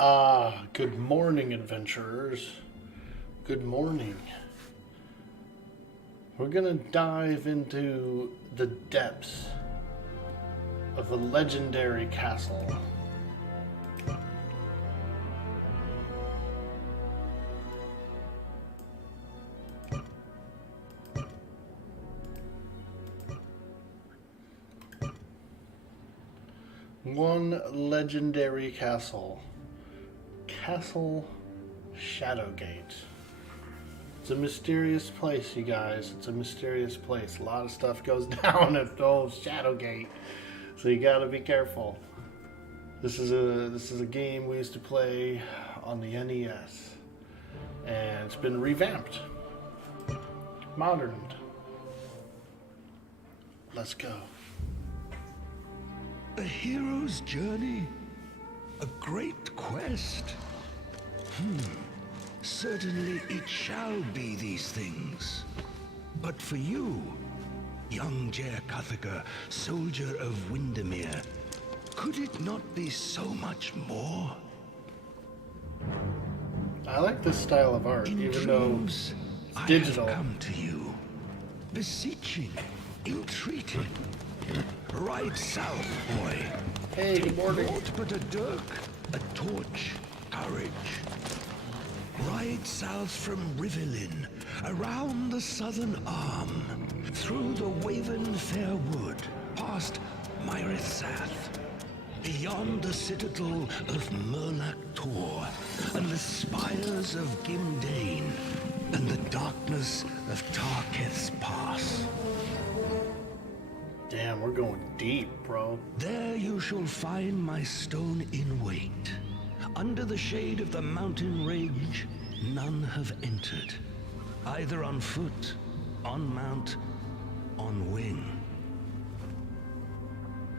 Good morning, adventurers. Good morning. We're gonna dive into the depths of a legendary castle. One legendary castle. Castle Shadowgate. It's a mysterious place, you guys. It's a mysterious place. A lot of stuff goes down at old Shadowgate, so you gotta be careful. This is a game we used to play on the NES, and it's been revamped, moderned. Let's go. A hero's journey? A great quest? Certainly it shall be these things. But for you, young Yarr, soldier of Windermere, could it not be so much more? I like this style of art, In even though dreams, it's digital. I have come to you, beseeching, entreating. Ride south, boy. Hey, good morning. Naught but a dirk, a torch, courage. Ride south from Rivelin, around the southern arm, through the Waven Fair Wood, past Myrithath, beyond the citadel of Murlac Tor, and the spires of Gimdane, and the darkness of Tarketh's Pass. Damn, we're going deep, bro. There you shall find my stone in wait. Under the shade of the mountain range, none have entered. Either on foot, on mount, on wing.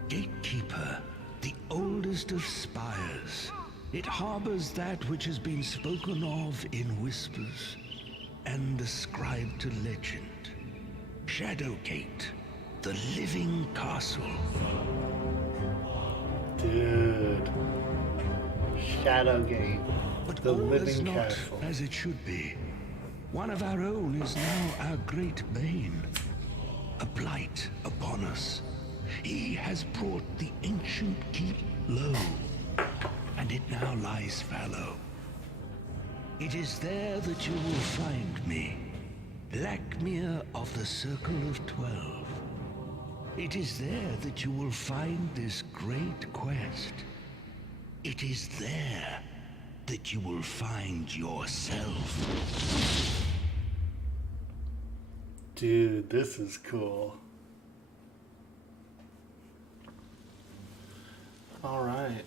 Gatekeeper, the oldest of spires. It harbors that which has been spoken of in whispers and ascribed to legend. Shadowgate, the living castle. Dude. Shadowgate. But The all is living not castle. as it should be. One of our own is now our great bane. A blight upon us. He has brought the ancient keep low, and it now lies fallow. It is there that you will find me. Blackmere of the Circle of 12. It is there that you will find this great quest. It is there that you will find yourself. Dude, this is cool. Alright.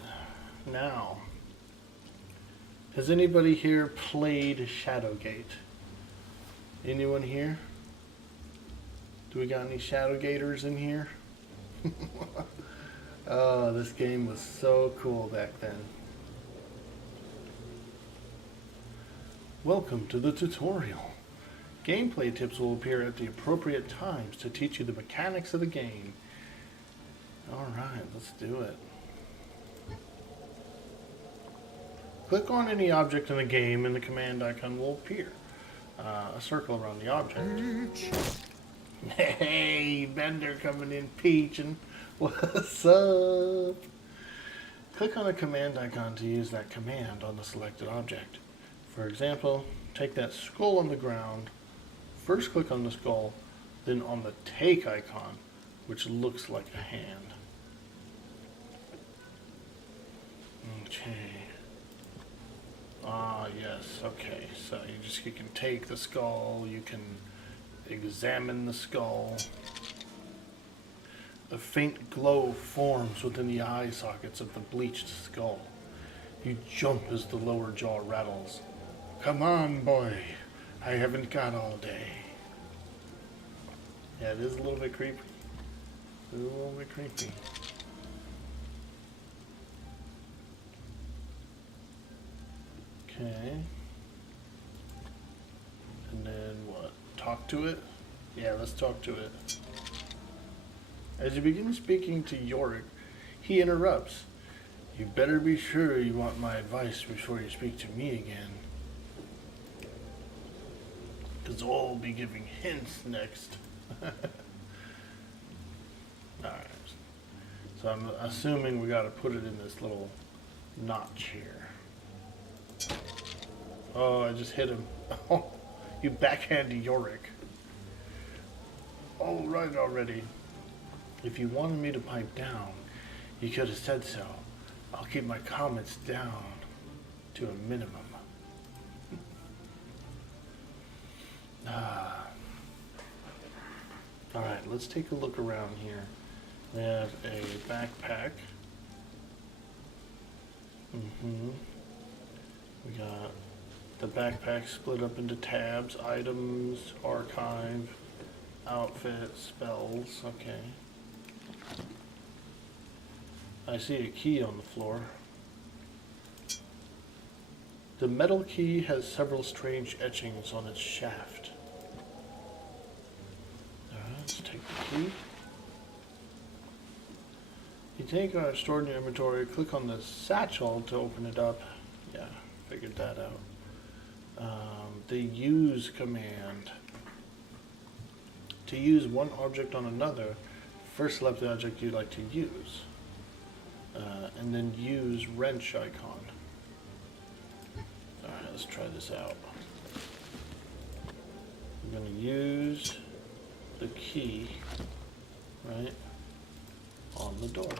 Now, has anybody here played Shadowgate? Anyone here? Do we got any Shadowgaters in here? Oh, this game was so cool back then. Welcome to the tutorial. Gameplay tips will appear at the appropriate times to teach you the mechanics of the game. Alright, let's do it. Click on any object in the game and the command icon will appear. A circle around the object. Hey, Bender coming in peaching. What's up? Click on a command icon to use that command on the selected object. For example, take that skull on the ground. First click on the skull, then on the take icon, which looks like a hand. Okay. Ah, yes, okay. So you can take the skull, you can examine the skull. A faint glow forms within the eye sockets of the bleached skull. You jump as the lower jaw rattles. Come on, boy. I haven't got all day. Yeah, it is a little bit creepy. It's a little bit creepy. Okay. And then what? Talk to it? Yeah, let's talk to it. As you begin speaking to Yorick, he interrupts. You better be sure you want my advice before you speak to me again. Because I'll be giving hints next. Alright. So I'm assuming we gotta put it in this little notch here. Oh, I just hit him. Oh, you backhanded Yorick. All right already. If you wanted me to pipe down, you could have said so. I'll keep my comments down to a minimum. Alright, let's take a look around here. We have a backpack. We got the backpack split up into tabs, items, archive, outfit, spells. Okay. I see a key on the floor. The metal key has several strange etchings on its shaft. Alright, let's take the key. You take stored in your inventory, click on the satchel to open it up. Yeah, figured that out. The use command. To use one object on another, first select the object you'd like to use. And then use wrench icon. Alright, let's try this out. I'm going to use the key, right, on the door.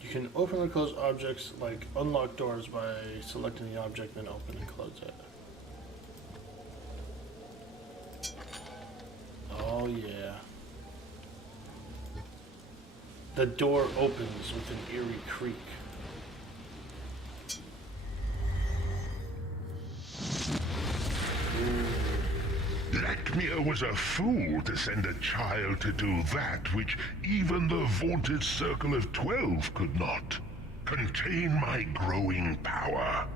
You can open and close objects like unlock doors by selecting the object, then open and close it. Oh yeah. The door opens with an eerie creak. Blackmere was a fool to send a child to do that which even the vaunted Circle of 12 could not. Contain my growing power.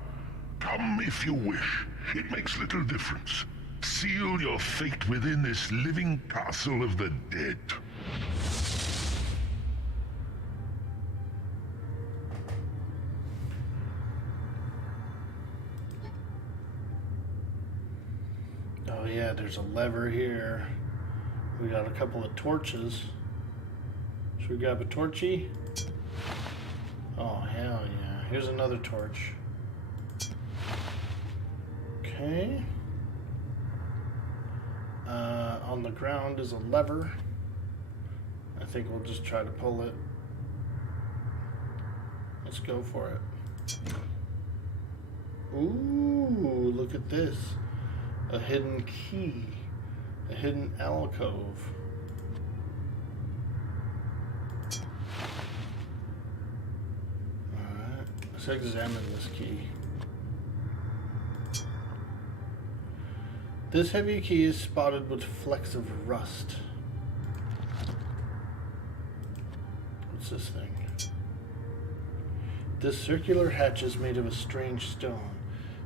Come if you wish. It makes little difference. Seal your fate within this living castle of the dead. Oh yeah, there's a lever here. We got a couple of torches. Should we grab a torchy? Oh hell yeah. Here's another torch. Okay. On the ground is a lever. I think we'll just try to pull it. Let's go for it. Ooh, look at this. A hidden key. A hidden alcove. Alright, let's examine this key. This heavy key is spotted with flecks of rust. What's this thing? This circular hatch is made of a strange stone,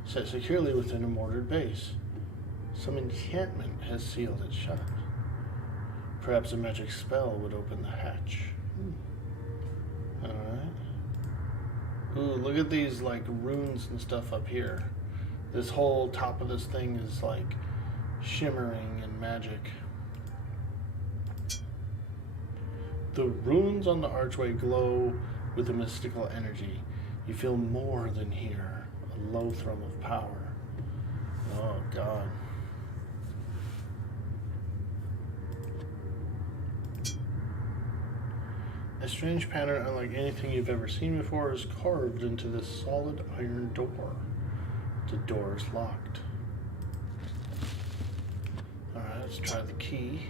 set securely within a mortared base. Some enchantment has sealed it shut. Perhaps a magic spell would open the hatch. Alright. Ooh, look at these like runes and stuff up here. This whole top of this thing is like shimmering and magic. The runes on the archway glow with a mystical energy. You feel more than here, a low thrum of power. Oh God. A strange pattern unlike anything you've ever seen before is carved into this solid iron door. The door is locked. Alright, let's try the key.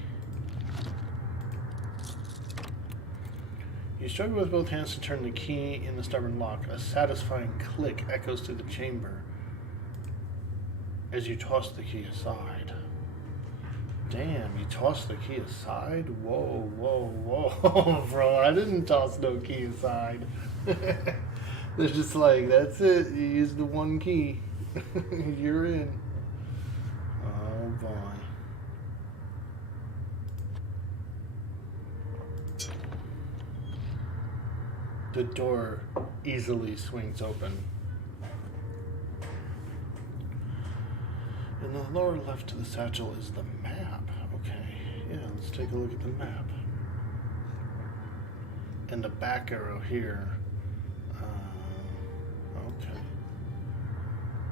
You struggle with both hands to turn the key in the stubborn lock. A satisfying click echoes through the chamber as you toss the key aside. Damn, you tossed the key aside? Whoa, whoa, whoa, bro, I didn't toss no key aside. They're just like, that's it, you used the one key. You're in. Oh boy. the door easily swings open. In the lower left of the satchel is the map. Okay, yeah, let's take a look at the map. And the back arrow here. Okay.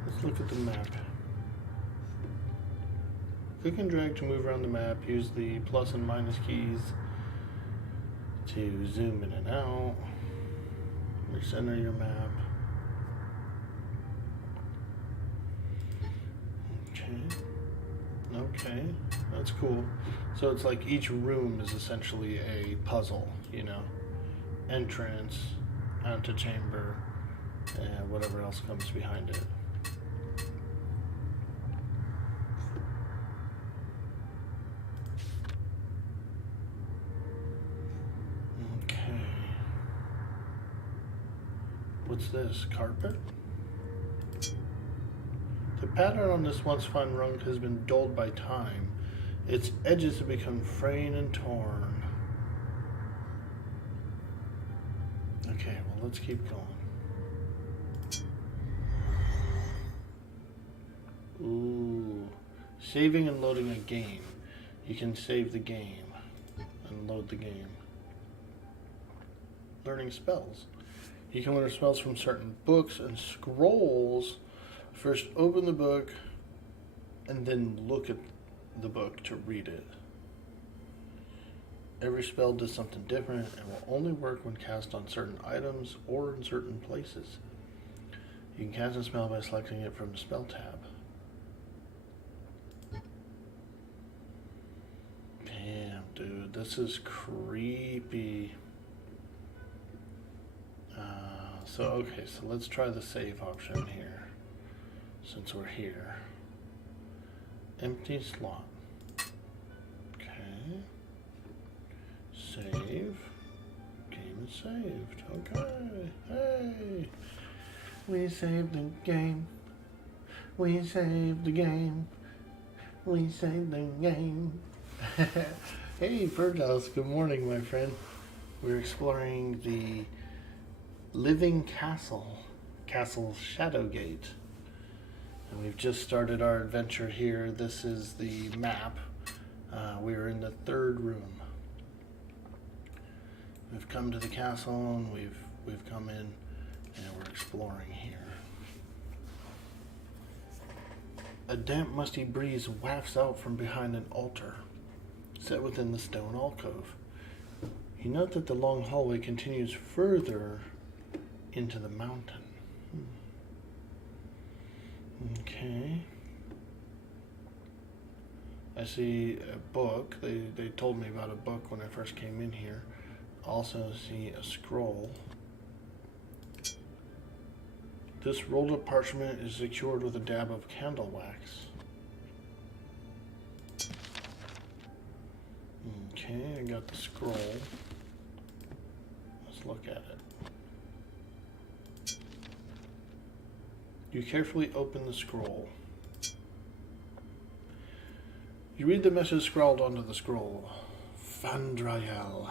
Let's look at the map. Click and drag to move around the map. Use the plus and minus keys to zoom in and out. Recenter your map. Okay, that's cool. So it's like each room is essentially a puzzle, you know. Entrance, antechamber, and whatever else comes behind it. Okay. What's this? Carpet? The pattern on this once fine rug has been dulled by time. Its edges have become frayed and torn. Okay, well, let's keep going. Ooh. Saving and loading a game. You can save the game and load the game. Learning spells. You can learn spells from certain books and scrolls. First, open the book and then look at the book to read it. Every spell does something different and will only work when cast on certain items or in certain places. You can cast a spell by selecting it from the spell tab. Damn, dude, this is creepy. So let's try the save option here. Since we're here. Empty slot. Okay. Save. Game is saved. Okay. Hey. We saved the game. We saved the game. We saved the game. Hey, Birdhouse. Good morning, my friend. We're exploring the Living Castle. Castle Shadowgate. And we've just started our adventure here. This is the map. We are in the third room. We've come to the castle and we've come in and we're exploring here. A damp, musty breeze wafts out from behind an altar set within the stone alcove. You note that the long hallway continues further into the mountain. Okay. I see a book. They told me about a book when I first came in here. Also see a scroll. This rolled up parchment is secured with a dab of candle wax. Okay, I got the scroll. Let's look at it. You carefully open the scroll. You read the message scrawled onto the scroll. Fandrael.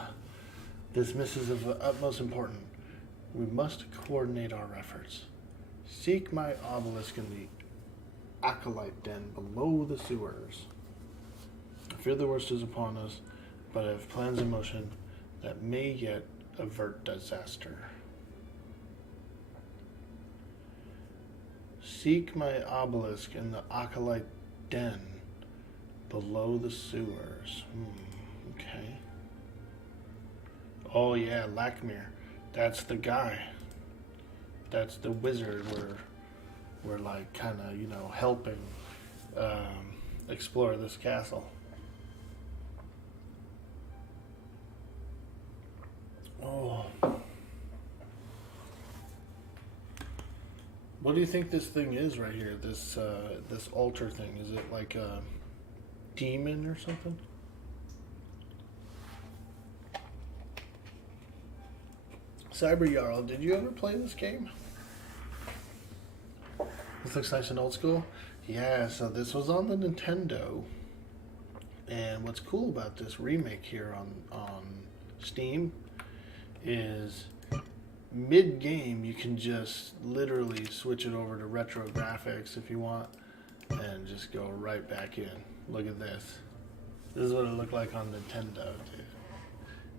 This message is of the utmost importance. We must coordinate our efforts. Seek my obelisk in the acolyte den below the sewers. I fear the worst is upon us, but I have plans in motion that may yet avert disaster. Seek my obelisk in the acolyte den below the sewers. Okay. Oh yeah, Lakmir. That's the guy. That's the wizard we're like kind of, helping explore this castle. Oh. What do you think this thing is right here? This altar thing? Is it like a demon or something? Cyber Yarl, did you ever play this game? This looks nice and old school. Yeah, so this was on the Nintendo. And what's cool about this remake here on Steam is mid-game, you can just literally switch it over to retro graphics if you want, and just go right back in. Look at this. This is what it looked like on Nintendo, dude.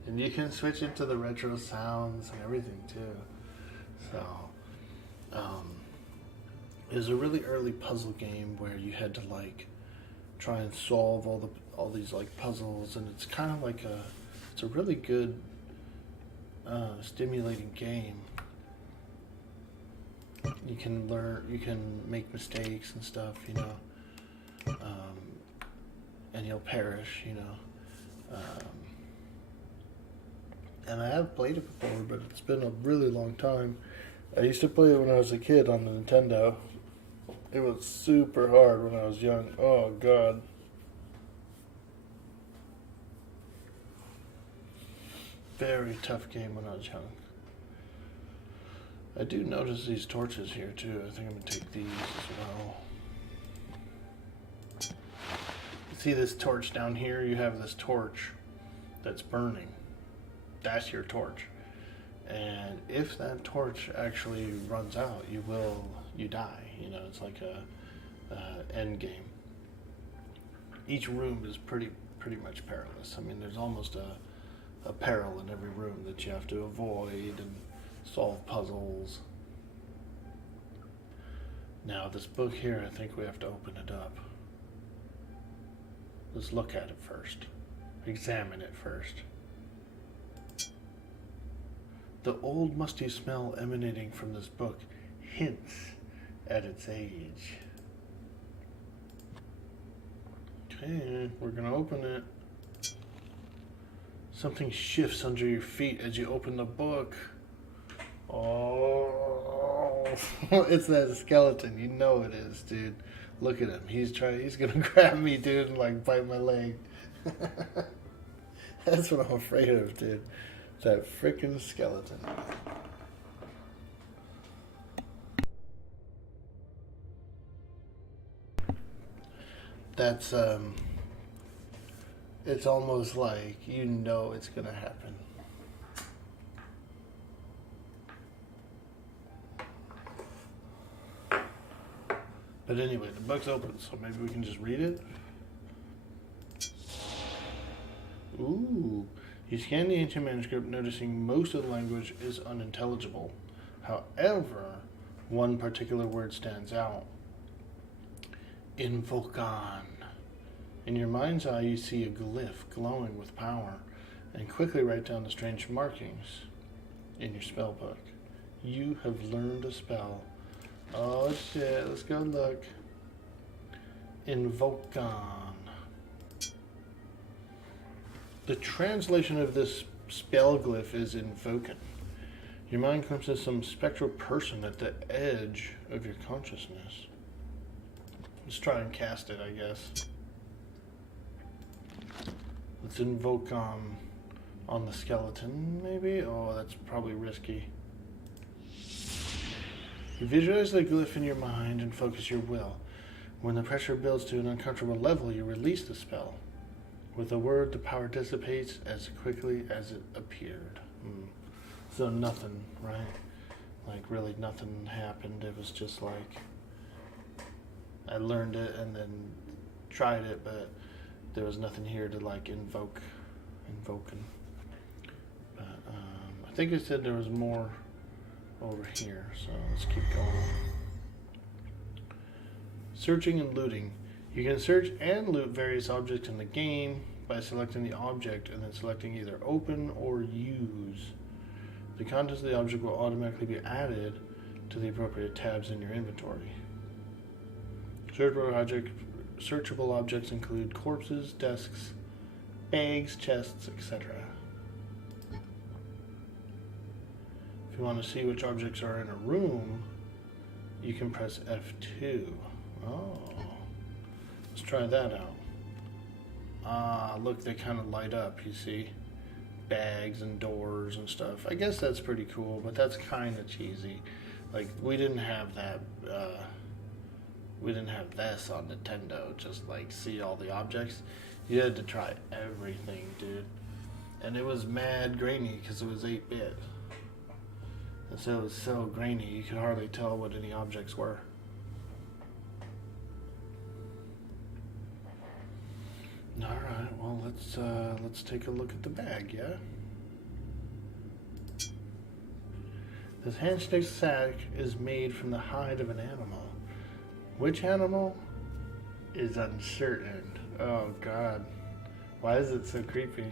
And you can switch it to the retro sounds and everything too. So, it was a really early puzzle game where you had to like try and solve all these like puzzles, and it's kind of like it's a really good stimulating game. You can learn, you can make mistakes and stuff, you know, and you'll perish, you know. And I have played it before, but it's been a really long time. I used to play it when I was a kid on the Nintendo. It was super hard when I was young. Oh, God. Very tough game when I was young. I do notice these torches here, too. I think I'm going to take these as well. See this torch down here? You have this torch that's burning. That's your torch. And if that torch actually runs out, you die. You know, it's like a end game. Each room is pretty much perilous. I mean, there's almost a peril in every room that you have to avoid and solve puzzles. Now, this book here, I think we have to open it up. Let's look at it first. Examine it first. The old musty smell emanating from this book hints at its age. Okay, we're gonna open it. Something shifts under your feet as you open the book. Oh, it's that skeleton. You know it is, dude. Look at him. He's gonna grab me, dude, and like bite my leg. That's what I'm afraid of, dude. That freaking skeleton. That's it's almost like you know it's gonna happen. But anyway, the book's open, so maybe we can just read it. Ooh. You scan the ancient manuscript, noticing most of the language is unintelligible. However, one particular word stands out. Invocan. In your mind's eye, you see a glyph glowing with power, and quickly write down the strange markings in your spell book. You have learned a spell. Oh shit, let's go look. Invocan. The translation of this spell glyph is Invocan. Your mind comes to some spectral person at the edge of your consciousness. Let's try and cast it, I guess. Let's invoke on the skeleton, maybe? Oh, that's probably risky. You visualize the glyph in your mind and focus your will. When the pressure builds to an uncomfortable level, you release the spell. With a word, the power dissipates as quickly as it appeared. So nothing, right? Like really nothing happened. It was just like I learned it and then tried it, but there was nothing here to like invoking. But I think it said there was more over here, so let's keep going. Searching and looting. You can search and loot various objects in the game by selecting the object and then selecting either open or use. The contents of the object will automatically be added to the appropriate tabs in your inventory. Searchable objects include corpses, desks, bags, chests, etc. If you want to see which objects are in a room, you can press F2. Oh, let's try that out. Ah, look, they kind of light up, you see? Bags and doors and stuff. I guess that's pretty cool, but that's kind of cheesy. Like, we didn't have that, we didn't have this on Nintendo, just like see all the objects. You had to try everything, dude. And it was mad grainy because it was 8-bit. And so it was so grainy you could hardly tell what any objects were. Alright, well let's take a look at the bag, yeah? This hand-stitched sack is made from the hide of an animal. Which animal is uncertain. Oh god. Why is it so creepy?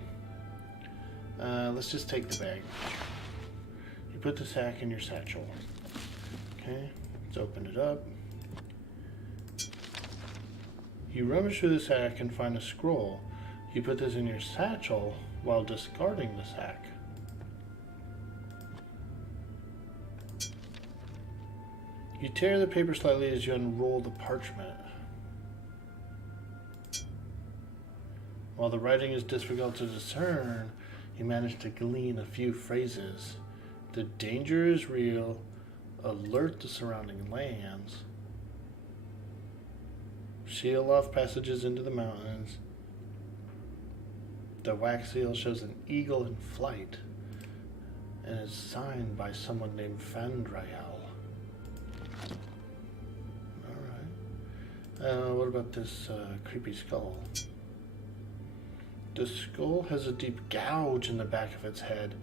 Let's just take the bag. You put the sack in your satchel. Okay, let's open it up. You rummage through the sack and find a scroll. You put this in your satchel while discarding the sack. You tear the paper slightly as you unroll the parchment. While the writing is difficult to discern, you manage to glean a few phrases. The danger is real. Alert the surrounding lands. Seal off passages into the mountains. The wax seal shows an eagle in flight and is signed by someone named Fandrael. Alright. What about this creepy skull? The skull has a deep gouge in the back of its head,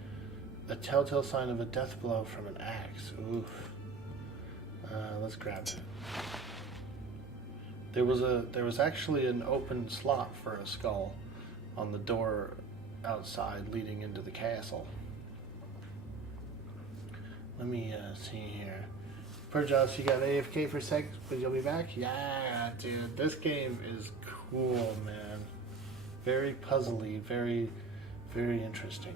a telltale sign of a death blow from an axe. Oof. Let's grab it. There was actually an open slot for a skull on the door outside leading into the castle. Let me see here. Purjos, you got AFK for a sec, but you'll be back? Yeah, dude. This game is cool, man. Very puzzly, very, very interesting.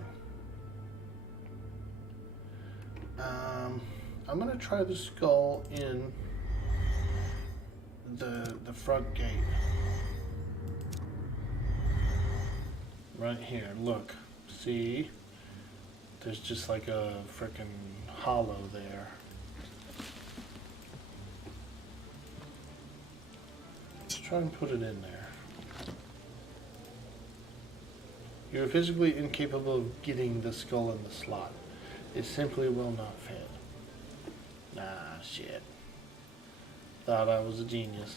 I'm gonna try the skull in the front gate. Right here, look. See? There's just like a frickin' hollow there. Let's try and put it in there. You are physically incapable of getting the skull in the slot. It simply will not fit. Nah, shit. Thought I was a genius.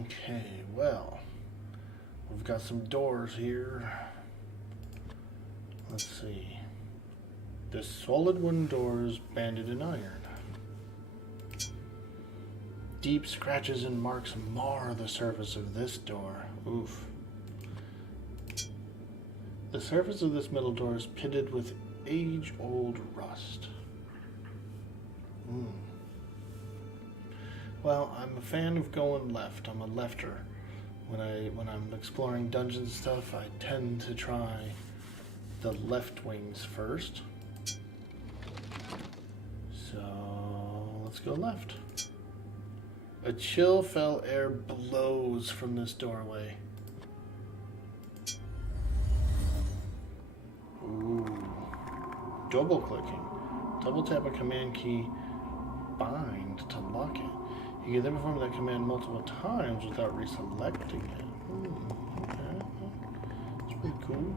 Okay, well, we've got some doors here. Let's see. The solid wooden door is banded in iron. Deep scratches and marks mar the surface of this door. Oof. The surface of this middle door is pitted with age-old rust. Well, I'm a fan of going left. I'm a lefter. When I'm exploring dungeon stuff, I tend to try the left wings first. So let's go left. A chill fell air blows from this doorway. Ooh. Double clicking. Double tap a command key bind to lock it. You can then perform that command multiple times without reselecting it. Okay. It's pretty cool.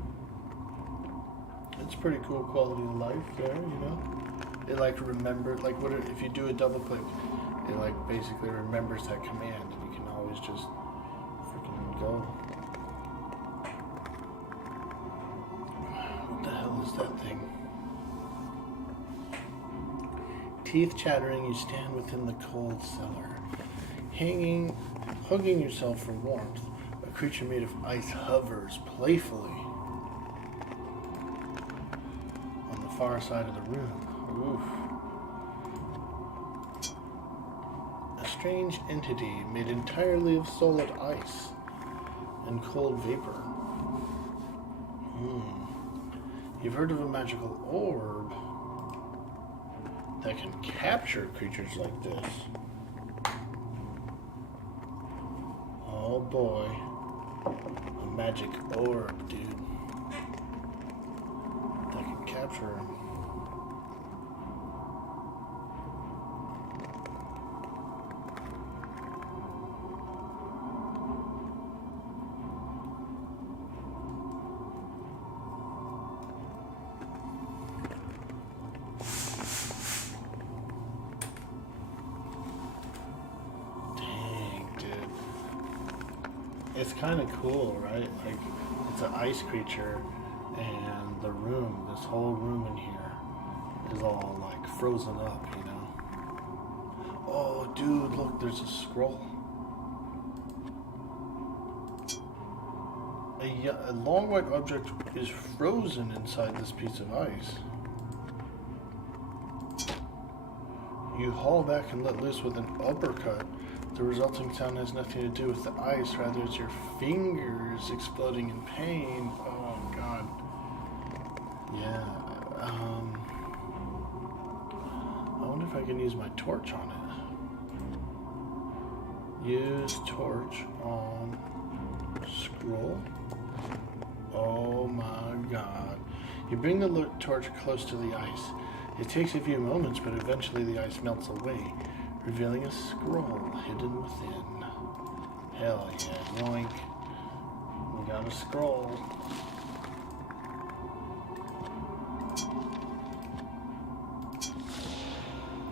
It's pretty cool quality of life there, you know? It like remembered, like what if you do a double click, it like basically remembers that command and you can always just freaking go. What the hell is that thing? Teeth chattering, you stand within the cold cellar. Hugging yourself for warmth, a creature made of ice hovers playfully on the far side of the room. Oof. A strange entity made entirely of solid ice and cold vapor. You've heard of a magical orb that can capture creatures like this. Oh boy. A magic orb, dude. That can capture him. It's kind of cool, right? Like, it's an ice creature, and the room, this whole room in here, is all like frozen up, you know? Oh, dude, look, there's a scroll. A long white object is frozen inside this piece of ice. You haul back and let loose with an uppercut. The resulting sound has nothing to do with the ice, rather it's your fingers exploding in pain. Oh god. Yeah. I wonder if I can use my torch on it. Use torch on scroll. Oh my god. You bring the torch close to the ice. It takes a few moments, but eventually the ice melts away, revealing a scroll hidden within. Hell yeah, yoink. We got a scroll.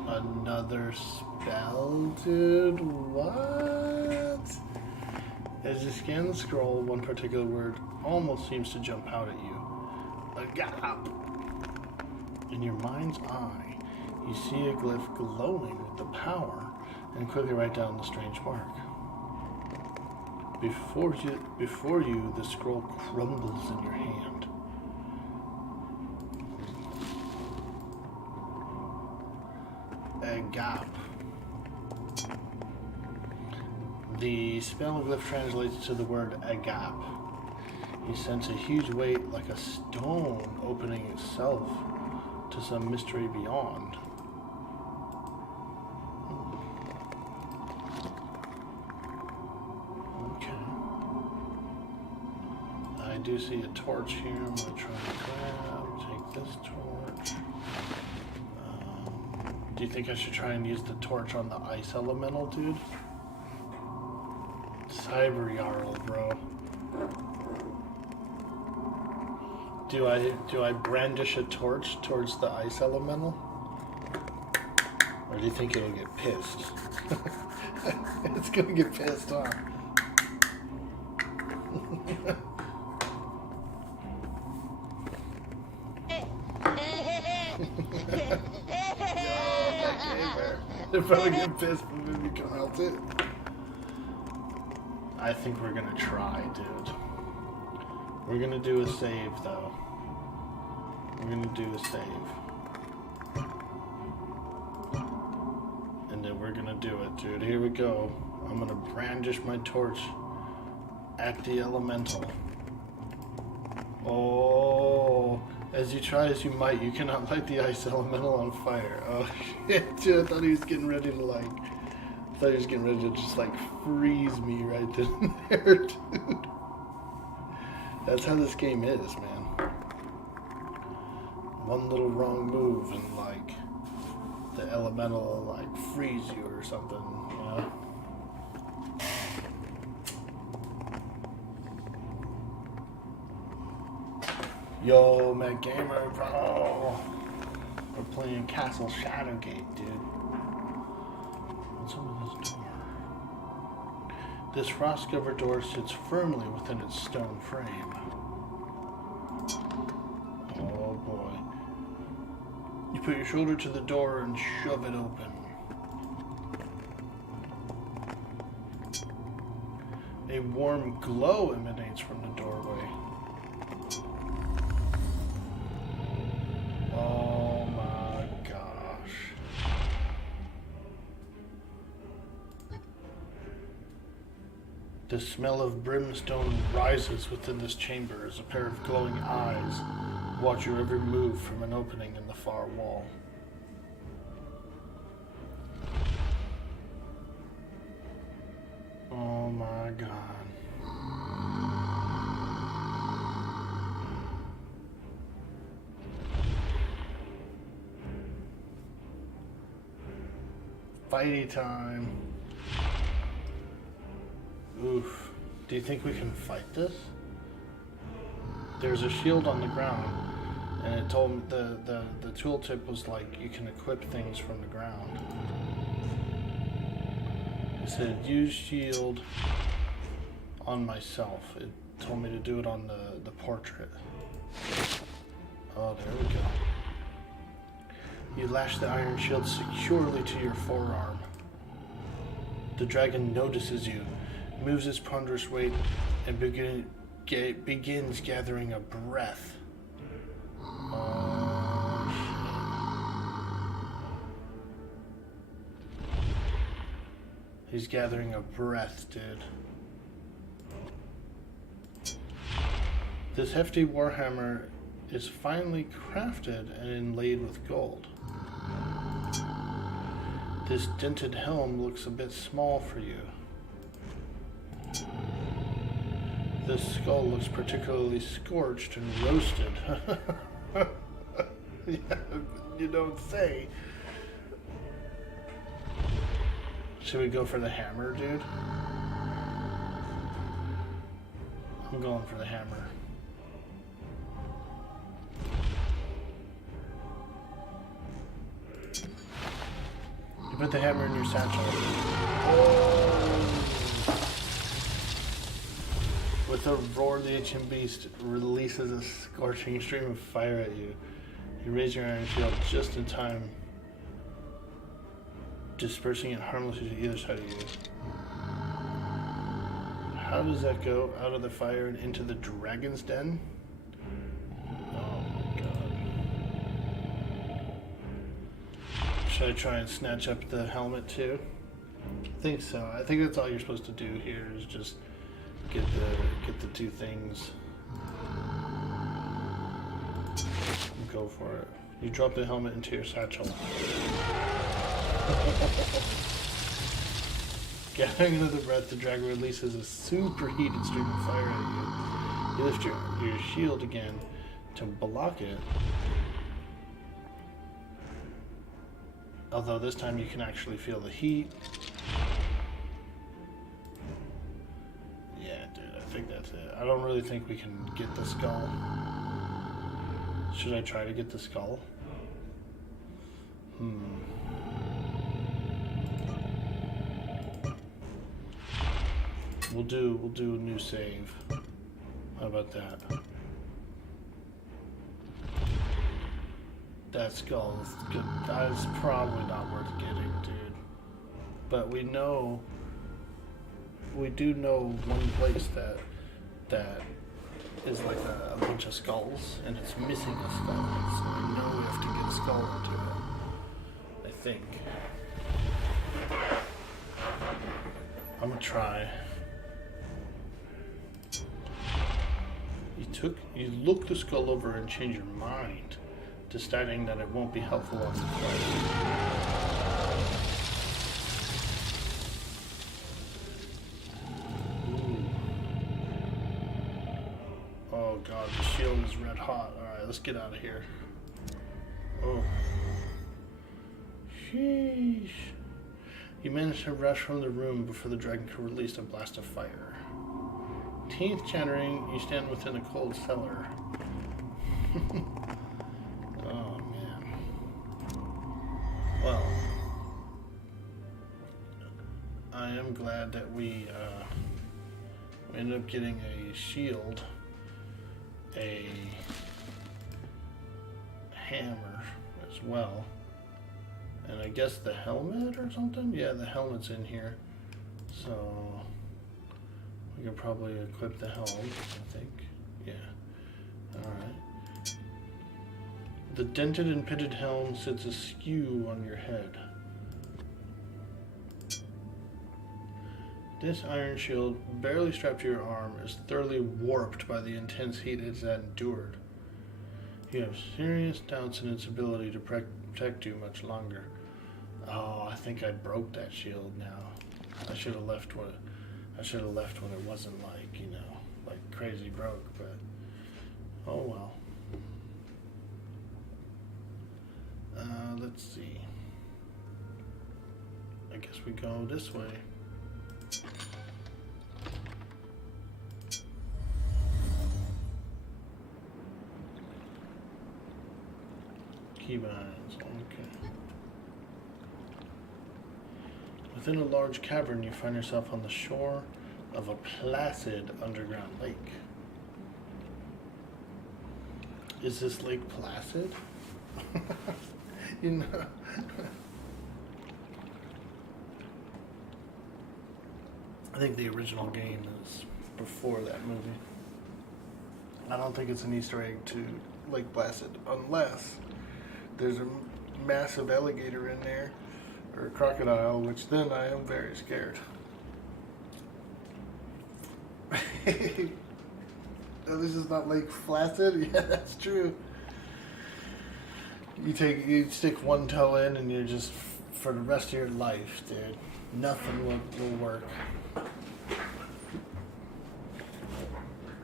Another spell, dude? What? As you scan the scroll, one particular word almost seems to jump out at you. A gap! In your mind's eye, you see a glyph glowing with the power, and quickly write down the strange mark. Before you, the scroll crumbles in your hand. A gap. The spell glyph translates to the word agap. You sense a huge weight like a stone opening itself to some mystery beyond. Okay. I do see a torch here. I'm going to try to grab, take this torch. Do you think I should try and use the torch on the ice elemental, dude? Cyber Yarl, bro. Do I brandish a torch towards the ice elemental? Or do you think it'll get pissed? It's gonna get pissed off. They're probably gonna piss, but maybe we can melt it. I think we're gonna try, dude. We're gonna do a save, though. We're gonna do a save. And then we're gonna do it, dude. Here we go. I'm gonna brandish my torch at the elemental. Oh, as you try as you might, you cannot light the ice elemental on fire. Oh shit, dude, I thought he was getting ready to just like freeze me right then and there, dude. That's how this game is, man. One little wrong move and like the elemental will like freeze you or something, you know? Yo, Matt Gamer, bro. We're playing Castle Shadowgate, dude. What's over this door? This frost-covered door sits firmly within its stone frame. Oh boy. You put your shoulder to the door and shove it open. A warm glow emanates from the doorway. Oh my gosh. The smell of brimstone rises within this chamber as a pair of glowing eyes watch your every move from an opening in the far wall. Oh my god. Fighty time. Oof. Do you think we can fight this? There's a shield on the ground, and it told me the tooltip was like you can equip things from the ground. It said use shield on myself. It told me to do it on the portrait. Oh, there we go. You lash the iron shield securely to your forearm. The dragon notices you, moves its ponderous weight, and begins gathering a breath. Oh, shit. He's gathering a breath, dude. This hefty warhammer is finely crafted and inlaid with gold. This dented helm looks a bit small for you. This skull looks particularly scorched and roasted. Yeah, you don't say. Should we go for the hammer, dude? I'm going for the hammer. You put the hammer in your satchel. With a roar, the ancient beast releases a scorching stream of fire at you. You raise your iron shield just in time, dispersing it harmlessly to either side of you. How does that go? Out of the fire and into the dragon's den? Oh my god. Should I try and snatch up the helmet too? I think so. I think that's all you're supposed to do here is just get the two things. Go for it. You drop the helmet into your satchel. Gathering another breath, the dragon releases a superheated stream of fire at you. You lift your shield again to block it. Although this time you can actually feel the heat. Yeah, dude, I think that's it. I don't really think we can get the skull. Should I try to get the skull? We'll do a new save. How about that? That skull is good. That is probably not worth getting, dude. But we do know one place that is like a bunch of skulls, and it's missing a skull. So I know we have to get a skull into it. I think. I'm gonna try. You look the skull over and change your mind, deciding that it won't be helpful on the quest. Oh god, the shield is red hot. Alright, let's get out of here. Oh. Sheesh. You managed to rush from the room before the dragon could release a blast of fire. Teeth chattering, you stand within a cold cellar. Oh man. Well, I am glad that we ended up getting a shield, a hammer as well, and I guess the helmet or something? Yeah, the helmet's in here. So we can probably equip the helm, I think. Yeah. Alright. The dented and pitted helm sits askew on your head. This iron shield, barely strapped to your arm, is thoroughly warped by the intense heat it has endured. You have serious doubts in its ability to protect you much longer. Oh, I think I broke that shield now. I should have left when it wasn't like, you know, like crazy broke, but oh well. Let's see. I guess we go this way. Keybinds, okay. Within a large cavern, you find yourself on the shore of a placid underground lake. Is this lake placid? You know. I think the original game is before that movie. I don't think it's an Easter egg to Lake Placid, unless there's a massive alligator in there, or a crocodile, which then I am very scared. This is not Lake Placid? Yeah, that's true. You stick one toe in and you're just, for the rest of your life, dude, nothing will work.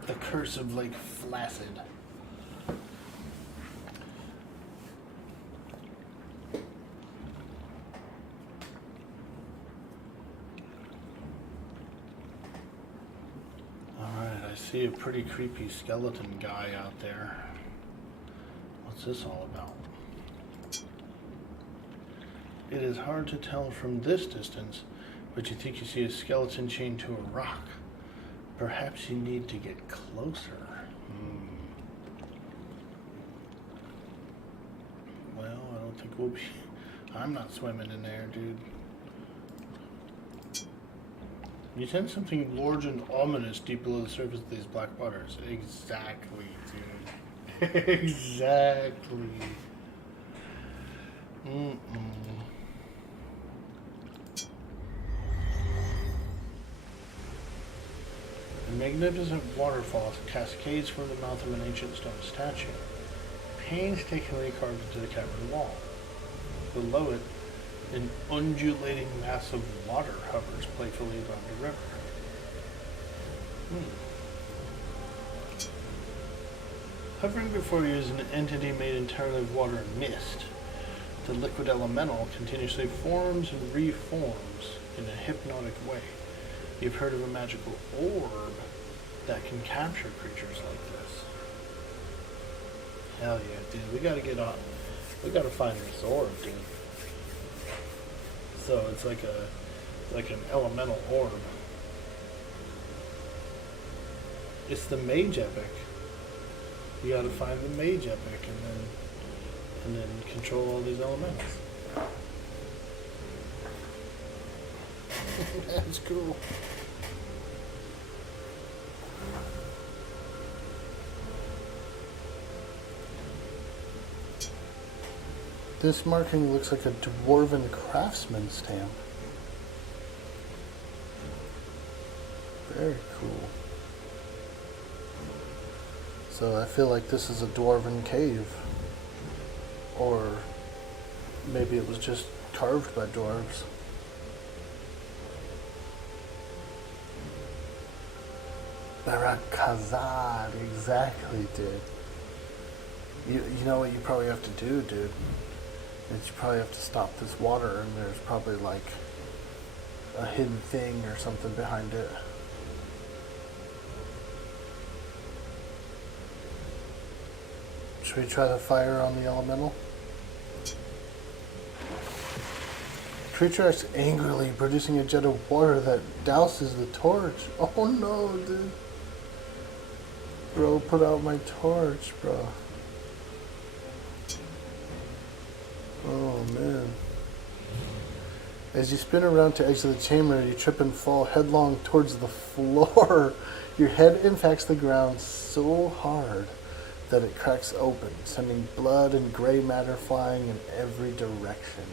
The curse of Lake Placid. Alright, I see a pretty creepy skeleton guy out there. What's this all about? It is hard to tell from this distance, but you think you see a skeleton chained to a rock. Perhaps you need to get closer. Well, I don't think we'll be... I'm not swimming in there, dude. You sense something large and ominous deep below the surface of these black waters. Exactly, dude. Exactly. A magnificent waterfall cascades from the mouth of an ancient stone statue, painstakingly carved into the cavern wall. Below it, an undulating mass of water hovers playfully above the river. Hovering before you is an entity made entirely of water and mist. The liquid elemental continuously forms and reforms in a hypnotic way. You've heard of a magical orb that can capture creatures like this. Hell yeah, dude. We gotta get on. We gotta find this orb, dude. So it's like an elemental orb. It's the mage epic. You gotta find the mage epic and then control all these elementals. That's cool. This marking looks like a dwarven craftsman stamp. Very cool. So I feel like this is a dwarven cave. Or maybe it was just carved by dwarves. Barakazad, exactly, dude. You know what you probably have to do, dude? Is you probably have to stop this water, and there's probably like a hidden thing or something behind it. Should we try the fire on the elemental? Creature acts angrily, producing a jet of water that douses the torch. Oh no, dude. Bro, put out my torch, bro. Oh man. As you spin around to exit the chamber, you trip and fall headlong towards the floor. Your head impacts the ground so hard that it cracks open, sending blood and gray matter flying in every direction.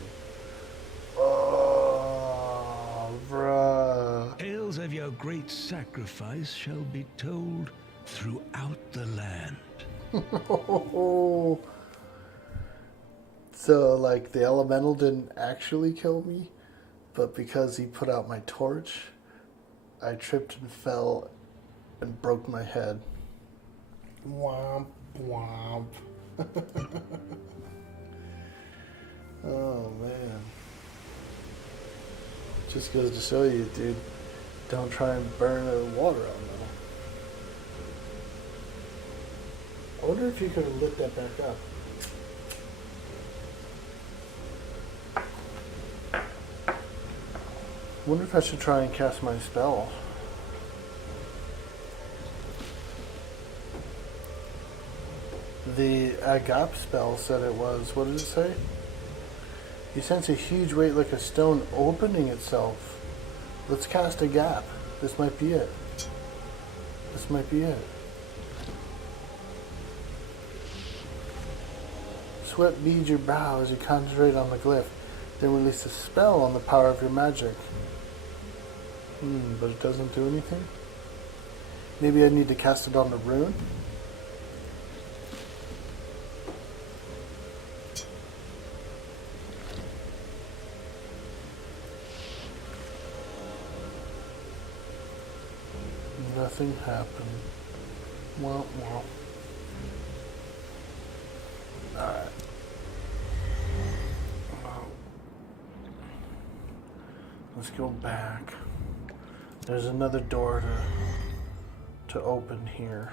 Oh, bruh. Tales of your great sacrifice shall be told throughout the land. So, like, the elemental didn't actually kill me, but because he put out my torch, I tripped and fell and broke my head. Womp, womp. Oh, man. Just goes to show you, dude, don't try and burn the water out now. I wonder if you could have lit that back up. I wonder if I should try and cast my spell. The Agap spell said it was. What did it say? You sense a huge weight like a stone opening itself. Let's cast a gap. This might be it. This might be it. Sweat beads your brow as you concentrate on the glyph. Then release a spell on the power of your magic. But it doesn't do anything? Maybe I need to cast it on the rune? Nothing happened. Womp womp. Alright. Let's go back. There's another door to open here.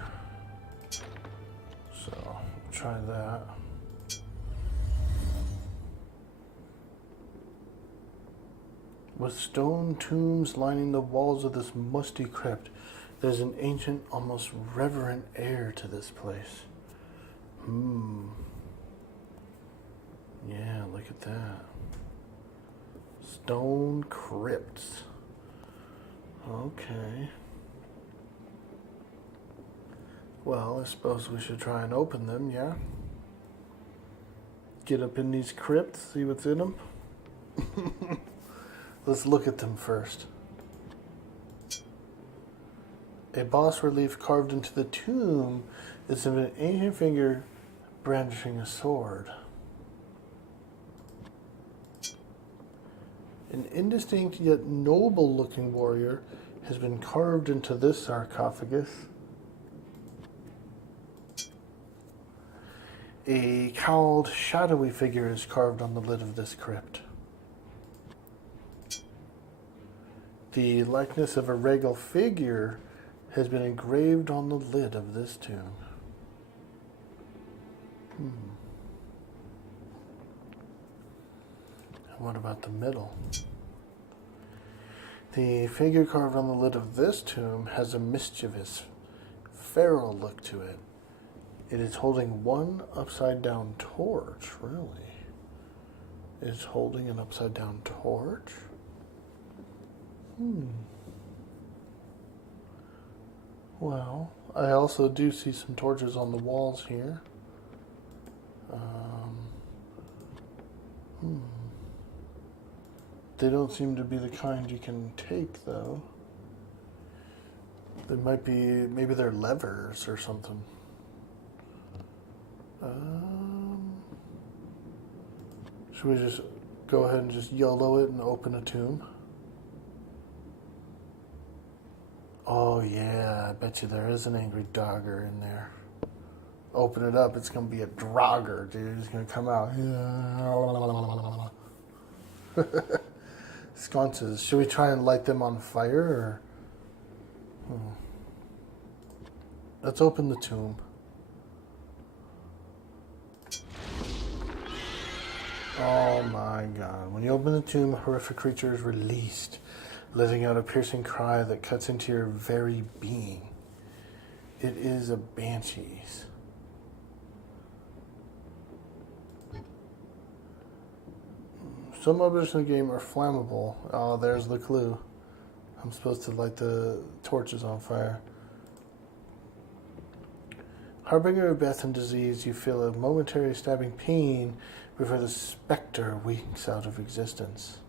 So, try that. With stone tombs lining the walls of this musty crypt, there's an ancient, almost reverent air to this place. Yeah, look at that. Stone crypts. Okay. Well, I suppose we should try and open them, yeah? Get up in these crypts, see what's in them? Let's look at them first. A bas relief carved into the tomb is of an ancient figure brandishing a sword. An indistinct yet noble-looking warrior has been carved into this sarcophagus. A cowled, shadowy figure is carved on the lid of this crypt. The likeness of a regal figure has been engraved on the lid of this tomb. And what about the middle? The figure carved on the lid of this tomb has a mischievous, feral look to it. It is holding one upside-down torch, really. It's holding an upside-down torch? Well, I also do see some torches on the walls here. They don't seem to be the kind you can take, though. They might be, maybe they're levers or something. Should we just go ahead and just YOLO it and open a tomb? Oh yeah, I bet you there is an angry dogger in there. Open it up, it's gonna be a drogger, dude. It's gonna come out. Sconces. Should we try and light them on fire, or? Let's open the tomb. Oh my god. When you open the tomb, a horrific creature is released, letting out a piercing cry that cuts into your very being. It is a banshee's. Some objects in the game are flammable. Oh, there's the clue. I'm supposed to light the torches on fire. Harbinger of death and disease, you feel a momentary stabbing pain before the specter winks out of existence.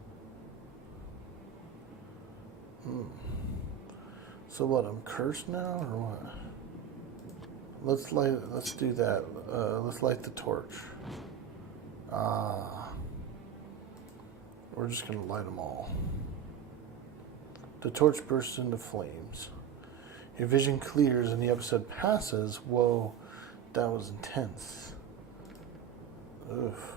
So what, I'm cursed now, or what? Let's do that. Let's light the torch. We're just gonna light them all. The torch bursts into flames. Your vision clears and the episode passes. Whoa, that was intense. Oof.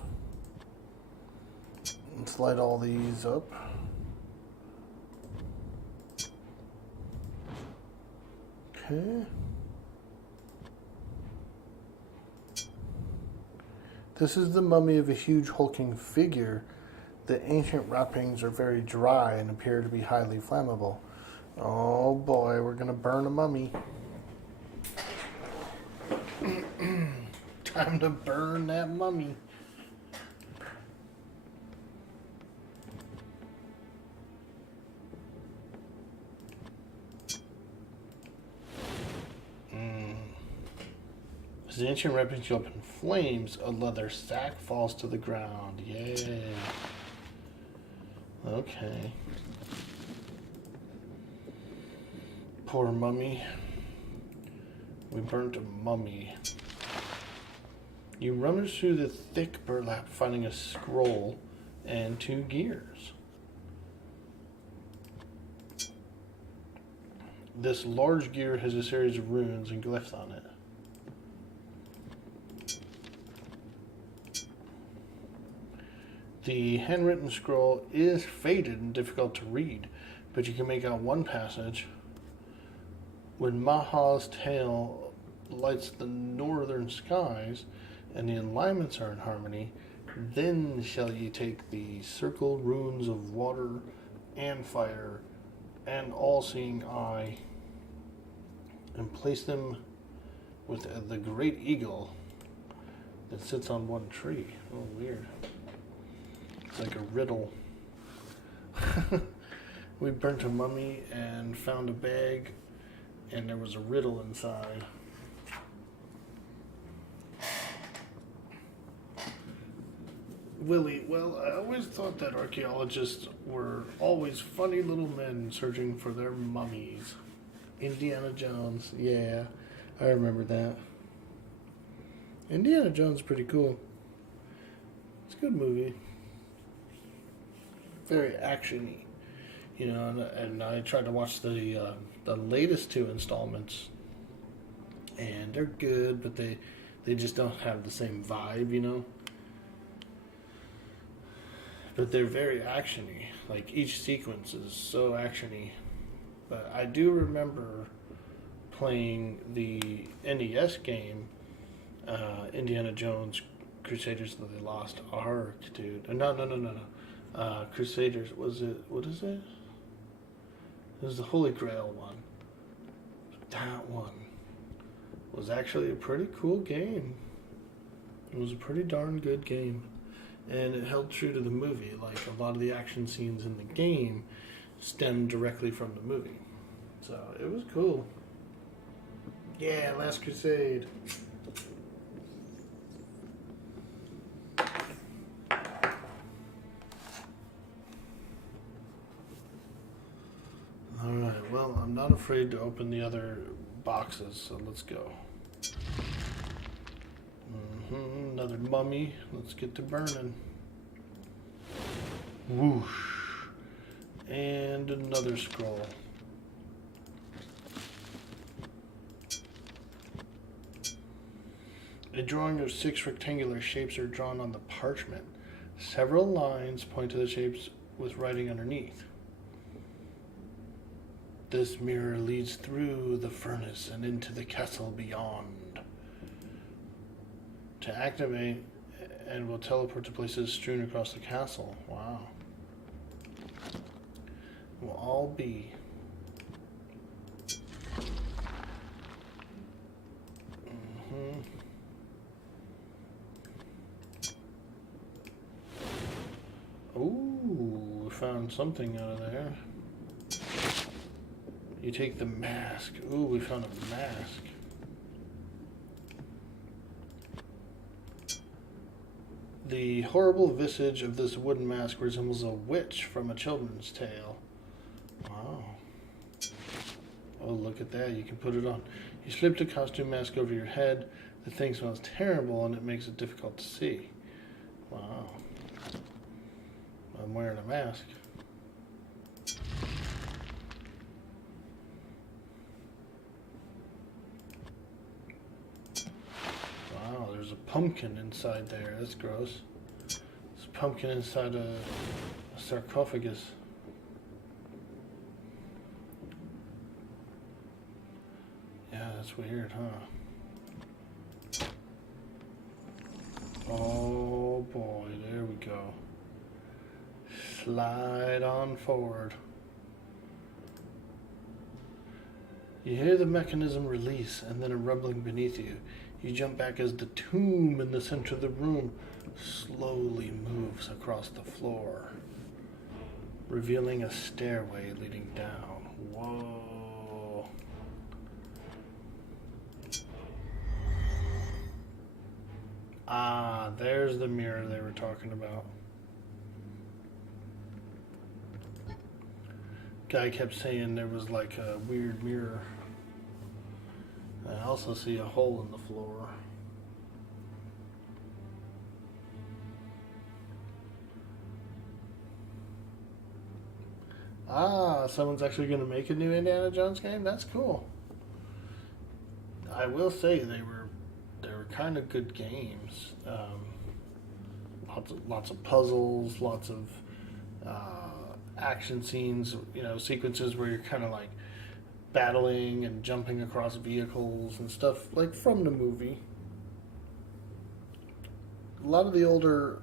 Let's light all these up. Okay. This is the mummy of a huge hulking figure. The ancient wrappings are very dry and appear to be highly flammable. Oh boy, we're gonna burn a mummy. Time to burn that mummy. As the ancient refuge up in flames, a leather sack falls to the ground. Yay. Okay. Poor mummy. We burnt a mummy. You rummage through the thick burlap, finding a scroll and 2 gears. This large gear has a series of runes and glyphs on it. The handwritten scroll is faded and difficult to read, but you can make out one passage. When Maha's tail lights the northern skies, and the alignments are in harmony, then shall ye take the circle runes of water and fire and all-seeing eye, and place them with the great eagle that sits on one tree. Oh, weird. It's like a riddle. We burnt a mummy and found a bag, and there was a riddle inside. Willie, well, I always thought that archaeologists were always funny little men searching for their mummies. Indiana Jones, yeah, I remember that. Indiana Jones is pretty cool. It's a good movie. Very action-y, you know, and I tried to watch the latest 2 installments, and they're good, but they just don't have the same vibe, you know. But they're very action-y. Like, each sequence is so action-y. But I do remember playing the NES game, Indiana Jones Crusaders of the Lost Ark, dude. No. Crusaders, what is it? It was the Holy Grail one. That one was actually a pretty cool game. It was a pretty darn good game. And it held true to the movie. Like, a lot of the action scenes in the game stemmed directly from the movie. So, it was cool. Yeah, Last Crusade. Alright, well, I'm not afraid to open the other boxes, so let's go. Another mummy. Let's get to burning. Whoosh. And another scroll. A drawing of 6 rectangular shapes are drawn on the parchment. Several lines point to the shapes with writing underneath. This mirror leads through the furnace and into the castle beyond. To activate, and will teleport to places strewn across the castle. Wow. Will all be. Ooh, we found something out of there. You take the mask. Ooh, we found a mask. The horrible visage of this wooden mask resembles a witch from a children's tale. Wow. Oh, look at that. You can put it on. You slip the costume mask over your head. The thing smells terrible and it makes it difficult to see. Wow. I'm wearing a mask. Wow, there's a pumpkin inside there. That's gross. There's a pumpkin inside a sarcophagus. Yeah, that's weird, huh? Oh boy, there we go. Slide on forward. You hear the mechanism release and then a rumbling beneath you. You jump back as the tomb in the center of the room slowly moves across the floor, revealing a stairway leading down. Whoa. Ah, there's the mirror they were talking about. Guy kept saying there was like a weird mirror. I also see a hole in the floor. Ah, someone's actually going to make a new Indiana Jones game? That's cool. I will say they were kind of good games. Lots of puzzles, lots of action scenes, sequences where you're kind of like battling and jumping across vehicles and stuff like from the movie. A lot of the older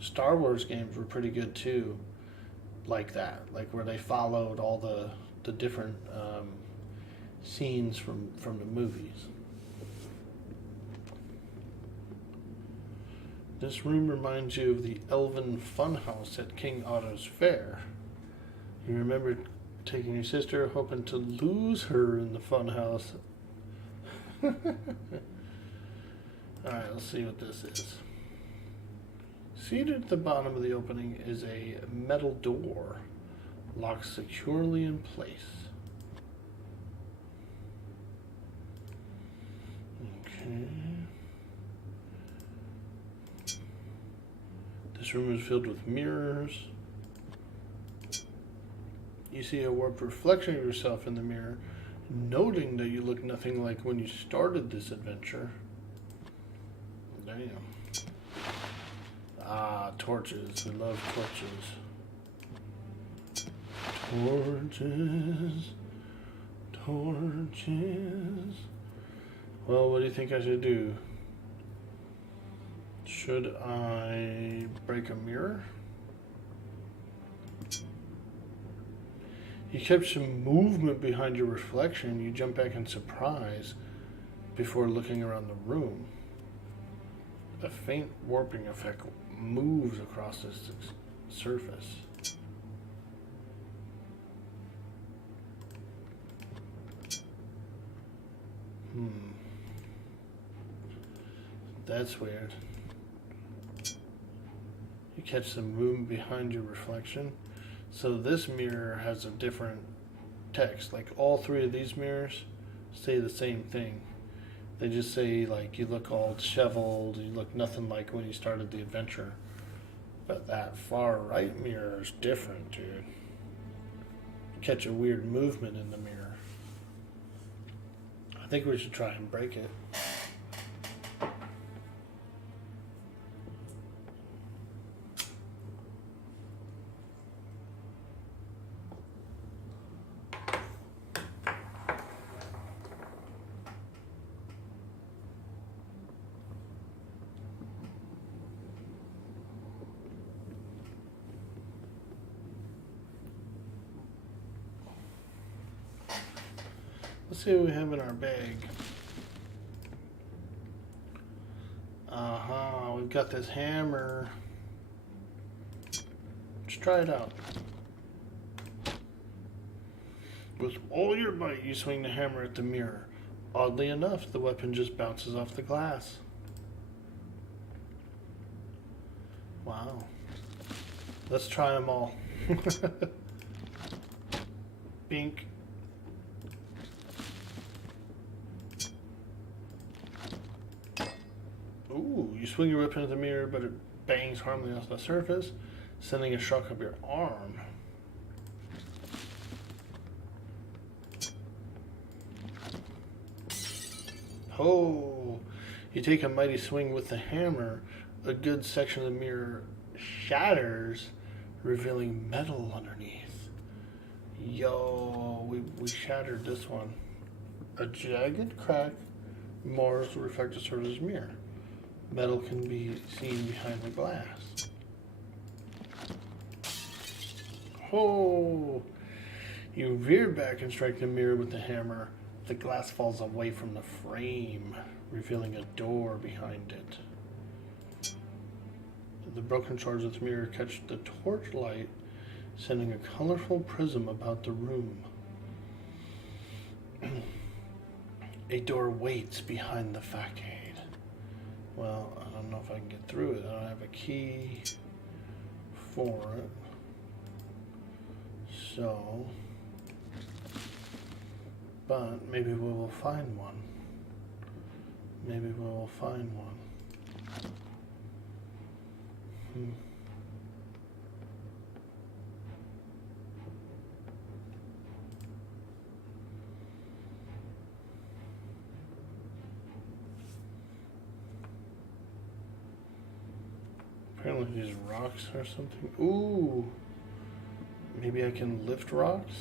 Star Wars games were pretty good too, like that, like where they followed all the different scenes from the movies. This room reminds you of the Elven Funhouse at King Otto's Fair. You remember taking your sister, hoping to lose her in the funhouse. Alright, let's see what this is. Seated at the bottom of the opening is a metal door, locked securely in place. Okay. This room is filled with mirrors. You see a warped reflection of yourself in the mirror, noting that you look nothing like when you started this adventure. Damn. Ah, torches. I love torches. Torches. Well, what do you think I should do? Should I break a mirror? You kept some movement behind your reflection. You jump back in surprise before looking around the room. A faint warping effect moves across the surface. That's weird. You catch some movement behind your reflection. So this mirror has a different text. Like all three of these mirrors say the same thing. They just say like you look all disheveled, you look nothing like when you started the adventure. But that far right mirror is different, dude. You catch a weird movement in the mirror. I think we should try and break it. Let's see what we have in our bag. We've got this hammer. Let's try it out. With all your might, you swing the hammer at the mirror. Oddly enough, the weapon just bounces off the glass. Wow. Let's try them all. Bink. Ooh, you swing your weapon at the mirror, but it bangs harmlessly off the surface, sending a shock up your arm. Oh, you take a mighty swing with the hammer. A good section of the mirror shatters, revealing metal underneath. Yo, we shattered this one. A jagged crack mars the reflective surface of the mirror. Metal can be seen behind the glass. Oh! You veer back and strike the mirror with the hammer, The glass falls away from the frame, revealing a door behind it. The broken shards of the mirror catch the torchlight, sending a colorful prism about the room. A door waits behind the facade. Well, I don't know if I can get through it. I don't have a key for it. So, but maybe we will find one. Maybe we will find one. Apparently these rocks or something. Ooh! Maybe I can lift rocks?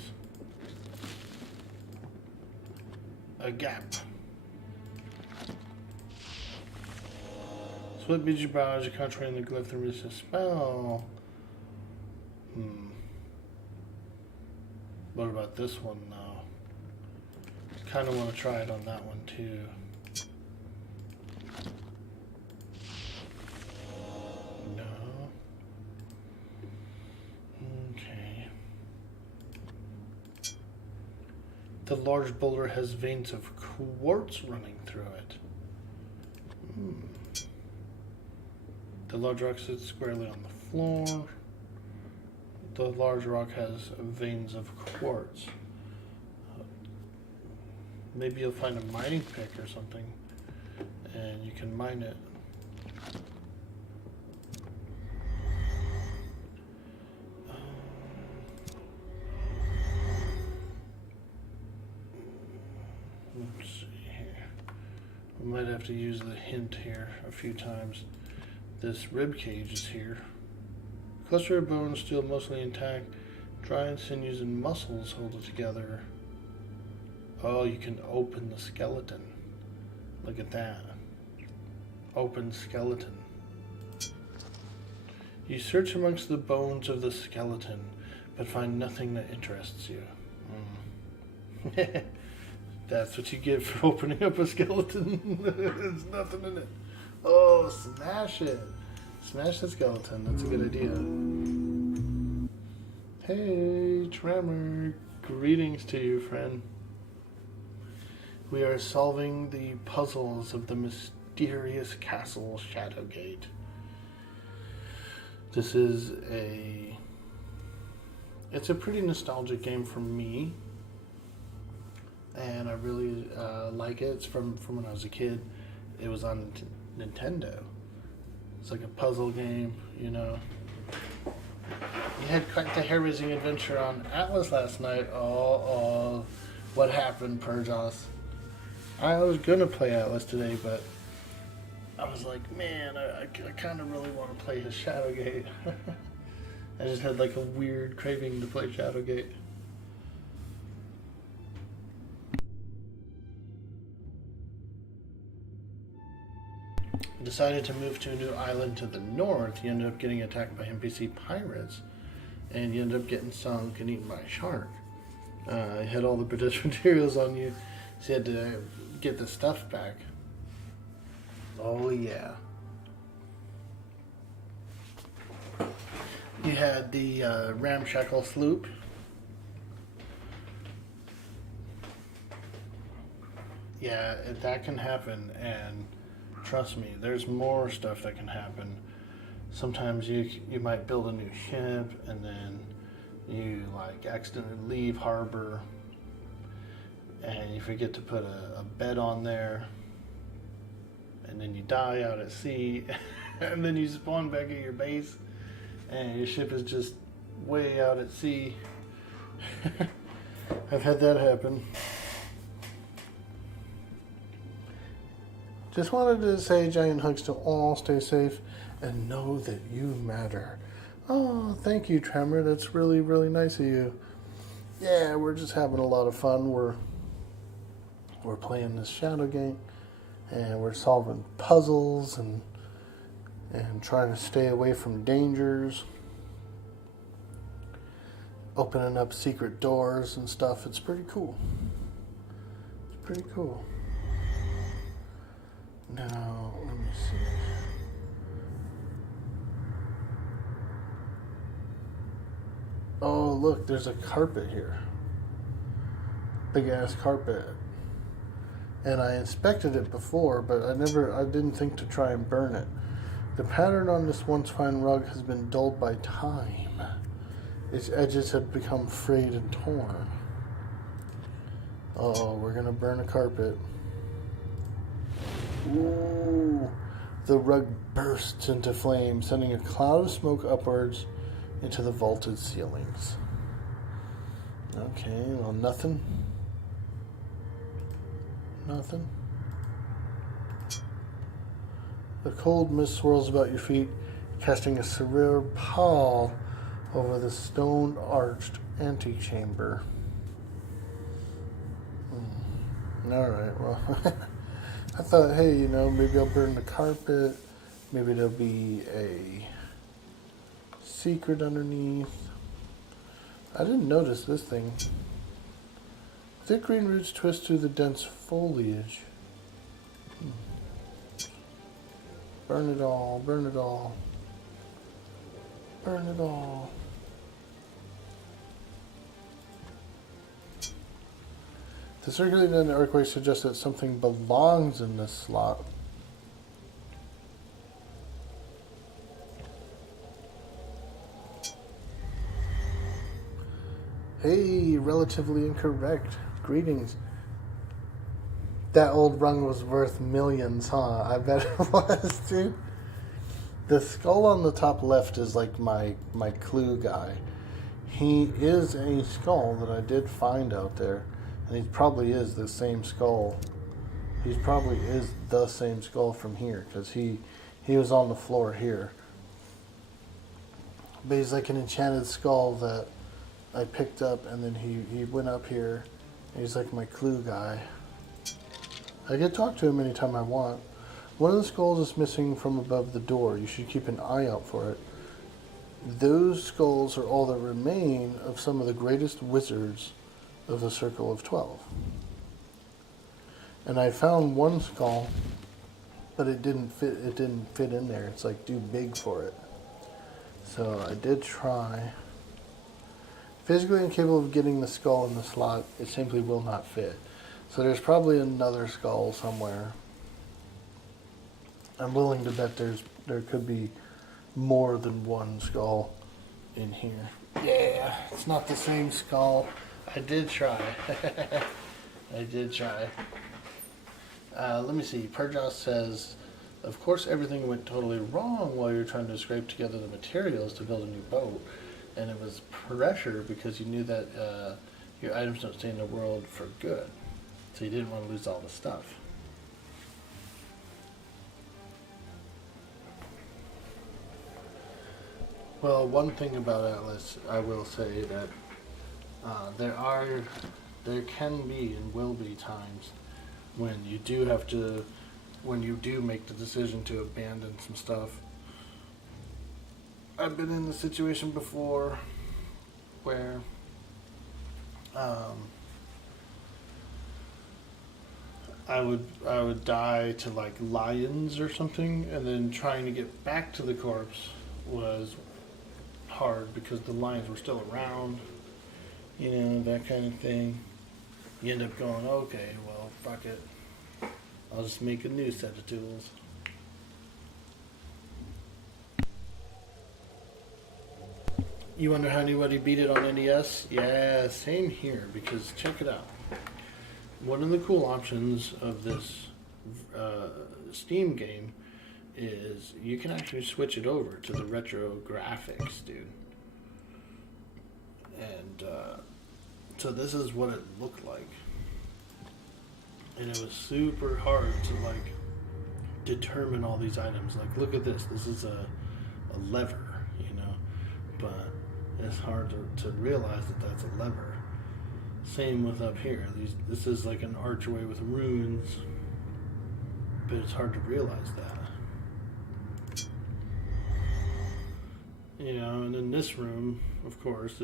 A gap. Split beats your brow as you concentrate on the glyph and resist a spell. What about this one though? Kind of want to try it on that one too. No. Okay. The large boulder has veins of quartz running through it. The large rock sits squarely on the floor. The large rock has veins of quartz. Maybe you'll find a mining pick or something, and you can mine it. Let's see here. We might have to use the hint here a few times. This rib cage is here. Cluster of bones still mostly intact. Dry sinews and muscles hold it together. Oh, you can open the skeleton. Look at that. Open skeleton. You search amongst the bones of the skeleton, but find nothing that interests you. That's what you get for opening up a skeleton. There's nothing in it. Oh, smash it. Smash the skeleton. That's a good idea. Hey, Tremor. Greetings to you, friend. We are solving the puzzles of the mysterious castle Shadowgate. This is it's a pretty nostalgic game for me. And I really like it. It's from when I was a kid. It was on Nintendo. It's like a puzzle game, you know. You had quite the hair-raising adventure on Atlas last night. Oh, what happened, Perjos? I was gonna play Atlas today, but I was like, man, I kind of really want to play his Shadowgate. I just had like a weird craving to play Shadowgate. Decided to move to a new island to the north. You ended up getting attacked by NPC pirates, and you ended up getting sunk and eaten by a shark. You had all the British materials on you, so you had to get the stuff back. Oh yeah. You had the ramshackle sloop. Yeah, that can happen, and trust me, there's more stuff that can happen. Sometimes you might build a new ship, and then you like accidentally leave harbor, and you forget to put a bed on there, and then you die out at sea, and then you spawn back at your base, and your ship is just way out at sea. I've had that happen. Just wanted to say giant hugs to all, stay safe, and know that you matter. Oh, thank you, Tremor. That's really, really nice of you. Yeah, we're just having a lot of fun. We're playing this Shadowgate, and we're solving puzzles and trying to stay away from dangers, opening up secret doors and stuff. It's pretty cool. Pretty cool. Now, let me see. Oh, look, there's a carpet here. Big ass carpet. And I inspected it before, but I didn't think to try and burn it. The pattern on this once fine rug has been dulled by time. Its edges have become frayed and torn. Oh, we're gonna burn a carpet. Ooh. The rug bursts into flame, sending a cloud of smoke upwards into the vaulted ceilings. Okay, well, nothing. Nothing. The cold mist swirls about your feet, casting a severe pall over the stone-arched antechamber. Alright, well, I thought, hey, maybe I'll burn the carpet. Maybe there'll be a secret underneath. I didn't notice this thing. Thick green roots twist through the dense foliage. Burn it all, burn it all. Burn it all. The circulating earthquake suggests that something belongs in this slot. Hey, relatively incorrect. Greetings. That old rung was worth millions, huh? I bet it was, too. The skull on the top left is like my clue guy. He is a skull that I did find out there. And he probably is the same skull. He probably is the same skull from here, because he was on the floor here. But he's like an enchanted skull that I picked up, and then he went up here. He's like my clue guy. I can talk to him anytime I want. One of the skulls is missing from above the door. You should keep an eye out for it. Those skulls are all that remain of some of the greatest wizards of the Circle of 12. And I found one skull, but it didn't fit in there. It's like too big for it. So I did try. Physically incapable of getting the skull in the slot, it simply will not fit. So there's probably another skull somewhere. I'm willing to bet there could be more than one skull in here. Yeah, it's not the same skull. I did try. I did try. Let me see. Perjos says, of course everything went totally wrong while you were trying to scrape together the materials to build a new boat. And it was pressure because you knew that your items don't stay in the world for good. So you didn't want to lose all the stuff. Well, one thing about Atlas, I will say that there can be and will be times when you do make the decision to abandon some stuff. I've been in the situation before where I would die to like lions or something, and then trying to get back to the corpse was hard because the lions were still around, that kind of thing. You end up going, okay, well, fuck it. I'll just make a new set of tools. You wonder how anybody beat it on NES? Yeah, same here, because check it out. One of the cool options of this Steam game is you can actually switch it over to the retro graphics, dude. And so this is what it looked like. And it was super hard to like determine all these items. Like, look at this. This is a lever, but it's hard to realize that that's a lever. Same with up here. This is like an archway with runes, but it's hard to realize that. And in this room, of course,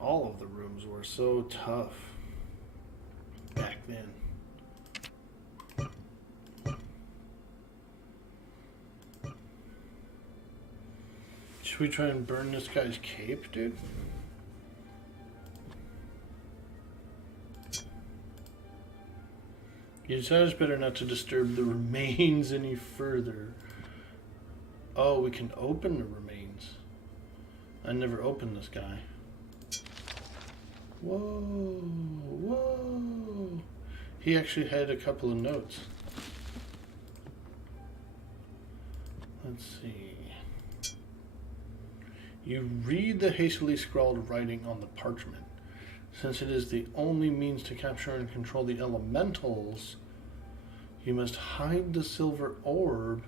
all of the rooms were so tough back man. Should we try and burn this guy's cape, dude? You decided it's better not to disturb the remains any further. Oh, we can open the remains. I never opened this guy. Whoa, whoa. He actually had a couple of notes. Let's see. You read the hastily scrawled writing on the parchment. Since it is the only means to capture and control the elementals, you must hide the silver orb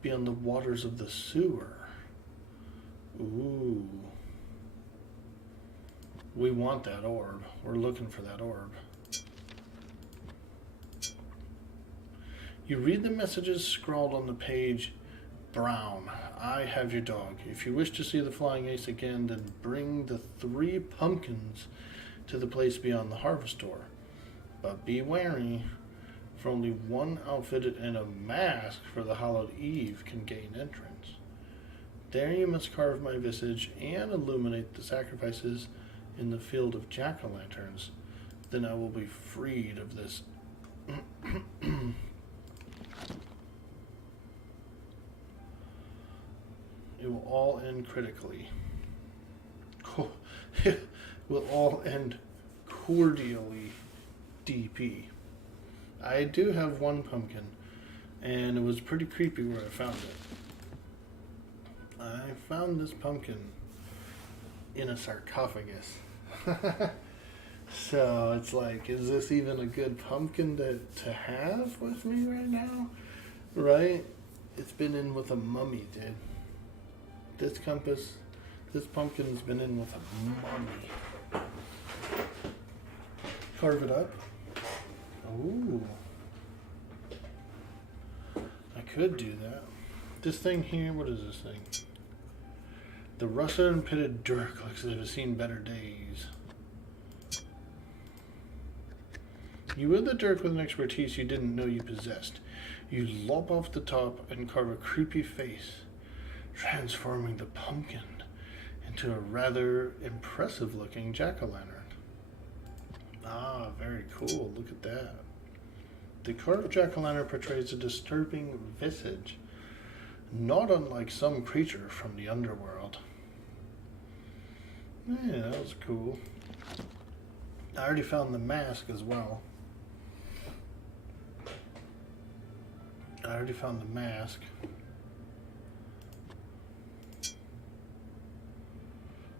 beyond the waters of the sewer. Ooh. We want that orb. We're looking for that orb. You read the messages scrawled on the page. Brown, I have your dog. If you wish to see the flying ace again, then bring the 3 pumpkins to the place beyond the harvest door. But be wary, for only one outfitted and a mask for the hallowed eve can gain entrance. There you must carve my visage and illuminate the sacrifices in the field of jack-o'-lanterns. Then I will be freed of this. It will all end critically. It will all end cordially, DP. I do have one pumpkin, and it was pretty creepy where I found it. I found this pumpkin in a sarcophagus. So it's like, is this even a good pumpkin to have with me right now? Right? It's been in with a mummy, dude. This pumpkin's been in with a mummy. Carve it up. Ooh. I could do that. This thing here, what is this thing? The rusted and pitted dirk looks as if it's seen better days. You wield the dirk with an expertise you didn't know you possessed. You lop off the top and carve a creepy face, transforming the pumpkin into a rather impressive-looking jack-o'-lantern. Ah, very cool. Look at that. The carved jack-o'-lantern portrays a disturbing visage, not unlike some creature from the underworld. Yeah, that was cool. I already found the mask as well.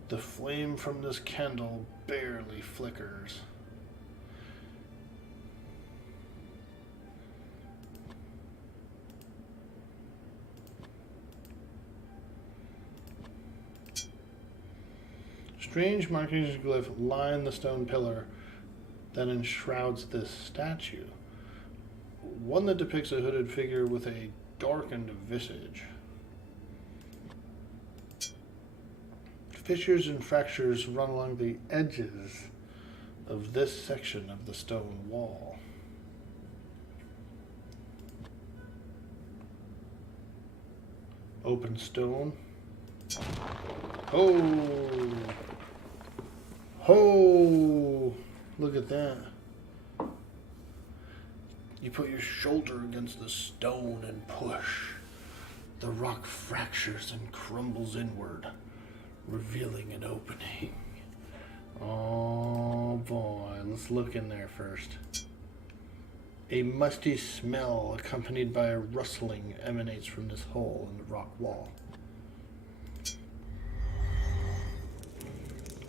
The flame from this candle barely flickers. Strange markings and glyph line the stone pillar that enshrouds this statue. One that depicts a hooded figure with a darkened visage. Fissures and fractures run along the edges of this section of the stone wall. Open stone. Oh! Oh! Look at that. You put your shoulder against the stone and push. The rock fractures and crumbles inward, revealing an opening. Oh boy, let's look in there first. A musty smell accompanied by a rustling emanates from this hole in the rock wall.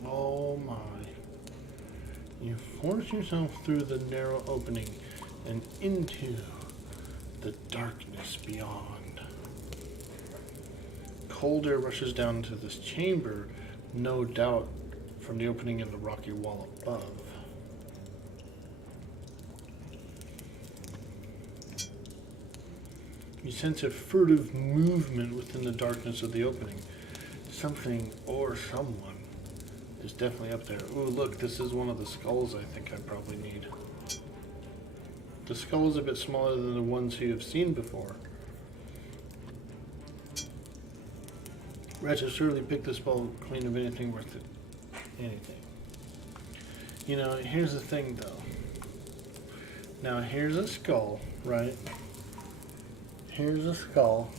Oh my. You force yourself through the narrow opening and into the darkness beyond. Cold air rushes down into this chamber, no doubt from the opening in the rocky wall above. You sense a furtive movement within the darkness of the opening. Something or someone is definitely up there. Ooh, look, this is one of the skulls I think I probably need. The skull is a bit smaller than the ones you have seen before. Wretch has surely picked this skull clean of anything worth it. Anything. You know, here's the thing though. Now here's a skull, right? Here's a skull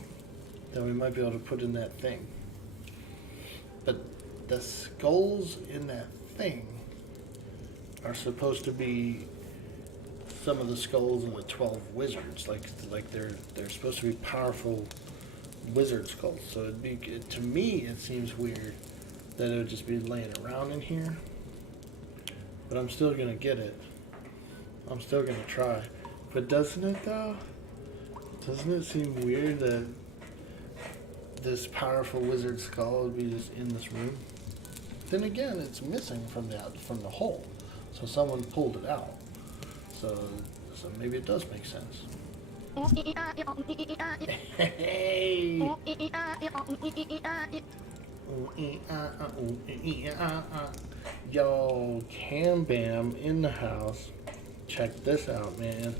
that we might be able to put in that thing. But the skulls in that thing are supposed to be some of the skulls in the 12 wizards. Like they're supposed to be powerful wizard skulls. So to me it seems weird that it would just be laying around in here. But I'm still gonna get it. I'm still gonna try. But doesn't it though? Doesn't it seem weird that this powerful wizard skull would be just in this room? Then again, it's missing from the hole, so someone pulled it out. So maybe it does make sense. Hey! Yo, Cam Bam in the house. Check this out, man.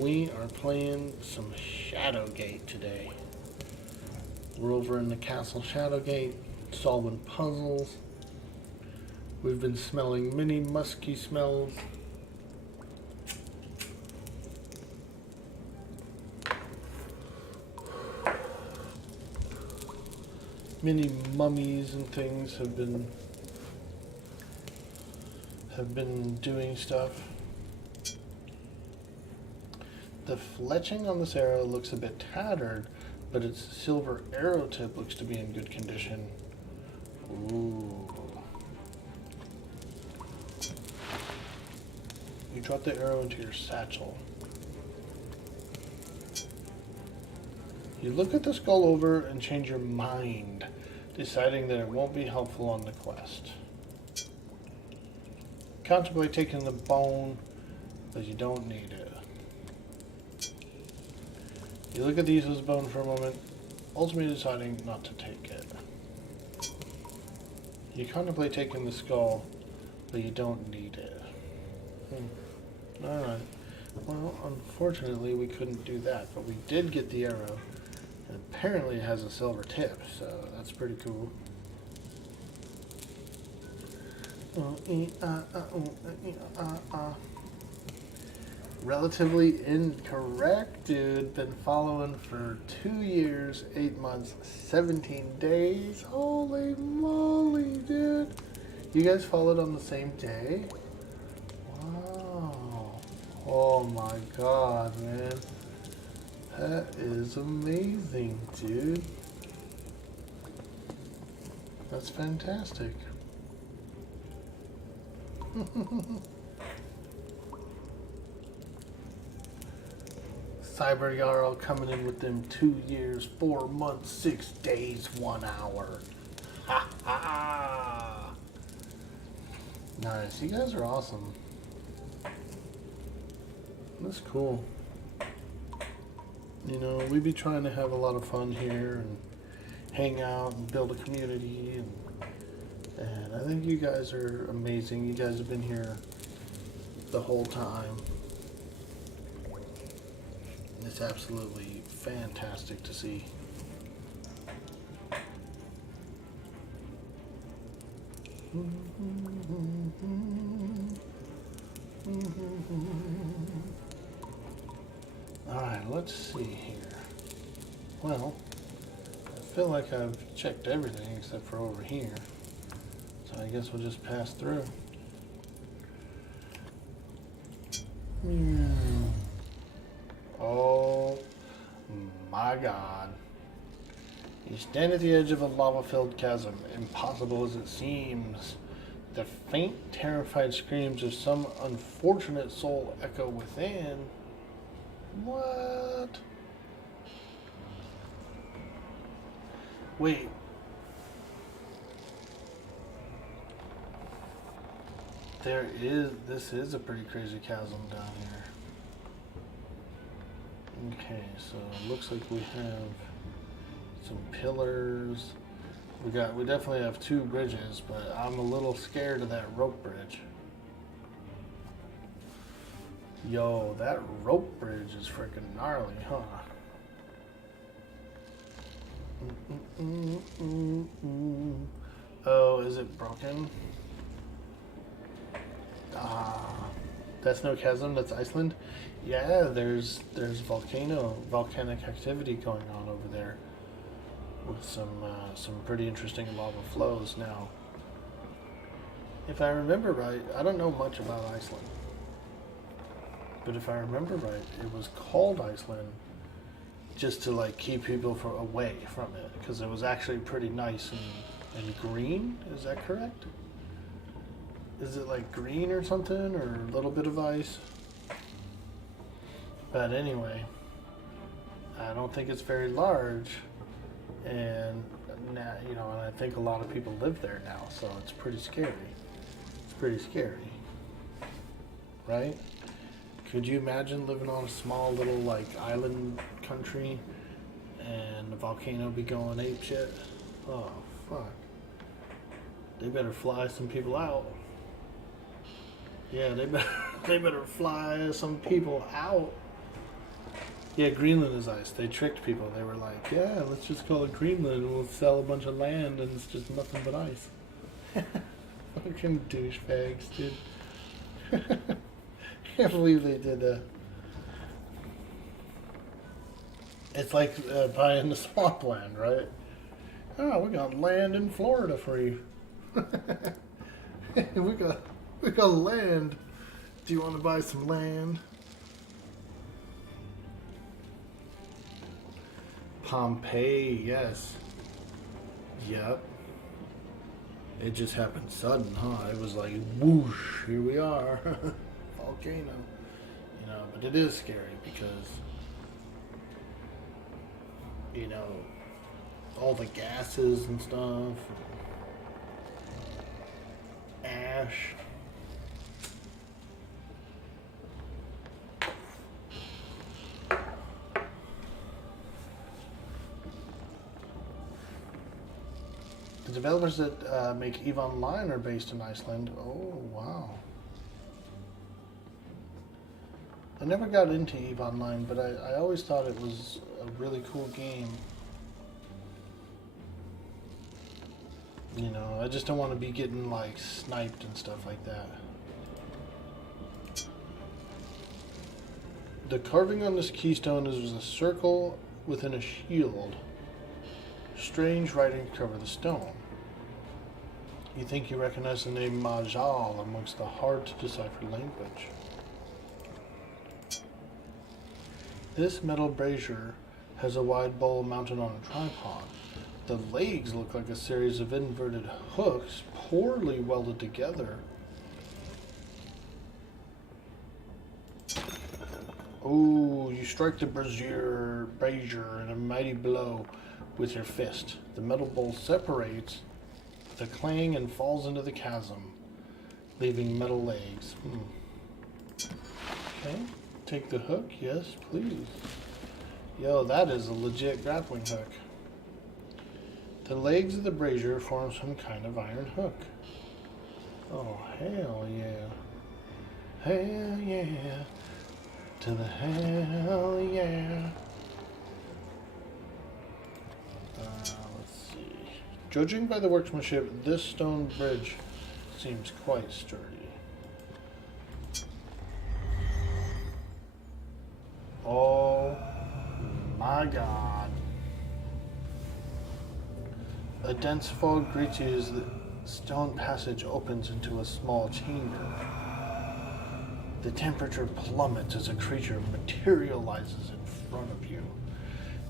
We are playing some Shadowgate today. We're over in the castle Shadowgate, solving puzzles. We've been smelling many musky smells. Many mummies and things have been doing stuff. The fletching on this arrow looks a bit tattered, but its silver arrow tip looks to be in good condition. Ooh. You drop the arrow into your satchel. You look at the skull over and change your mind, deciding that it won't be helpful on the quest. Contemplate taking the bone, but you don't need it. You look at the useless bone for a moment, ultimately deciding not to take it. You contemplate taking the skull, but you don't need it. Alright. Well, unfortunately we couldn't do that, but we did get the arrow. And apparently it has a silver tip, so that's pretty cool. Relatively incorrect, dude. Been following for 2 years, 8 months, 17 days. Holy moly, dude. You guys followed on the same day? Wow. Oh my god, man. That is amazing, dude. That's fantastic. Cyber Yarr coming in with them 2 years, 4 months, 6 days, 1 hour. Ha ha! Nice. You guys are awesome. That's cool. You know, we be trying to have a lot of fun here and hang out and build a community, and I think you guys are amazing. You guys have been here the whole time. It's absolutely fantastic to see. Alright, let's see here. Well, I feel like I've checked everything except for over here. So I guess we'll just pass through. Oh my god. You stand at the edge of a lava-filled chasm, impossible as it seems. The faint, terrified screams of some unfortunate soul echo within. What? Wait. This is a pretty crazy chasm down here. Okay, so it looks like we have some pillars. We definitely have 2 bridges, but I'm a little scared of that rope bridge. Yo, that rope bridge is freaking gnarly, huh? Oh, is it broken? Ah, that's no chasm. That's Iceland. Yeah, there's volcanic activity going on over there with some pretty interesting lava flows now. If I remember right, I don't know much about Iceland, but if I remember right, it was called Iceland just to like keep people away from it because it was actually pretty nice and green. Is that correct? Is it like green or something, or a little bit of ice? But anyway, I don't think it's very large, and now, and I think a lot of people live there now, so it's pretty scary. It's pretty scary, right? Could you imagine living on a small little like island country and the volcano be going ape shit? Oh fuck! They better fly some people out. Yeah, they better fly some people out. Yeah, Greenland is ice. They tricked people. They were like, yeah, let's just call it Greenland and we'll sell a bunch of land and it's just nothing but ice. Fucking douchebags, dude. Can't believe they did that. It's like buying the swampland, right? Oh, we got land in Florida for you. we got land. Do you want to buy some land? Pompeii, yes. Yep. It just happened sudden, huh? It was like, whoosh, here we are. Volcano. But it is scary because, all the gases and stuff. Ash. The developers that make EVE Online are based in Iceland. Oh, wow. I never got into EVE Online, but I always thought it was a really cool game. I just don't want to be getting, like, sniped and stuff like that. The carving on this keystone is a circle within a shield. Strange writing to cover the stone. You think you recognize the name Majal amongst the hard-to-decipher language. This metal brazier has a wide bowl mounted on a tripod. The legs look like a series of inverted hooks poorly welded together. Oh, you strike the brazier in a mighty blow with your fist. The metal bowl separates with a clang and falls into the chasm, leaving metal legs. Okay, take the hook. Yes, please. Yo, that is a legit grappling hook. The legs of the brazier form some kind of iron hook. Oh, hell yeah. Hell yeah. To the hell yeah. Let's see. Judging by the workmanship, this stone bridge seems quite sturdy. Oh my god. A dense fog greets you as the stone passage opens into a small chamber. The temperature plummets as a creature materializes in front of you.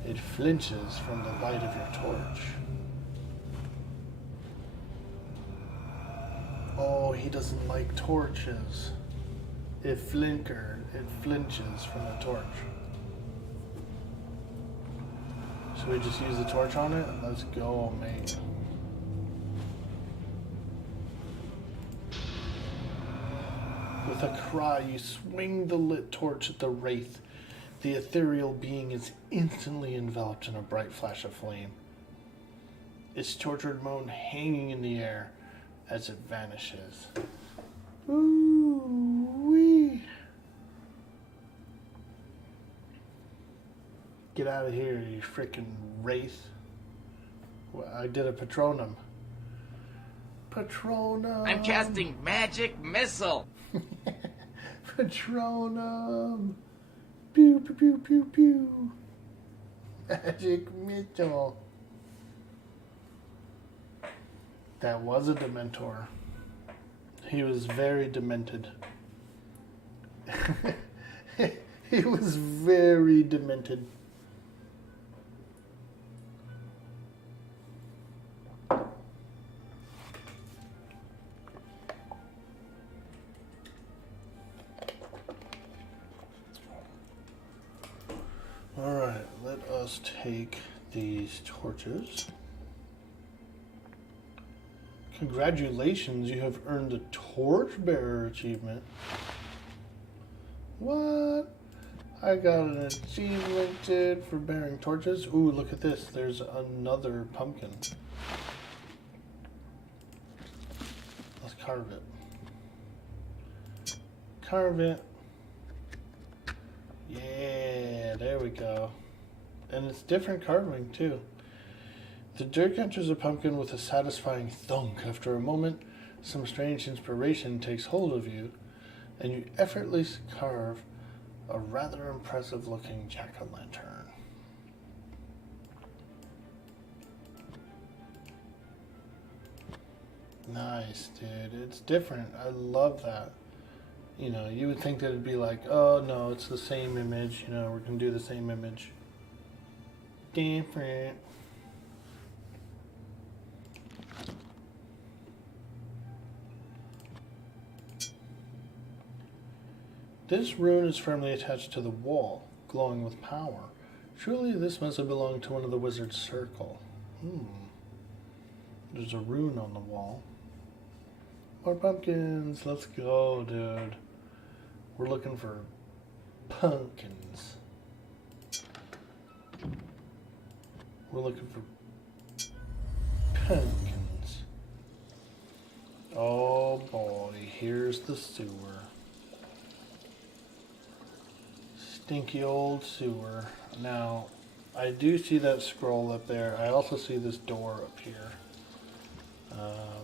It flinches from the light of your torch. Oh, he doesn't like torches. It flinches from the torch. Should we just use the torch on it? Let's go, mate. With a cry, you swing the lit torch at the wraith. The ethereal being is instantly enveloped in a bright flash of flame. Its tortured moan hanging in the air as it vanishes. Ooh-wee. Get out of here, you freaking wraith. Well, I did a Patronum. Patronum! I'm casting Magic Missile! Patronum! Pew, pew, pew, pew, pew. Magic Missile. That was a Dementor. He was very demented. He was very demented. Alright, let us take these torches. Congratulations, you have earned the Torchbearer achievement. What? I got an achievement for bearing torches. Ooh, look at this. There's another pumpkin. Let's carve it. Carve it. Yeah, there we go. And it's different carving too. The dirt enters a pumpkin with a satisfying thunk. After a moment, some strange inspiration takes hold of you, and you effortlessly carve a rather impressive looking jack-o'-lantern. Nice, dude. It's different. I love that. You know, you would think that it'd be like, oh no, it's the same image. You know, we're going to do the same image. Different. This rune is firmly attached to the wall, glowing with power. Surely this must have belonged to one of the wizard's circle. There's a rune on the wall. More pumpkins. Let's go, dude. We're looking for pumpkins. We're looking for pumpkins. Oh boy, here's the sewer. Stinky old sewer. Now, I do see that scroll up there. I also see this door up here.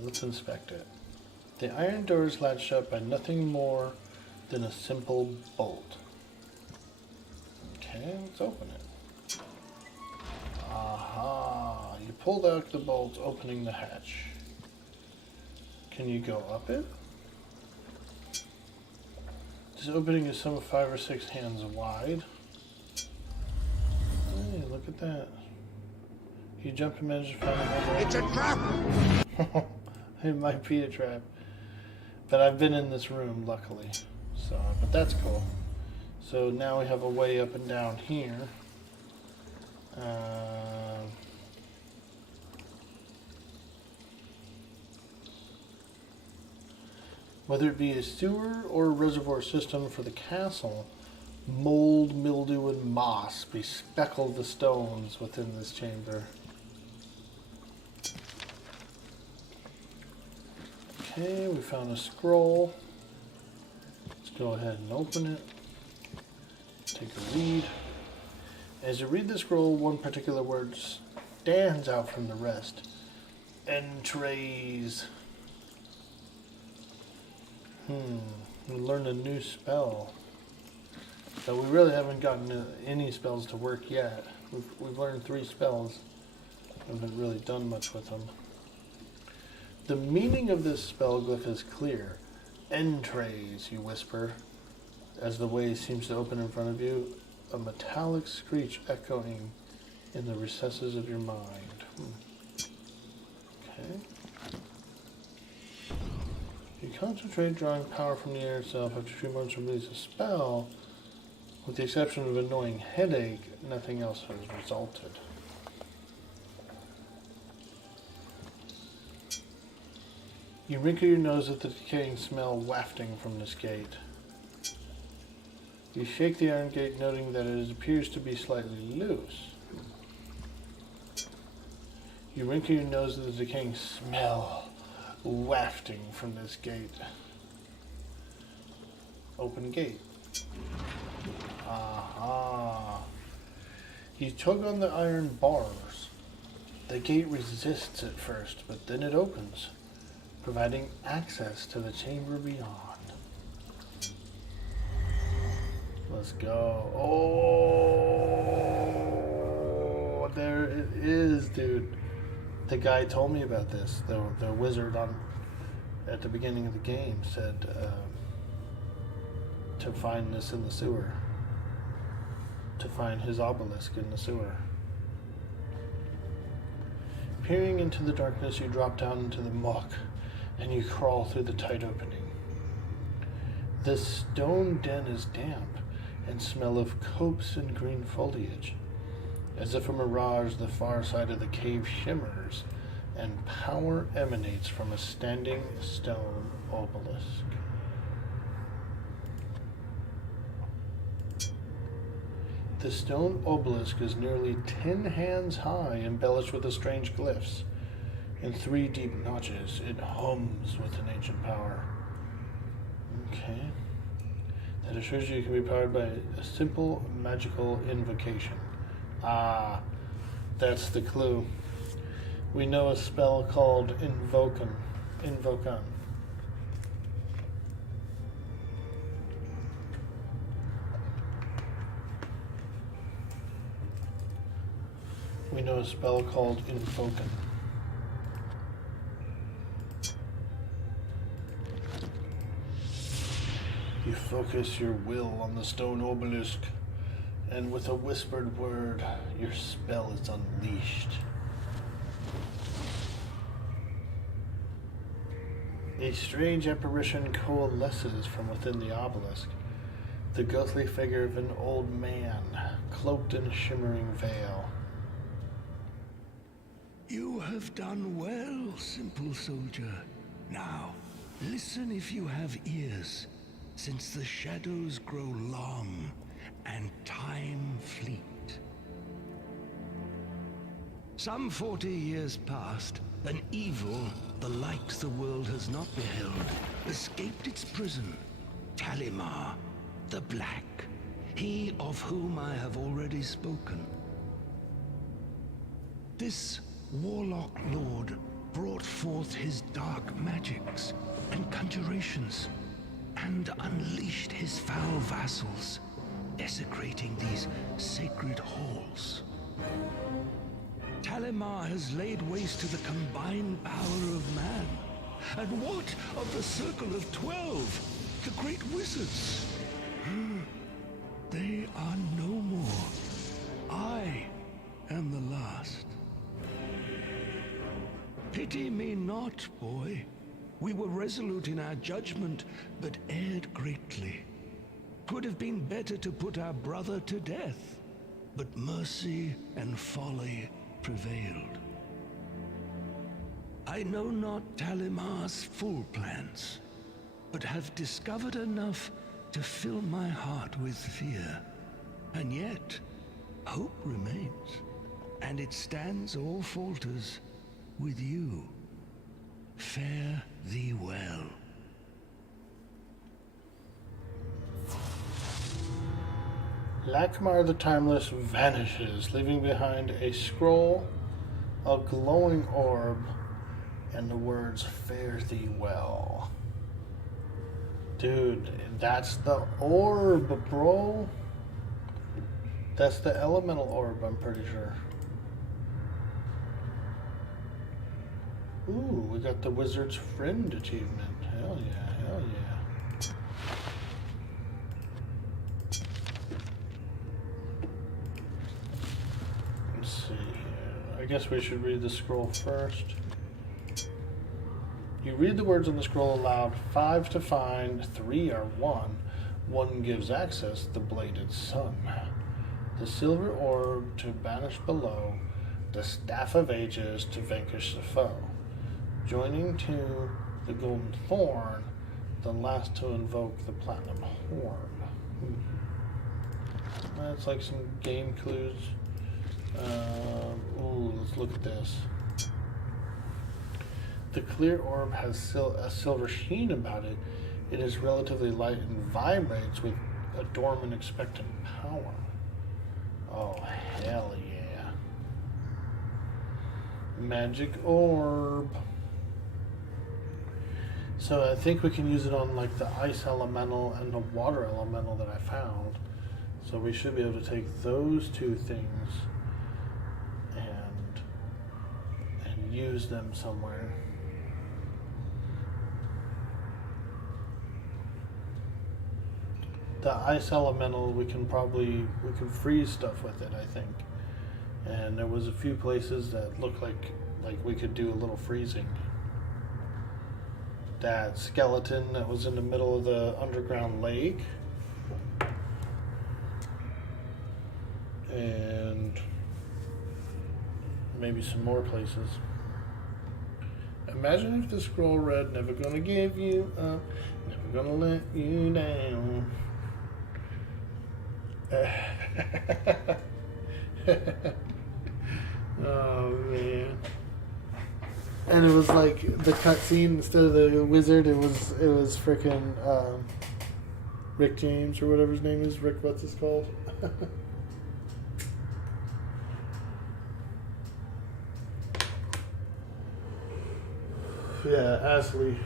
Let's inspect it. The iron door is latched shut by nothing more than a simple bolt. Okay, let's open it. Aha! You pulled out the bolt, opening the hatch. Can you go up it? This opening is some 5 or 6 hands wide. Hey, look at that. You jump and manage to find another. It's a trap! It might be a trap. But I've been in this room, luckily. So, but that's cool. So now we have a way up and down here. Whether it be a sewer or a reservoir system for the castle, mold, mildew, and moss bespeckle the stones within this chamber. Okay, we found a scroll. Let's go ahead and open it. Take a read. As you read the scroll, one particular word stands out from the rest. Entrays. We learned a new spell. So we really haven't gotten any spells to work yet. We've learned 3 spells. Haven't really done much with them. The meaning of this spell glyph is clear. Entrays, you whisper, as the way seems to open in front of you, a metallic screech echoing in the recesses of your mind. Okay. You concentrate, drawing power from the air itself. After 2 months, release a spell. With the exception of an annoying headache, nothing else has resulted. You wrinkle your nose at the decaying smell wafting from this gate. You shake the iron gate, noting that it appears to be slightly loose. You wrinkle your nose at the decaying smell wafting from this gate. Open gate. Aha. You tug on the iron bars. The gate resists at first, but then it opens, providing access to the chamber beyond. Let's go. Oh, there it is, dude. The guy told me about this. The wizard at the beginning of the game said to find this in the sewer. To find his obelisk in the sewer. Peering into the darkness, you drop down into the muck and you crawl through the tight opening. The stone den is damp and smell of copse and green foliage. As if a mirage, the far side of the cave shimmers and power emanates from a standing stone obelisk. The stone obelisk is nearly 10 hands high, embellished with the strange glyphs. In 3 deep notches, it hums with an ancient power. Okay. That assures you it can be powered by a simple magical invocation. Ah, that's the clue. We know a spell called Invocan. We know a spell called Invocan. You focus your will on the stone obelisk, and with a whispered word, your spell is unleashed. A strange apparition coalesces from within the obelisk, the ghostly figure of an old man, cloaked in a shimmering veil. You have done well, simple soldier. Now, listen if you have ears, since the shadows grow long and time fleet. Some 40 years past, an evil, the likes the world has not beheld, escaped its prison. Talimar, the Black, he of whom I have already spoken. This warlock lord brought forth his dark magics and conjurations, and unleashed his foul vassals, desecrating these sacred halls. Talimar has laid waste to the combined power of man. And what of the Circle of 12, the great wizards? They are no more. I am the last. Pity me not, boy. We were resolute in our judgment, but erred greatly. 'Twould have been better to put our brother to death, but mercy and folly prevailed. I know not Talimar's full plans, but have discovered enough to fill my heart with fear. And yet, hope remains, and it stands or falters with you. Fare thee well. Lakmar the Timeless vanishes, leaving behind a scroll, a glowing orb, and the words, "Fare thee well." Dude, that's the orb, bro. That's the elemental orb, I'm pretty sure. Ooh, we got the Wizard's Friend achievement. Hell yeah, hell yeah. Let's see here. I guess we should read the scroll first. You read the words on the scroll aloud. 5 to find, 3 are 1. 1 gives access, the bladed sun. The silver orb to banish below. The staff of ages to vanquish the foe. Joining to the golden thorn, the last to invoke the platinum horn. That's like some game clues. Ooh, let's look at this. The clear orb has a silver sheen about it. It is relatively light and vibrates with a dormant expectant power. Oh, hell yeah. Magic orb. So I think we can use it on like the ice elemental and the water elemental that I found. So we should be able to take those two things and use them somewhere. The ice elemental we can freeze stuff with it, I think. And there was a few places that looked like we could do a little freezing. That skeleton that was in the middle of the underground lake. And maybe some more places. Imagine if the scroll read, "Never gonna give you up, never gonna let you down." Oh man. And it was like the cutscene, instead of the wizard, it was freaking Rick James or whatever his name is. Rick, what's this called? Yeah, Astley.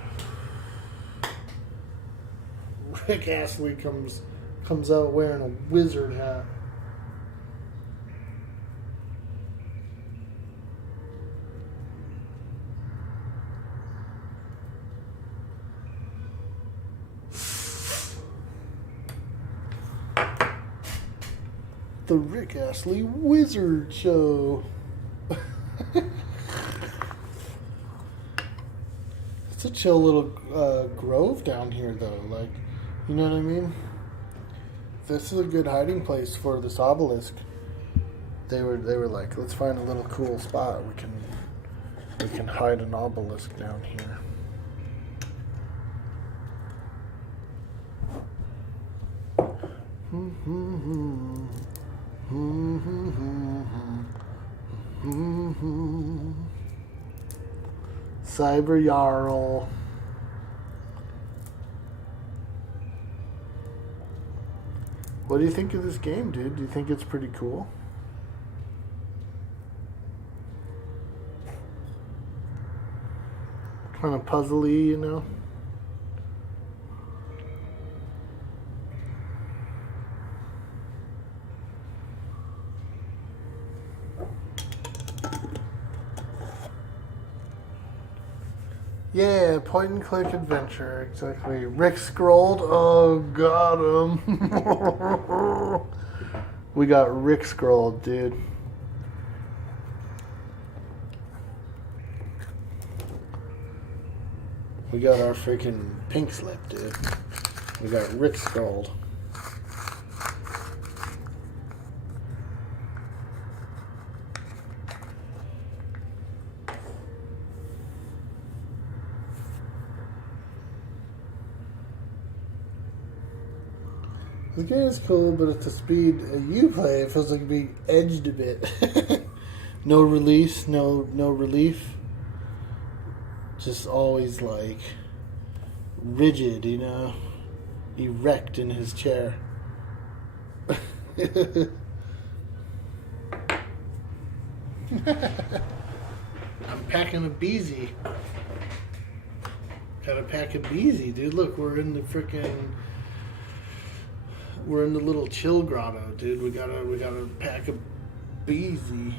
Rick Astley comes out wearing a wizard hat. The Rick Astley Wizard Show. It's a chill little grove down here, though. Like, you know what I mean? This is a good hiding place for this obelisk. They were like, let's find a little cool spot. We can hide an obelisk down here. Cyber Yarl. What do you think of this game, dude? Do you think it's pretty cool? Kind of puzzly, you know? Yeah, point and click adventure, exactly. Rick scrolled. Oh, got him. We got Rick scrolled, dude. We got our freaking pink slip, dude. We got Rick scrolled. The game is cool, but at the speed you play, it feels like being edged a bit. No release, no relief. Just always like rigid, you know, erect in his chair. I'm packing a beezy. Got a pack of beezy, dude. Look, we're in the little chill grotto, dude. We got a pack of beezy.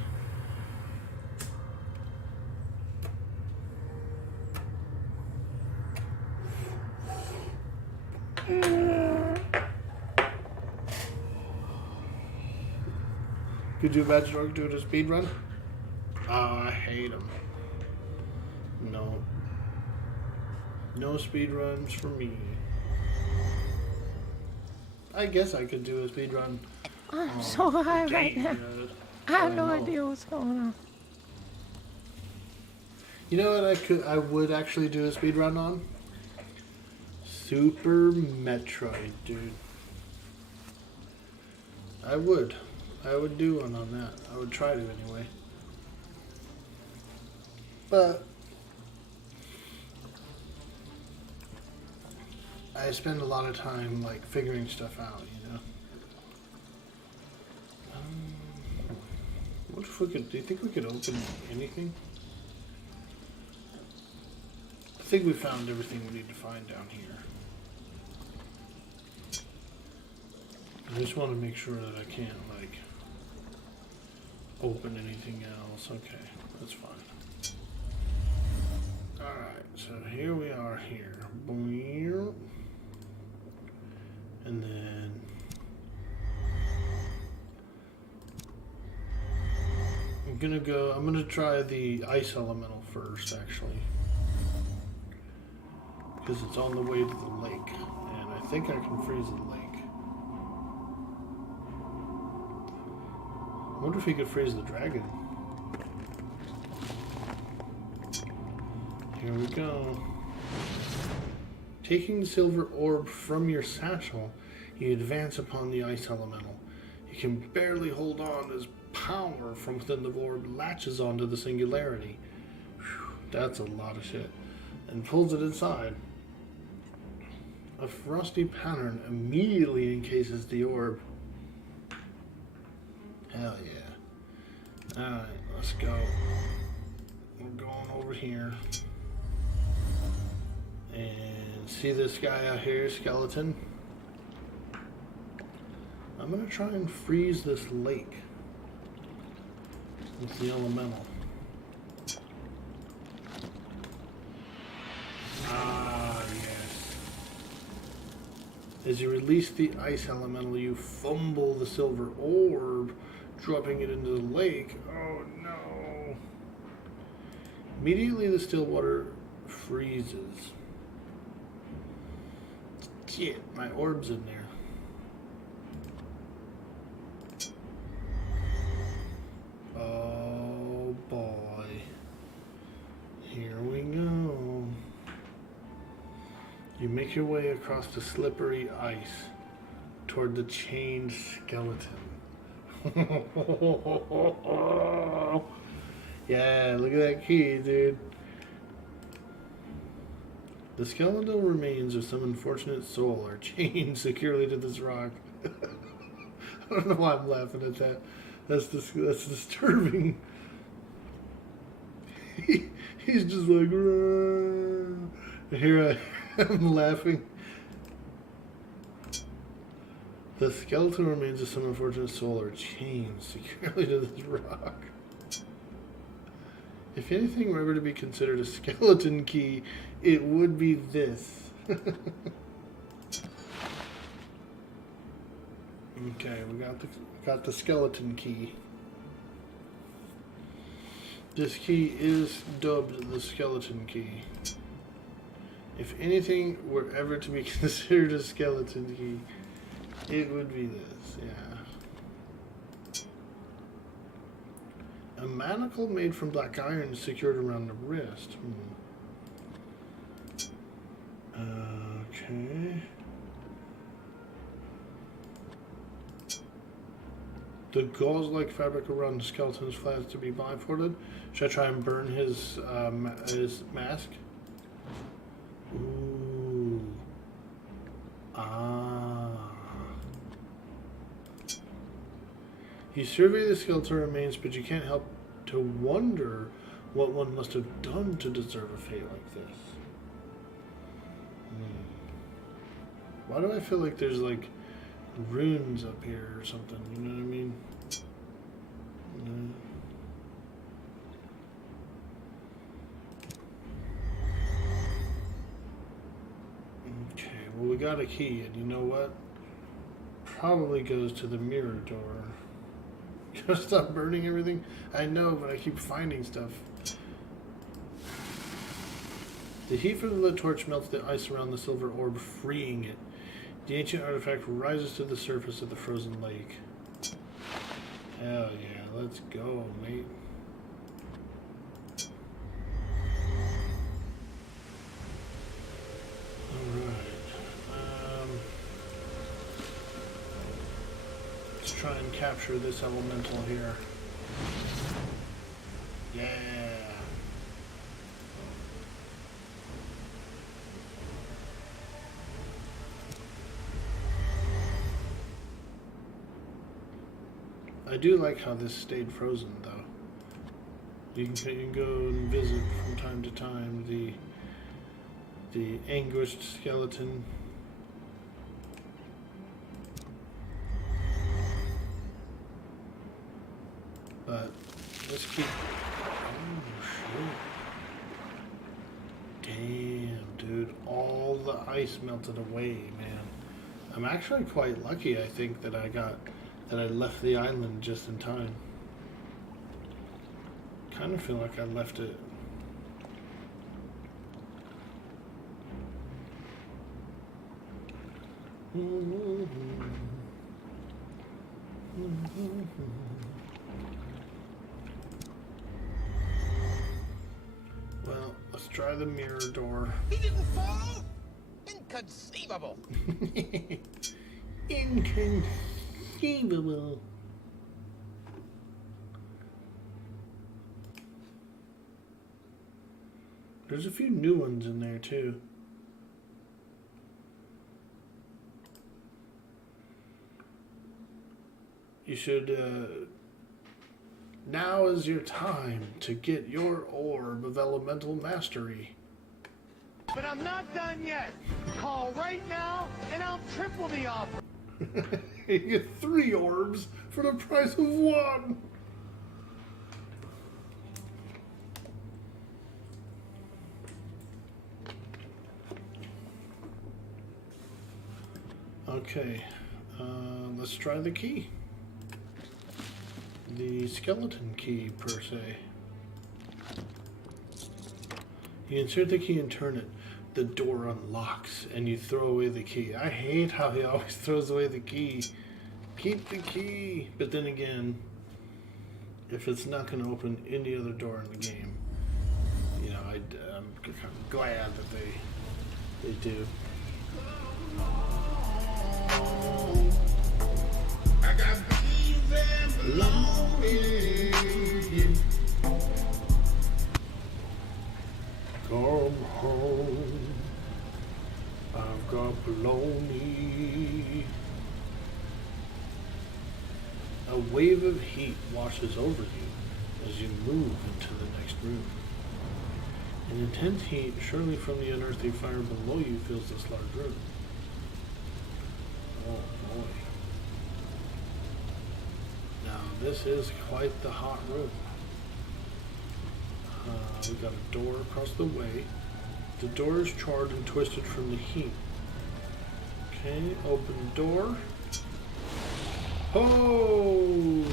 Could you imagine Orc doing a speed run? Oh, I hate them. No speed runs for me. I guess I could do a speed run. I'm so high right now. I have no idea what's going on. You know what I would actually do a speed run on? Super Metroid, dude. I would do one on that. I would try to anyway. But I spend a lot of time like figuring stuff out, you know. What if we could? Do you think we could open anything? I think we found everything we need to find down here. I just want to make sure that I can't, like, open anything else. Okay, that's fine. Alright, so here we are here. And then... I'm gonna try the ice elemental first, actually. Because it's on the way to the lake. And I think I can freeze the lake. I wonder if he could freeze the dragon. Here we go. Taking the silver orb from your satchel, you advance upon the ice elemental. You can barely hold on as power from within the orb latches onto the singularity. Whew, that's a lot of shit. And pulls it inside. A frosty pattern immediately encases the orb. Hell yeah. Alright, let's go. We're going over here. And see this guy out here, skeleton? I'm gonna try and freeze this lake with the elemental. Ah, yes. As you release the ice elemental, you fumble the silver orb, dropping it into the lake. Oh no. Immediately the still water freezes. Shit, my orb's in there. Oh boy. Here we go. You make your way across the slippery ice toward the chained skeleton. Yeah, look at that key, dude. The skeletal remains of some unfortunate soul are chained securely to this rock. I don't know why I'm laughing at that. That's disturbing. He's just like, "Rah." Here I am laughing. The skeletal remains of some unfortunate soul are chained securely to this rock. If anything were ever to be considered a skeleton key, it would be this. Okay, we got the skeleton key. This key is dubbed the skeleton key. If anything were ever to be considered a skeleton key, it would be this, yeah. A manacle made from black iron secured around the wrist. Okay. The gauze-like fabric around the skeleton's flat is to be blindfolded. Should I try and burn his mask? Ooh. Ah. You survey the skeletal remains, but you can't help to wonder what one must have done to deserve a fate like this. Why do I feel like there's like runes up here or something? You know what I mean? Okay, well we got a key, and you know what? Probably goes to the mirror door. Gotta stop burning everything? I know, but I keep finding stuff. The heat from the lit torch melts the ice around the silver orb, freeing it. The ancient artifact rises to the surface of the frozen lake. Hell yeah, let's go, mate. Let's try and capture this elemental here. Yeah. I do like how this stayed frozen, though. You can go and visit from time to time the anguished skeleton. But let's keep. Oh shit! Damn, dude, all the ice melted away, man. I'm actually quite lucky. I think that I left the island just in time. Kind of feel like I left it. Well, let's try the mirror door. He didn't fall? Inconceivable. Inconceivable. There's a few new ones in there too. You should, now is your time to get your orb of elemental mastery. But I'm not done yet. Call right now and I'll triple the offer. You get 3 orbs for the price of 1. Okay, let's try the key. The skeleton key, per se. You insert the key and turn it. The door unlocks, and you throw away the key. I hate how he always throws away the key. Keep the key. But then again, if it's not going to open any other door in the game, you know, I'm kind of glad that they do. I got bees and belonging. Come home, I've got baloney. A wave of heat washes over you as you move into the next room. An intense heat, surely from the unearthly fire below you, fills this large room. Oh boy. Now this is quite the hot room. We got a door across the way. The door is charred and twisted from the heat. Okay, open door. Oh!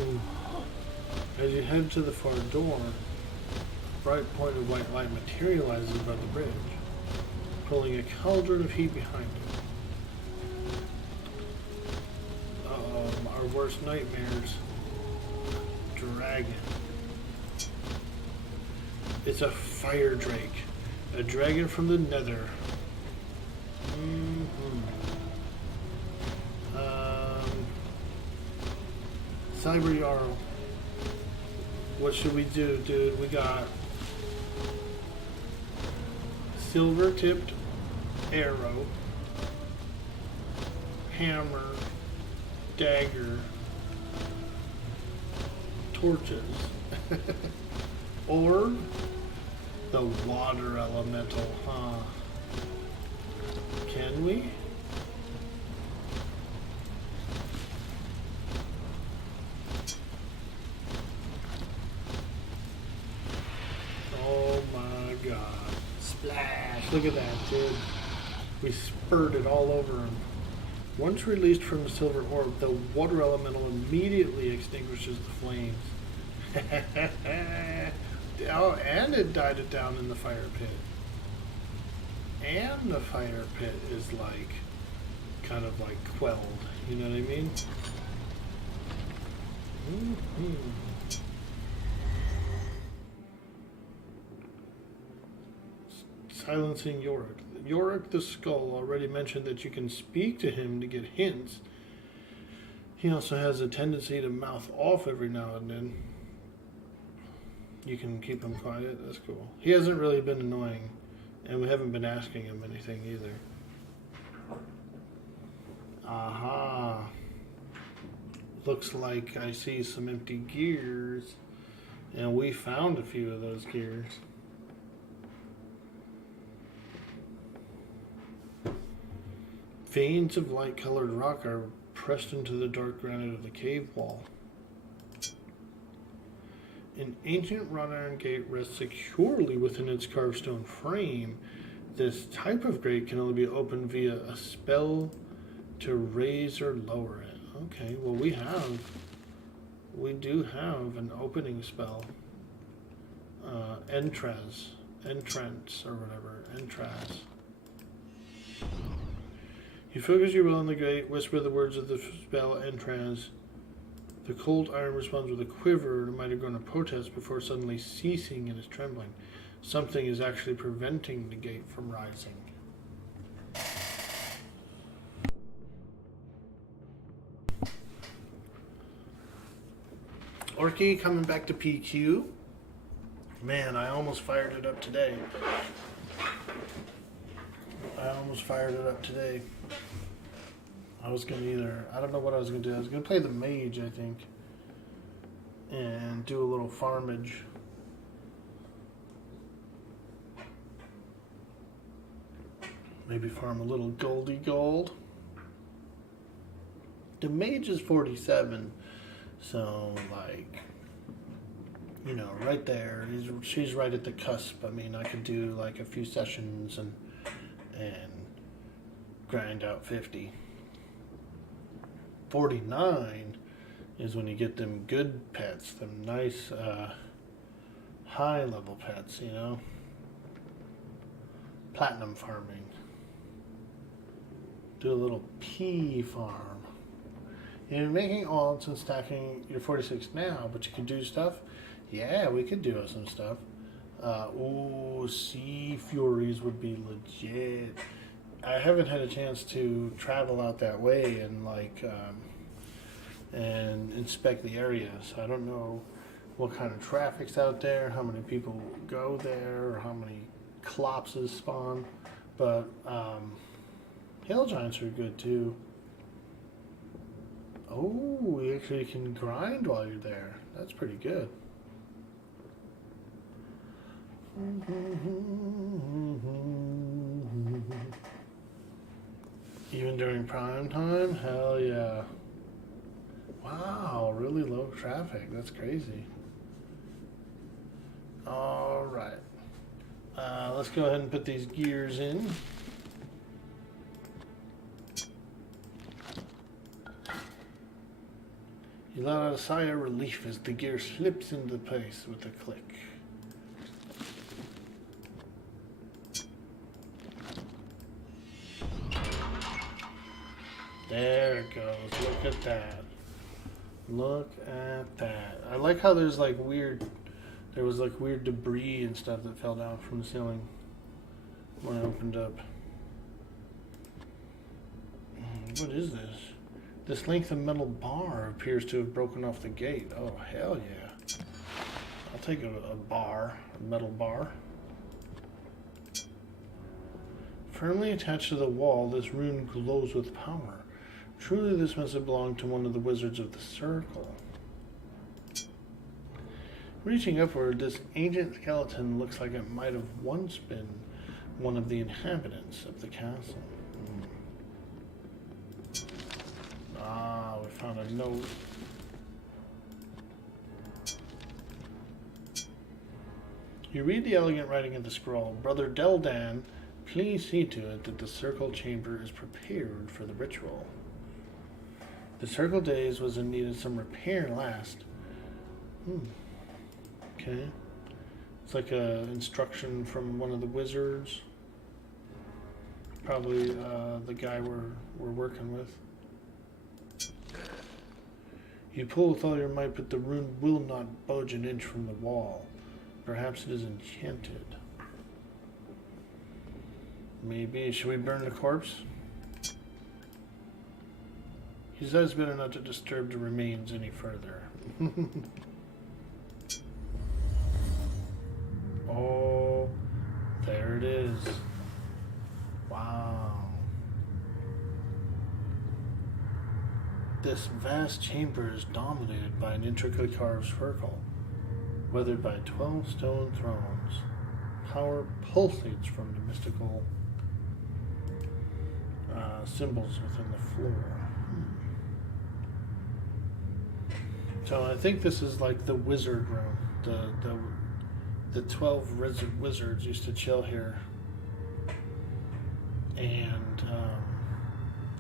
As you head to the far door, a bright point of white light materializes above the bridge, pulling a cauldron of heat behind it. Our worst nightmares. Dragon. It's a fire drake. A dragon from the nether. Cyber Yarr. What should we do, dude? We got silver tipped arrow, hammer, dagger, torches, orb, the water elemental, huh? Can we? Oh my god. Splash. Look at that, dude. We spurted all over him. Once released from the silver orb, the water elemental immediately extinguishes the flames. Oh, and it died it down in the fire pit. And the fire pit is like, kind of like quelled. You know what I mean? Silencing Yorick. Yorick the Skull already mentioned that you can speak to him to get hints. He also has a tendency to mouth off every now and then. You can keep him quiet. That's cool. He hasn't really been annoying, and we haven't been asking him anything either. Aha. looks like I see some empty gears, and we found a few of those gears. Veins of light-colored rock are pressed into the dark granite of the cave wall. An ancient wrought iron gate rests securely within its carved stone frame. This type of gate can only be opened via a spell to raise or lower it. Okay, well we do have an opening spell. Entrance or whatever, Entras. You focus your will on the gate, whisper the words of the spell Entrance. The cold iron responds with a quiver, and it might have grown a protest before suddenly ceasing in its trembling. Something is actually preventing the gate from rising. Orky coming back to PQ. Man, I almost fired it up today. I was going to I don't know what I was going to do. I was going to play the mage, I think. And do a little farmage. Maybe farm a little goldy gold. The mage is 47. So, like, you know, right there. She's right at the cusp. I mean, I could do like a few sessions and grind out 50. 49 is when you get them good pets, them nice high level pets, you know. Platinum farming. Do a little pea farm. You're making alts and stacking your 46 now, but you can do stuff. Yeah, we could do some stuff. Sea Furies would be legit. I haven't had a chance to travel out that way and and inspect the area, so I don't know what kind of traffic's out there, how many people go there, or how many clopses spawn. But hill giants are good too. Oh, you actually can grind while you're there. That's pretty good. Even during prime time? Hell yeah. Wow, really low traffic. That's crazy. Alright. Let's go ahead and put these gears in. You let out a sigh of relief as the gear slips into place with a click. There it goes. Look at that. Look at that. I like how there's like weird debris and stuff that fell down from the ceiling when I opened up. What is this? This length of metal bar appears to have broken off the gate. Oh, hell yeah. I'll take a metal bar. Firmly attached to the wall, this rune glows with power. Truly, this must have belonged to one of the wizards of the circle. Reaching upward, this ancient skeleton looks like it might have once been one of the inhabitants of the castle. We found a note. You read the elegant writing of the scroll. Brother Deldan, please see to it that the circle chamber is prepared for the ritual. The circle days was in need of some repair last. Okay. It's like a instruction from one of the wizards. Probably the guy we're working with. You pull with all your might, but the rune will not budge an inch from the wall. Perhaps it is enchanted. Maybe. Should we burn the corpse? He says better not to disturb the remains any further. Oh, there it is. Wow. This vast chamber is dominated by an intricately carved circle, weathered by 12 stone thrones. Power pulsates from the mystical symbols within the floor. So I think this is like the wizard room. The 12 wizards used to chill here, and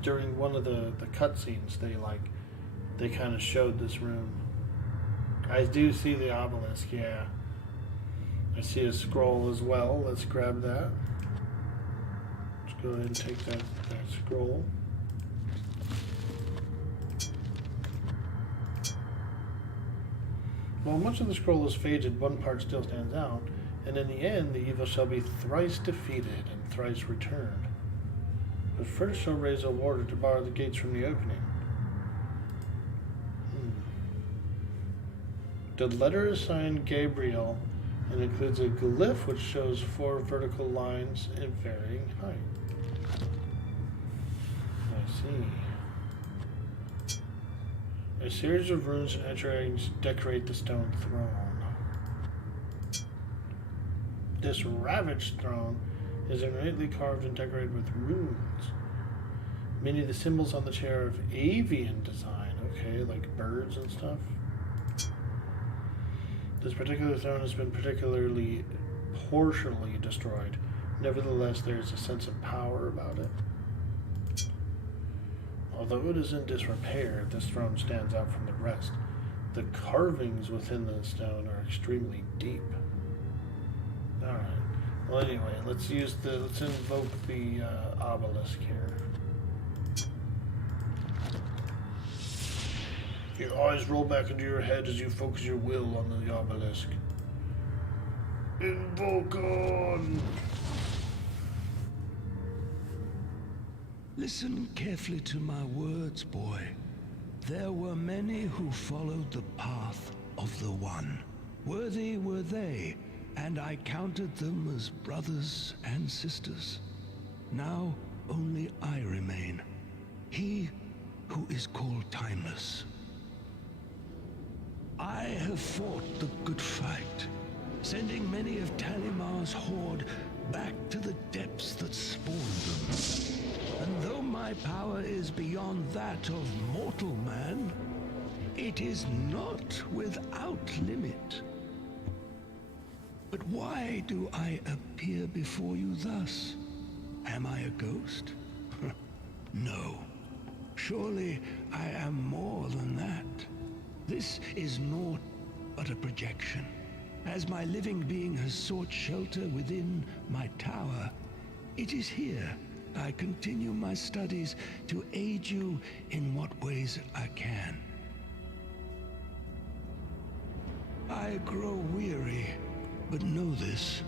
during one of the cutscenes, they kind of showed this room. I do see the obelisk, yeah. I see a scroll as well. Let's grab that. Let's go ahead and take that scroll. While much of the scroll is faded, one part still stands out, and in the end, the evil shall be thrice defeated and thrice returned. But first shall raise a warder to bar the gates from the opening. The letter is signed Gabriel and includes a glyph which shows 4 vertical lines in varying height. I see. A series of runes and etchings decorate the stone throne. This ravaged throne is innately carved and decorated with runes. Many of the symbols on the chair are of avian design, okay, like birds and stuff. This particular throne has been particularly partially destroyed. Nevertheless, there is a sense of power about it. Although it is in disrepair, this throne stands out from the rest. The carvings within the stone are extremely deep. Alright. Well, anyway, let's invoke the obelisk here. Your eyes roll back into your head as you focus your will on the obelisk. Invoke on! Listen carefully to my words, boy. There were many who followed the path of the One. Worthy were they, and I counted them as brothers and sisters. Now only I remain, he who is called Timeless. I have fought the good fight, sending many of Talimar's horde back to the depths that spawned them. And though my power is beyond that of mortal man, it is not without limit. But why do I appear before you thus? Am I a ghost? No. Surely I am more than that. This is naught but a projection. As my living being has sought shelter within my tower, it is here I continue my studies to aid you in what ways I can. I grow weary, but know this.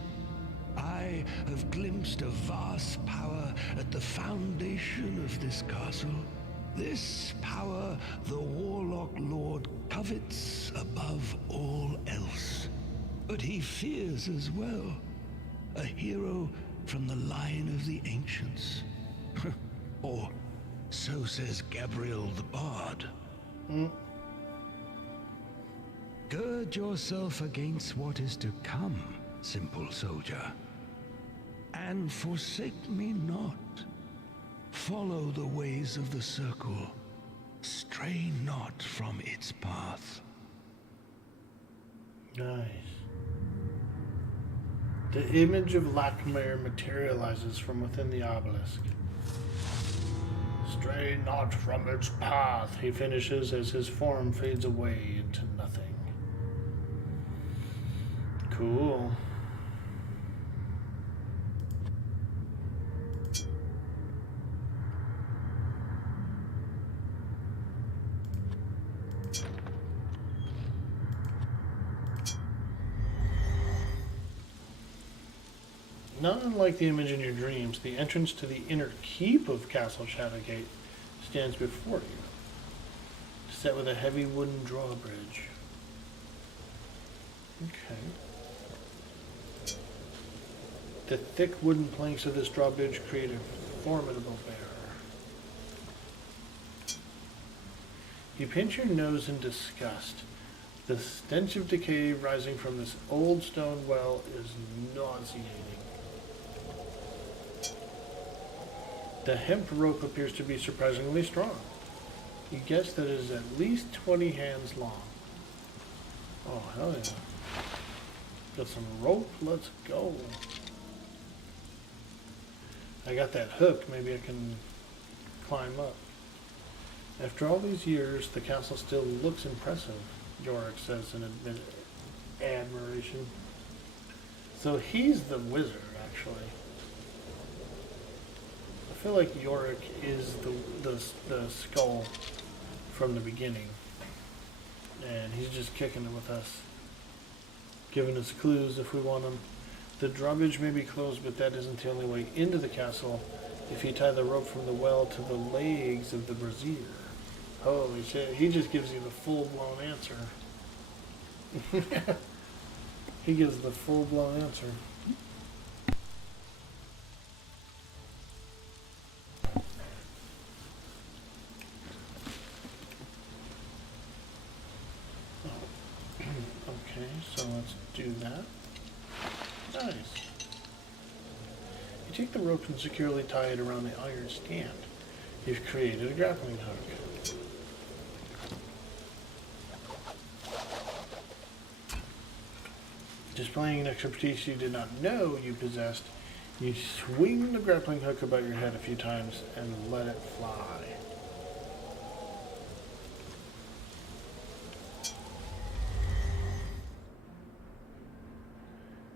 I have glimpsed a vast power at the foundation of this castle. This power the Warlock Lord covets above all else. But he fears as well. A hero from the line of the ancients. Or so says Gabriel the Bard. Gird yourself against what is to come, simple soldier. And forsake me not. Follow the ways of the circle. Stray not from its path. Nice. The image of Lakmir materializes from within the obelisk. Stray not from its path, he finishes as his form fades away into nothing. Cool. Not unlike the image in your dreams, the entrance to the inner keep of Castle Shadowgate stands before you, set with a heavy wooden drawbridge. Okay. The thick wooden planks of this drawbridge create a formidable barrier. You pinch your nose in disgust. The stench of decay rising from this old stone well is nauseating. The hemp rope appears to be surprisingly strong. You guess that it is at least 20 hands long. Oh, hell yeah. Got some rope, let's go. I got that hook, maybe I can climb up. After all these years, the castle still looks impressive, Yorick says in admiration. So he's the wizard, actually. I feel like Yorick is the skull from the beginning. And he's just kicking it with us. Giving us clues if we want them. The drawbridge may be closed, but that isn't the only way into the castle if you tie the rope from the well to the legs of the brazier. Holy shit, he just gives you the full-blown answer. He gives the full-blown answer. Okay, so let's do that. Nice. You take the rope and securely tie it around the iron stand. You've created a grappling hook. Displaying an expertise you did not know you possessed, you swing the grappling hook about your head a few times and let it fly.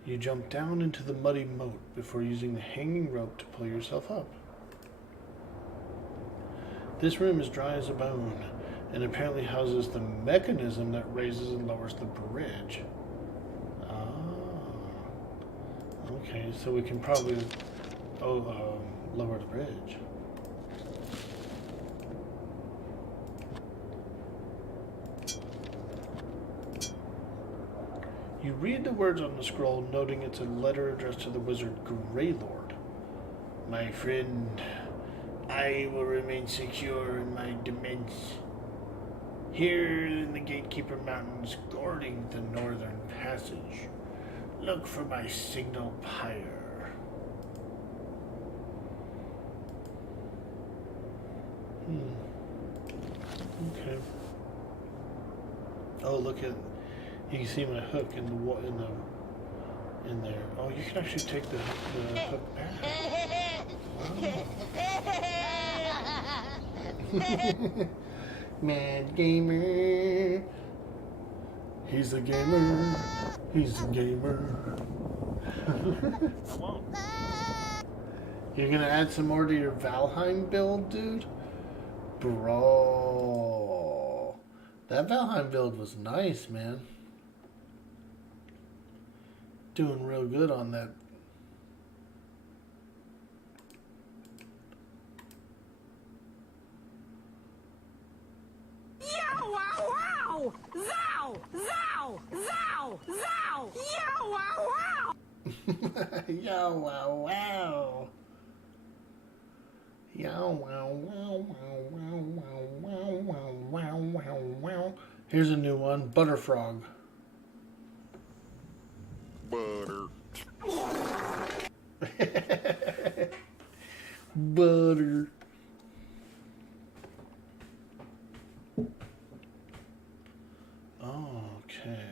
You jump down into the muddy moat before using the hanging rope to pull yourself up. This room is dry as a bone and apparently houses the mechanism that raises and lowers the bridge. Okay, so we can probably lower the bridge. You read the words on the scroll, noting it's a letter addressed to the wizard Greylord. My friend, I will remain secure in my demesne. Here in the Gatekeeper Mountains, guarding the northern passage. Look for my signal pyre. Okay. Oh, look at. You can see my hook in there. Oh, you can actually take the hook back. Wow. Mad gamer. He's a gamer. He's a gamer. You're gonna add some more to your Valheim build, dude? Bro. That Valheim build was nice, man. Doing real good on that. Yow, wow, wow! Zow! Zow! Zow! Zow! Yow, wow, wow! Yow, wow, wow. Yow, wow, wow, wow, wow, wow, wow, wow, wow, wow. Here's a new one, Butterfrog. Butter. Butter. Okay.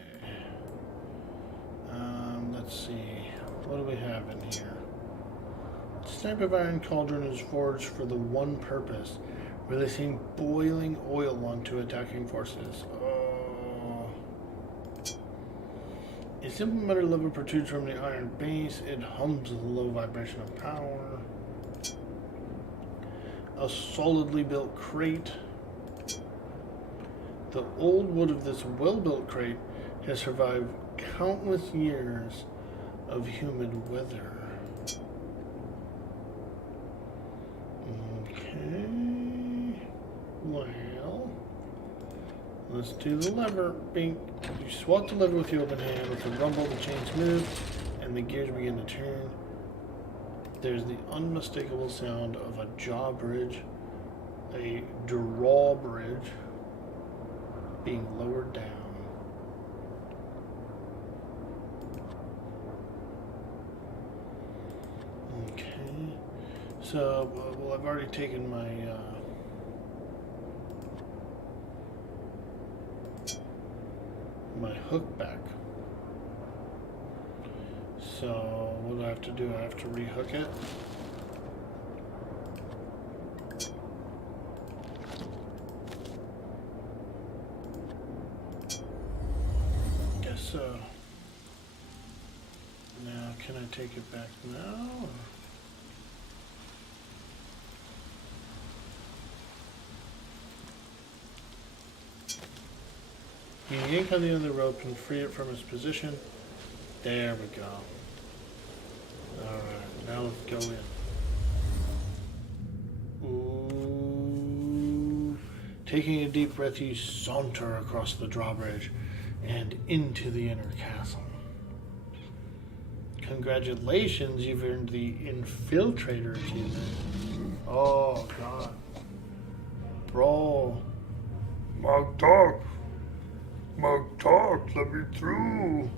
Let's see. What do we have in here? This type of iron cauldron is forged for the one purpose, releasing boiling oil onto attacking forces. Oh. A simple metal lever protrudes from the iron base. It hums with a low vibration of power. A solidly built crate. The old wood of this well-built crate has survived countless years of humid weather. Okay. Well, let's do the lever. Bink. You swat the lever with the open hand. With a rumble, the chains move, and the gears begin to turn. There's the unmistakable sound of a drawbridge, a drawbridge. being lowered down. Okay. So, well, I've already taken my my hook back. So, what do I have to do? I have to rehook it. Guess so. Now, can I take it back now? Or? You yank on the end of the rope and free it from its position. There we go. Alright, now let's go in. Ooh. Taking a deep breath, you saunter across the drawbridge and into the inner castle. Congratulations, you've earned the Infiltrator achievement. Oh, God. Bro. Magtalk, let me through.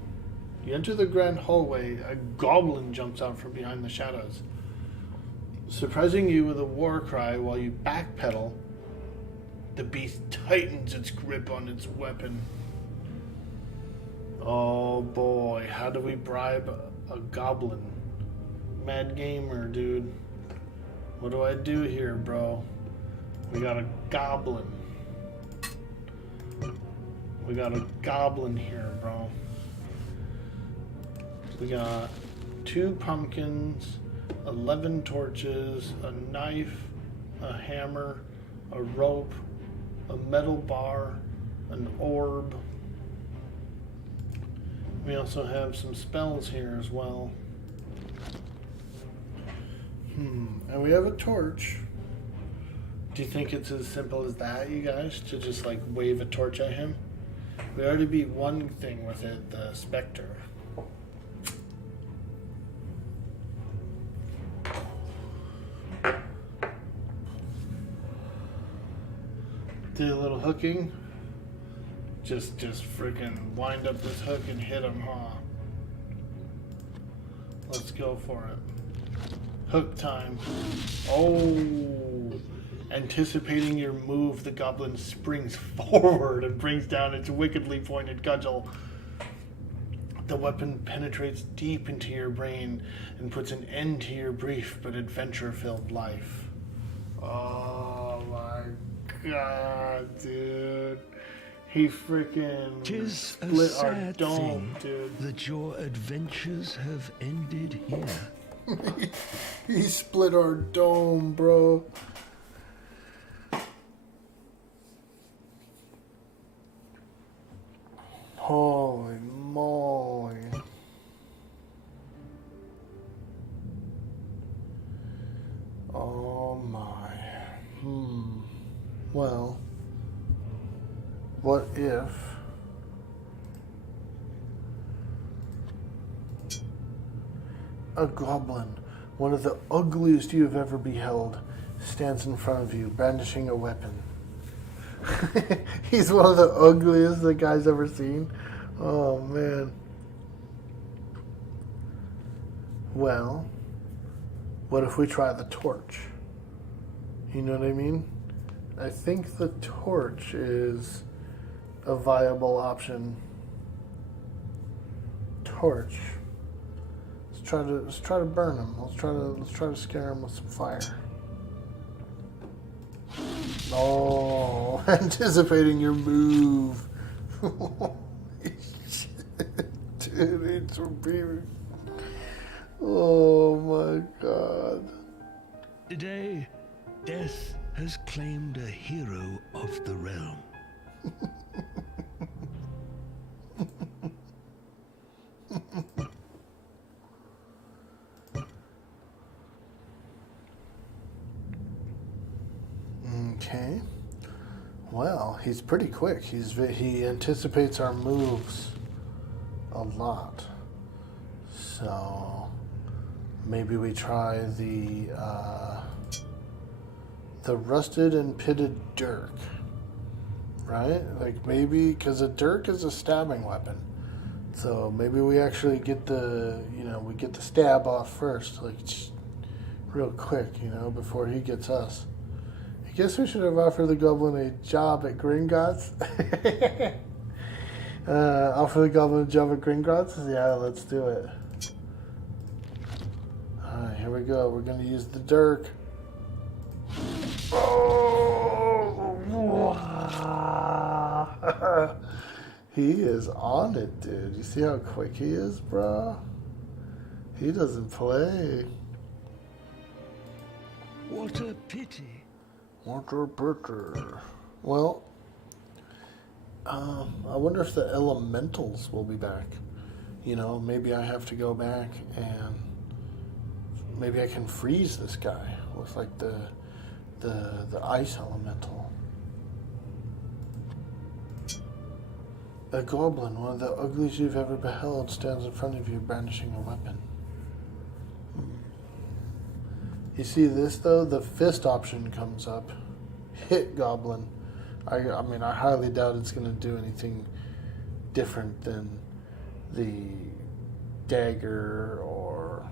You enter the grand hallway. A goblin jumps out from behind the shadows, surprising you with a war cry. While you backpedal, the beast tightens its grip on its weapon. Oh boy, how do we bribe a goblin? Mad gamer, dude. What do I do here, bro? We got a goblin. We got a goblin here, bro. We got 2 pumpkins, 11 torches, a knife, a hammer, a rope, a metal bar, an orb. We also have some spells here as well. And we have a torch. Do you think it's as simple as that, you guys? To just like wave a torch at him? We already beat one thing with it, the Spectre. Do a little hooking. Just freaking wind up this hook and hit him, huh? Let's go for it. Hook time. Oh! Anticipating your move, the goblin springs forward and brings down its wickedly pointed cudgel. The weapon penetrates deep into your brain and puts an end to your brief but adventure-filled life. Oh my God, dude. He freaking 'Tis split a our sad dome, thing dude. that your adventures have ended here. He split our dome, bro. Holy moly. Oh my. Well, what if a goblin, one of the ugliest you have ever beheld, stands in front of you, brandishing a weapon? He's one of the ugliest the guy's ever seen. Oh, man. Well, what if we try the torch? You know what I mean? I think the torch is a viable option. Torch. Let's try to burn him. Let's try to scare him with some fire. Oh, anticipating your move. Dude, it's so baby. Oh my God. Today, death has claimed a hero of the realm. Okay. Well, he's pretty quick. He anticipates our moves a lot. So maybe we try the rusted and pitted dirk, right? Like maybe because a dirk is a stabbing weapon, so maybe we actually get the we get the stab off first, like just real quick, before he gets us. I guess we should have offered the goblin a job at Gringotts. Offer the goblin a job at Gringotts? Yeah, let's do it. Alright, here we go. We're gonna use the dirk. Oh! He is on it, dude. You see how quick he is, bro? He doesn't play. What a pity. What a pity. Well, I wonder if the elementals will be back. Maybe I have to go back and maybe I can freeze this guy with like the ice elemental. A goblin, one of the ugliest you've ever beheld, stands in front of you brandishing a weapon. You see this though? The fist option comes up. Hit goblin. I mean, I highly doubt it's going to do anything different than the dagger or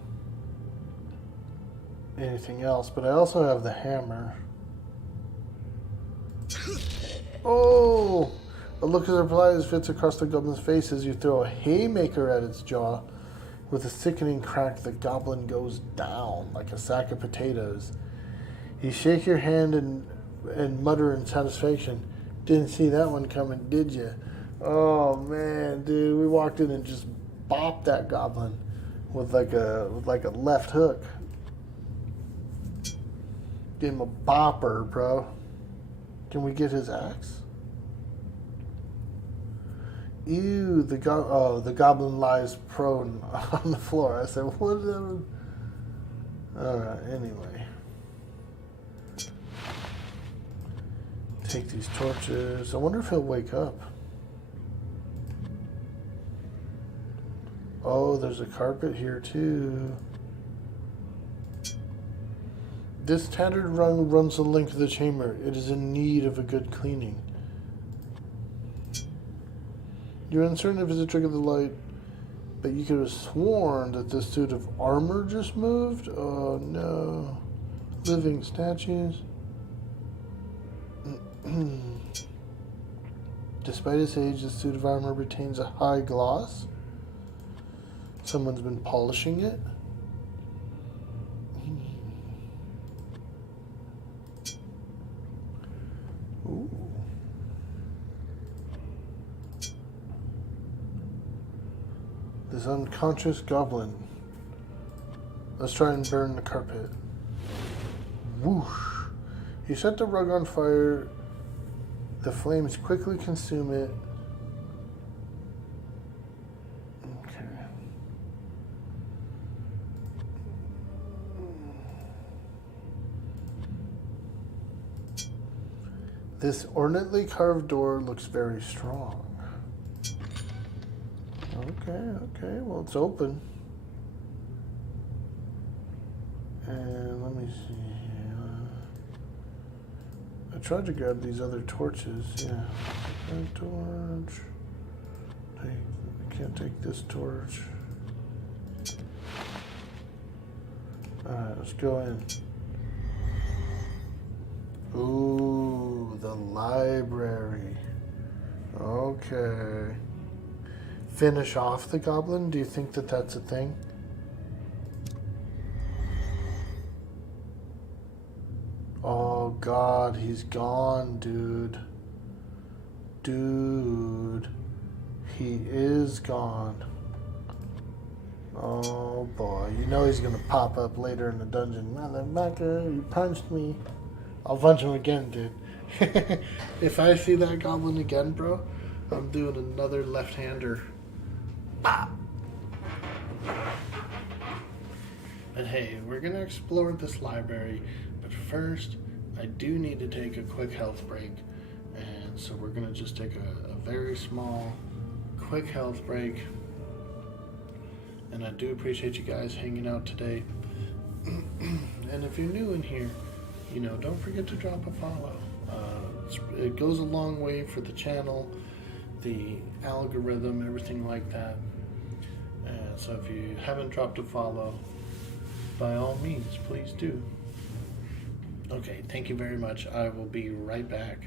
anything else. But I also have the hammer. Oh! A look of surprise fits across the goblin's face as you throw a haymaker at its jaw. With a sickening crack, the goblin goes down like a sack of potatoes. You shake your hand and mutter in satisfaction. Didn't see that one coming, did you? Oh man, dude, we walked in and just bopped that goblin with like a left hook. Gave him a bopper, bro. Can we get his axe? Ew, the goblin lies prone on the floor. I said, whatever. Alright, anyway. Take these torches. I wonder if he'll wake up. Oh, there's a carpet here too. This tattered rug runs the length of the chamber. It is in need of a good cleaning. You're uncertain if it's a trick of the light, but you could have sworn that this suit of armor just moved. Oh no. Living statues. Despite its age, the suit of armor retains a high gloss. Someone's been polishing it. Ooh. This unconscious goblin. Let's try and burn the carpet. Whoosh. You set the rug on fire. The flames quickly consume it. Okay. This ornately carved door looks very strong. Okay, well it's open. And let me see. I tried to grab these other torches. Yeah, that torch. I can't take this torch. Alright, let's go in. Ooh, the library. Okay. Finish off the goblin? Do you think that that's a thing? Oh god, he's gone, dude. Dude. He is gone. Oh boy, you know he's gonna pop up later in the dungeon. Motherfucker, you punched me. I'll punch him again, dude. If I see that goblin again, bro, I'm doing another left-hander. Bah! But hey, we're gonna explore this library, but first, I do need to take a quick health break, and so we're gonna just take a very small, quick health break, and I do appreciate you guys hanging out today, and if you're new in here, don't forget to drop a follow. It goes a long way for the channel, the algorithm, everything like that. And so if you haven't dropped a follow, by all means, please do. Okay, thank you very much. I will be right back.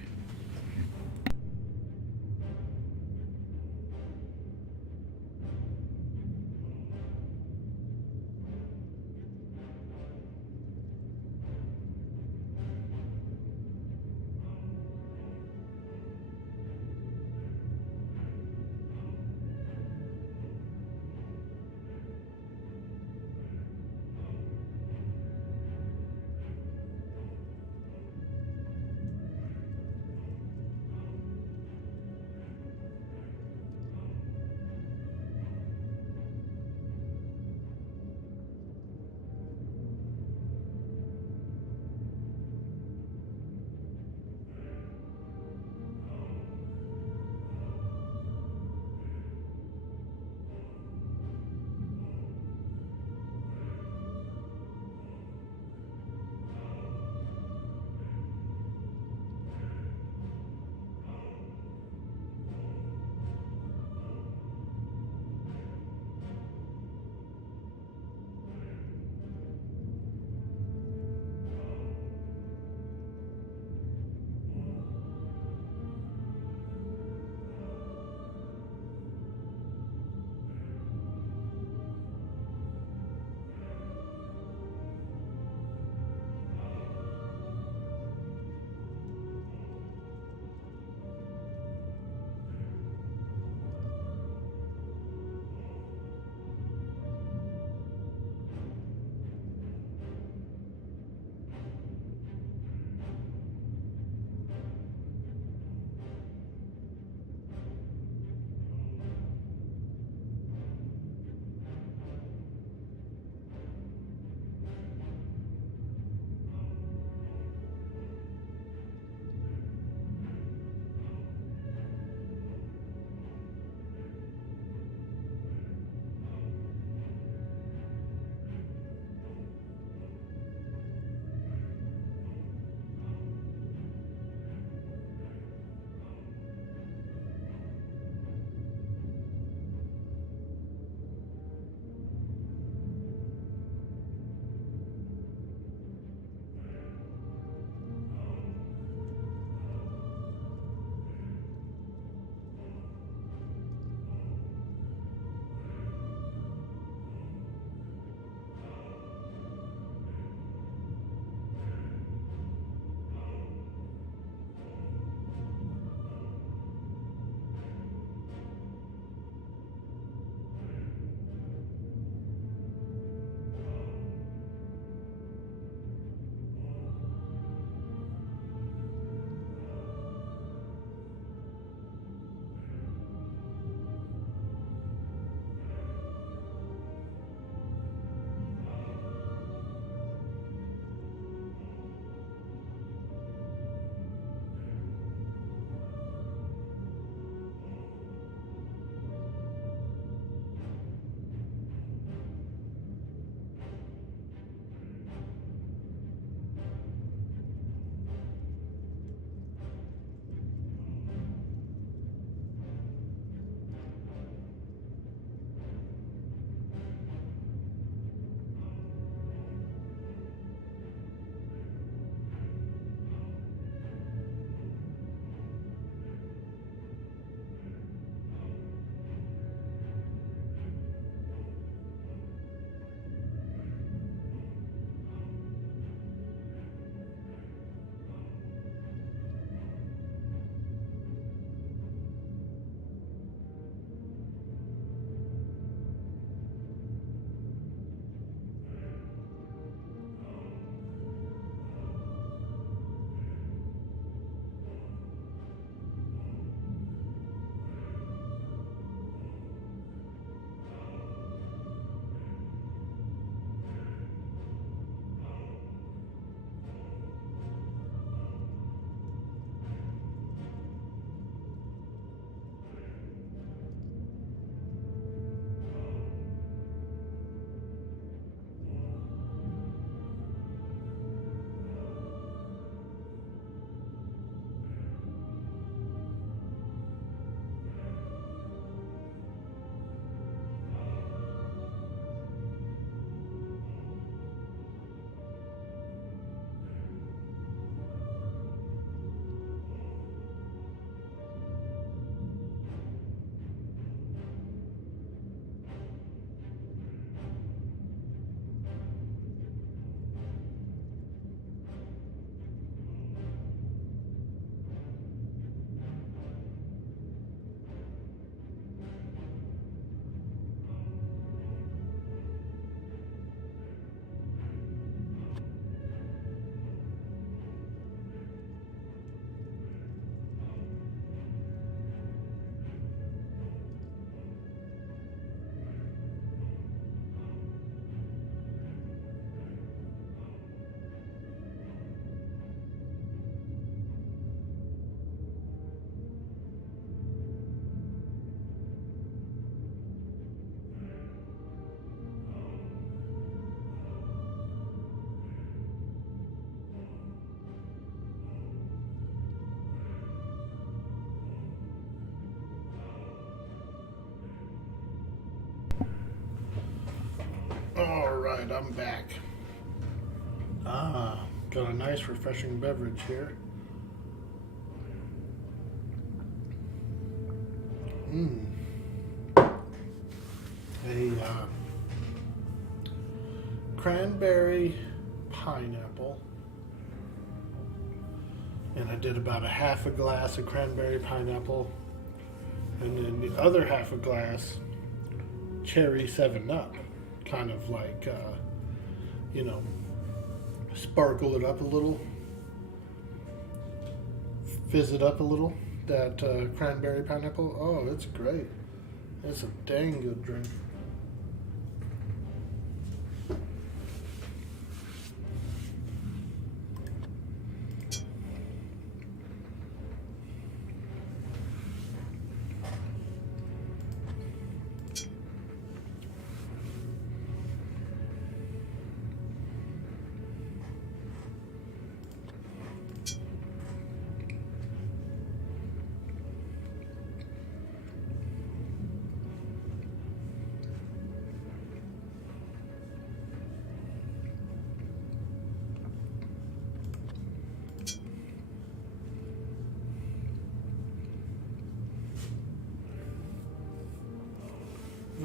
Alright, I'm back. Ah, got a nice refreshing beverage here. A cranberry pineapple. And I did about a half a glass of cranberry pineapple. And then the other half a glass cherry 7-Up. Kind of like, you know, sparkle it up a little. Fizz it up a little. That cranberry pineapple. Oh, it's great. It's a dang good drink.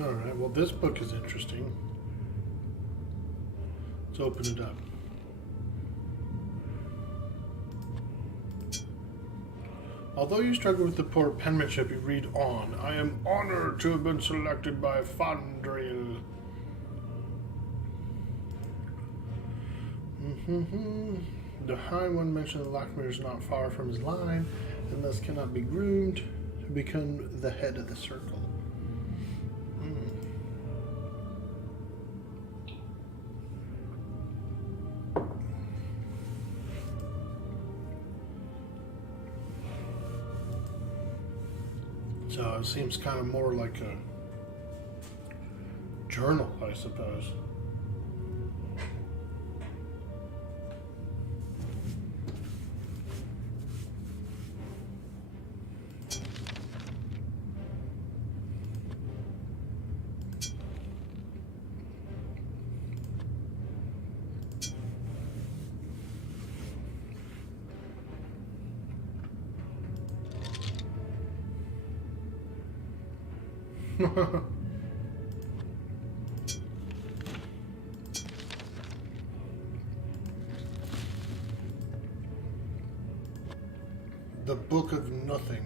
Alright, well this book is interesting. Let's open it up. Although you struggle with the poor penmanship, you read on. I am honored to have been selected by Fandril. The High One mentioned that Lockmere is not far from his line, and thus cannot be groomed to become the head of the circle. So it seems kind of more like a journal, I suppose. The Book of Nothing,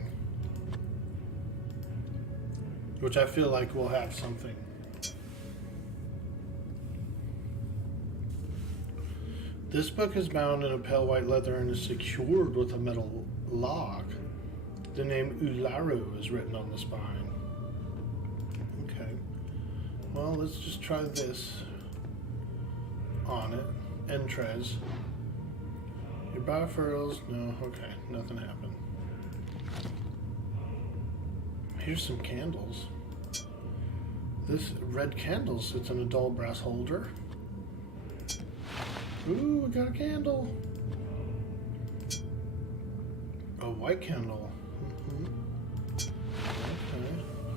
which I feel like will have something. This book is bound in a pale white leather and is secured with a metal lock. The name Ularu is written on the spine. Okay. Well, let's just try this on it. Entrez. Your biofurls? No, okay. Nothing happened. Here's some candles. This red candle sits in a dull brass holder. Ooh, we got a candle. A white candle.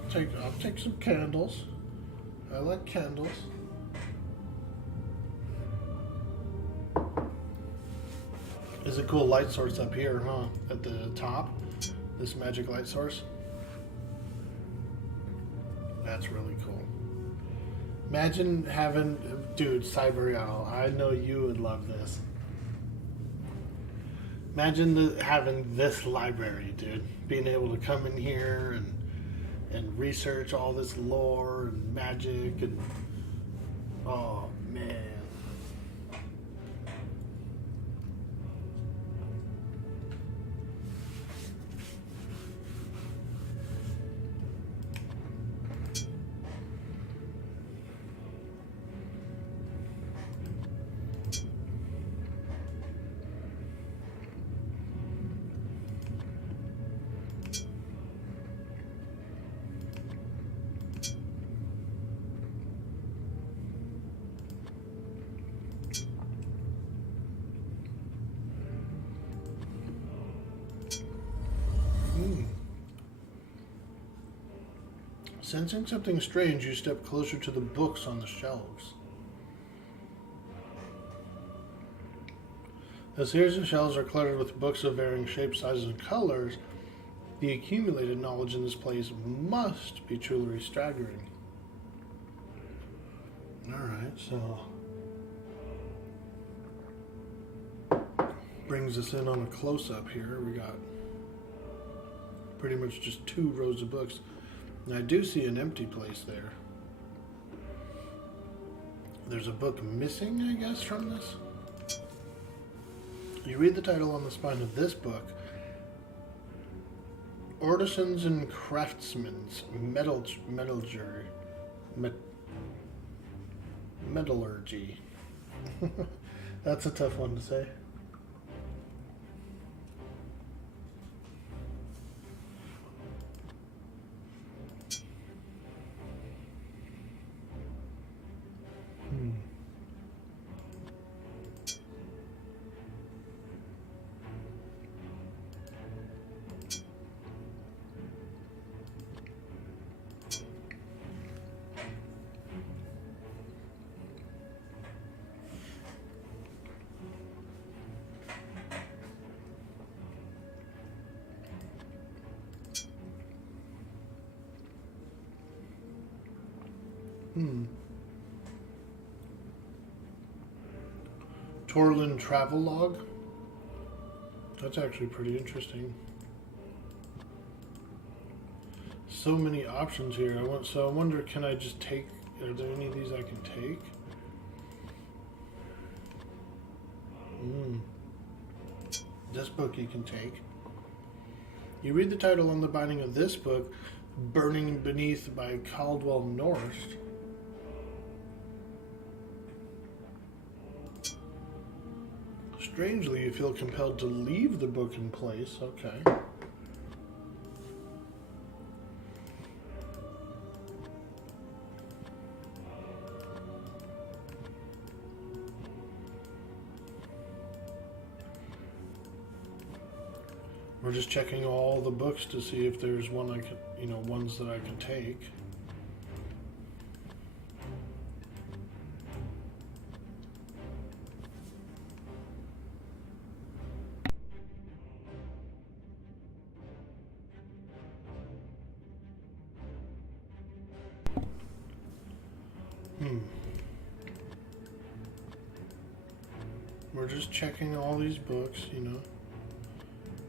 Okay. I'll take some candles. I like candles. There's a cool light source up here, huh? At the top. This magic light source. That's really cool. Imagine having, dude, Cyber, I know you would love this. Imagine having this library, dude. Being able to come in here and research all this lore and magic and, oh man. Sensing something strange, you step closer to the books on the shelves. The series of shelves are cluttered with books of varying shapes, sizes, and colors. The accumulated knowledge in this place must be truly staggering. Alright, so brings us in on a close-up here. We got pretty much just 2 rows of books. And I do see an empty place there. There's a book missing, I guess, from this. You read the title on the spine of this book. Artisans and Craftsmen's Metallurgy. That's a tough one to say. Torlin Travelogue. That's actually pretty interesting. So many options here. I wonder, can I just take? Are there any of these I can take? This book you can take. You read the title on the binding of this book, "Burning Beneath" by Caldwell Norst. Strangely, you feel compelled to leave the book in place. Okay. We're just checking all the books to see if there's one I can, ones that I can take. We're just checking all these books,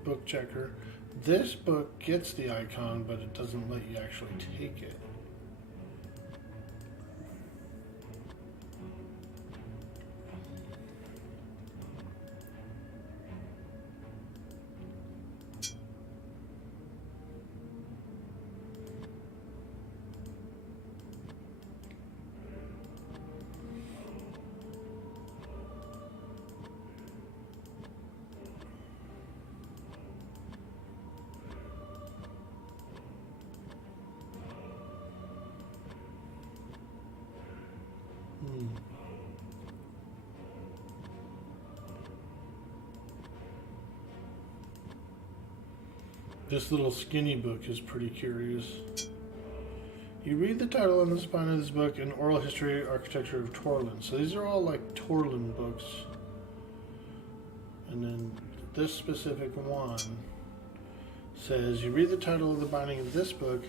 book checker. This book gets the icon, but it doesn't let you actually take it. This little skinny book is pretty curious. You read the title on the spine of this book, An Oral History Architecture of Torlin. So these are all like Torlin books. And then this specific one says, you read the title of the binding of this book,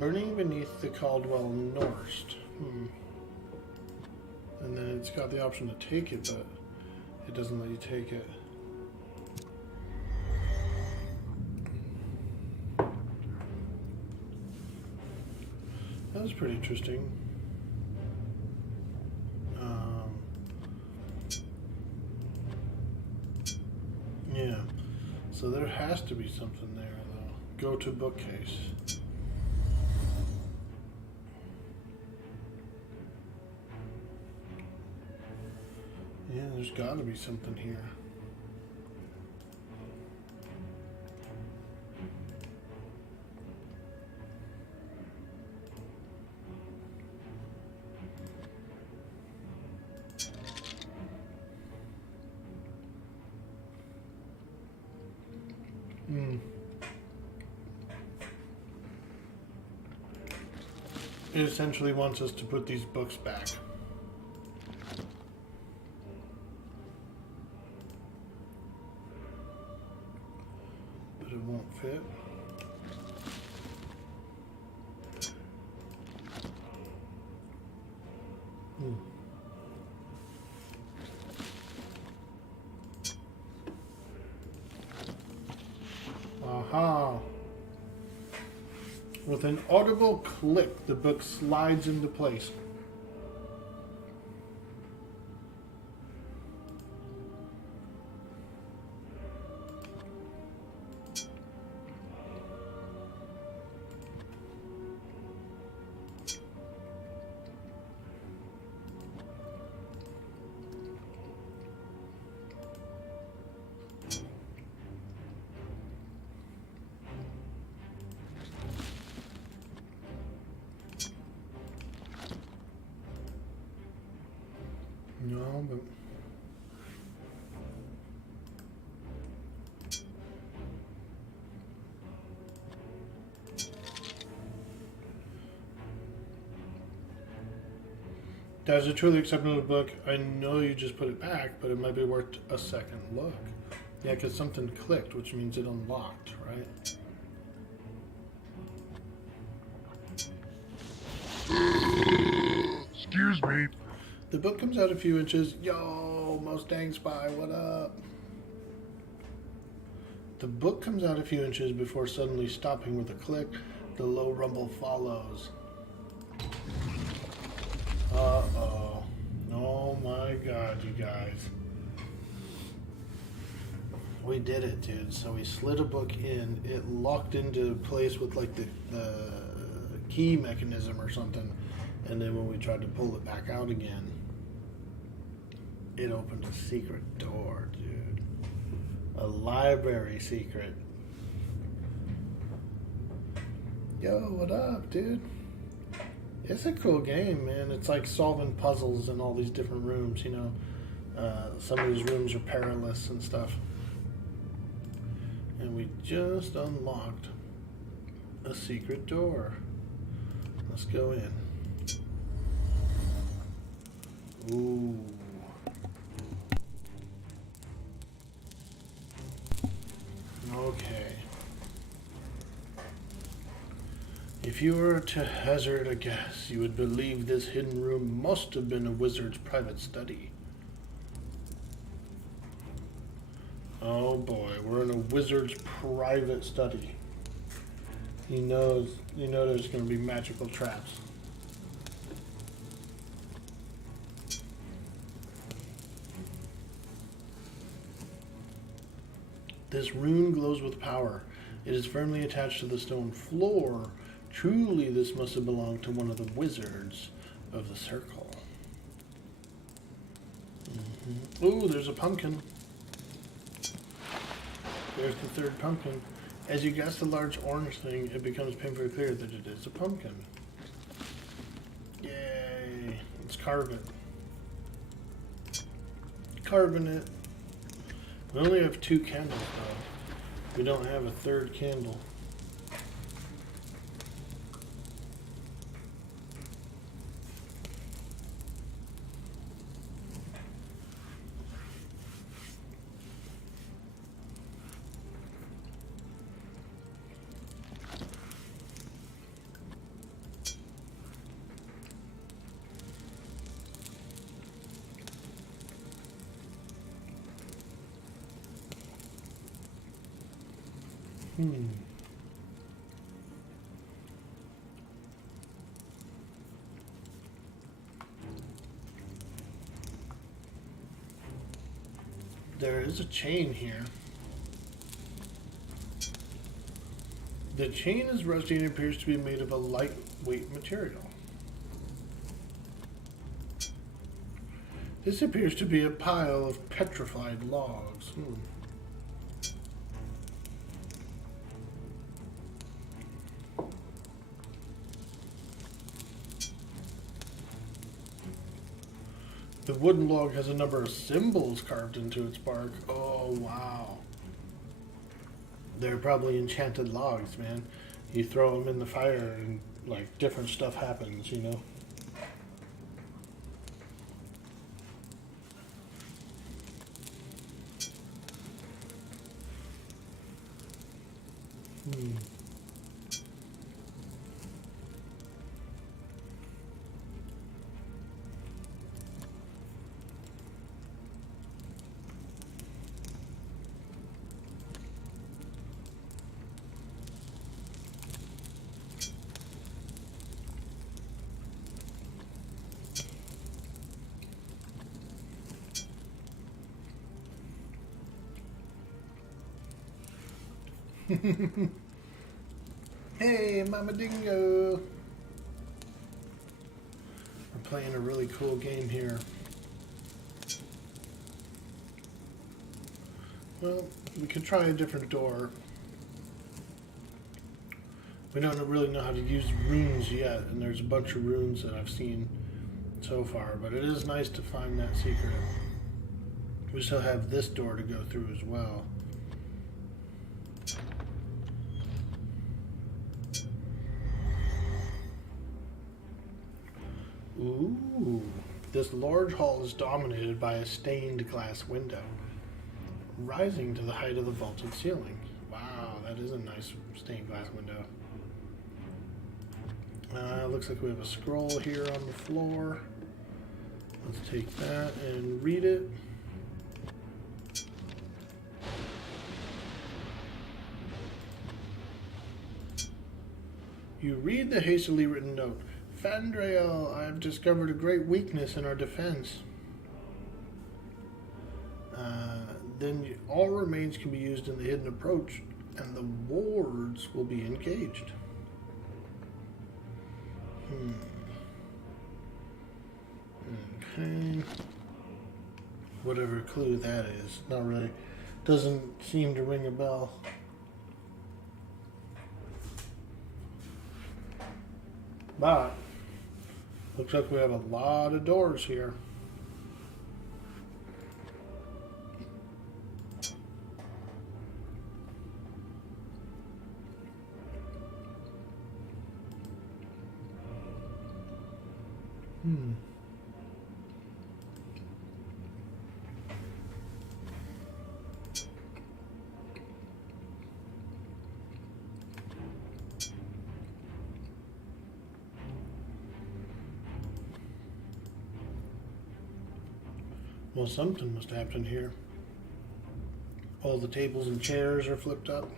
Burning Beneath the Caldwell Norst. And then it's got the option to take it, but it doesn't let you take it. That was pretty interesting. Yeah, so there has to be something there, though. Go to bookcase. Yeah, there's got to be something here. It essentially wants us to put these books back. it won't fit. Aha! With an audible click, the book slides into place. No, but that's a truly acceptable book. I know you just put it back, but it might be worth a second look. Yeah, because something clicked, which means it unlocked, right? Excuse me. The book comes out a few inches. Yo, Mustang Spy, what up? The book comes out a few inches before suddenly stopping with a click. The low rumble follows. Uh-oh. Oh my god, you guys. We did it, dude. So we slid a book in. It locked into place with like the key mechanism or something. And then when we tried to pull it back out again, it opened a secret door, dude. A library secret. Yo, what up, dude? It's a cool game, man. It's like solving puzzles in all these different rooms, you know. Some of these rooms are perilous and stuff. And we just unlocked a secret door. Let's go in. Ooh. Okay. If you were to hazard a guess, you would believe this hidden room must have been a wizard's private study. Oh boy, we're in a wizard's private study. You know there's going to be magical traps. This rune glows with power. It is firmly attached to the stone floor. Truly, this must have belonged to one of the wizards of the circle. Ooh, there's a pumpkin. There's the third pumpkin. As you guess the large orange thing, it becomes painfully clear that it is a pumpkin. Yay! Let's carve it. Carving it. We only have 2 candles, though. We don't have a third candle. There is a chain here. The chain is rusty and appears to be made of a lightweight material. This appears to be a pile of petrified logs. The wooden log has a number of symbols carved into its bark. Oh, wow. They're probably enchanted logs, man. You throw them in the fire and, like, different stuff happens, you know? Hey, Mama Dingo! We're playing a really cool game here. Well, we could try a different door. We don't really know how to use runes yet, and there's a bunch of runes that I've seen so far, but it is nice to find that secret. We still have this door to go through as well. Ooh, this large hall is dominated by a stained glass window, rising to the height of the vaulted ceiling. Wow, that is a nice stained glass window. Looks like we have a scroll here on the floor. Let's take that and read it. You read the hastily written note. Fandrael, I have discovered a great weakness in our defense. Then all remains can be used in the hidden approach, and the wards will be engaged. Okay. Whatever clue that is. Not really. Doesn't seem to ring a bell. But looks like we have a lot of doors here. Well, something must have happened here. All the tables and chairs are flipped up.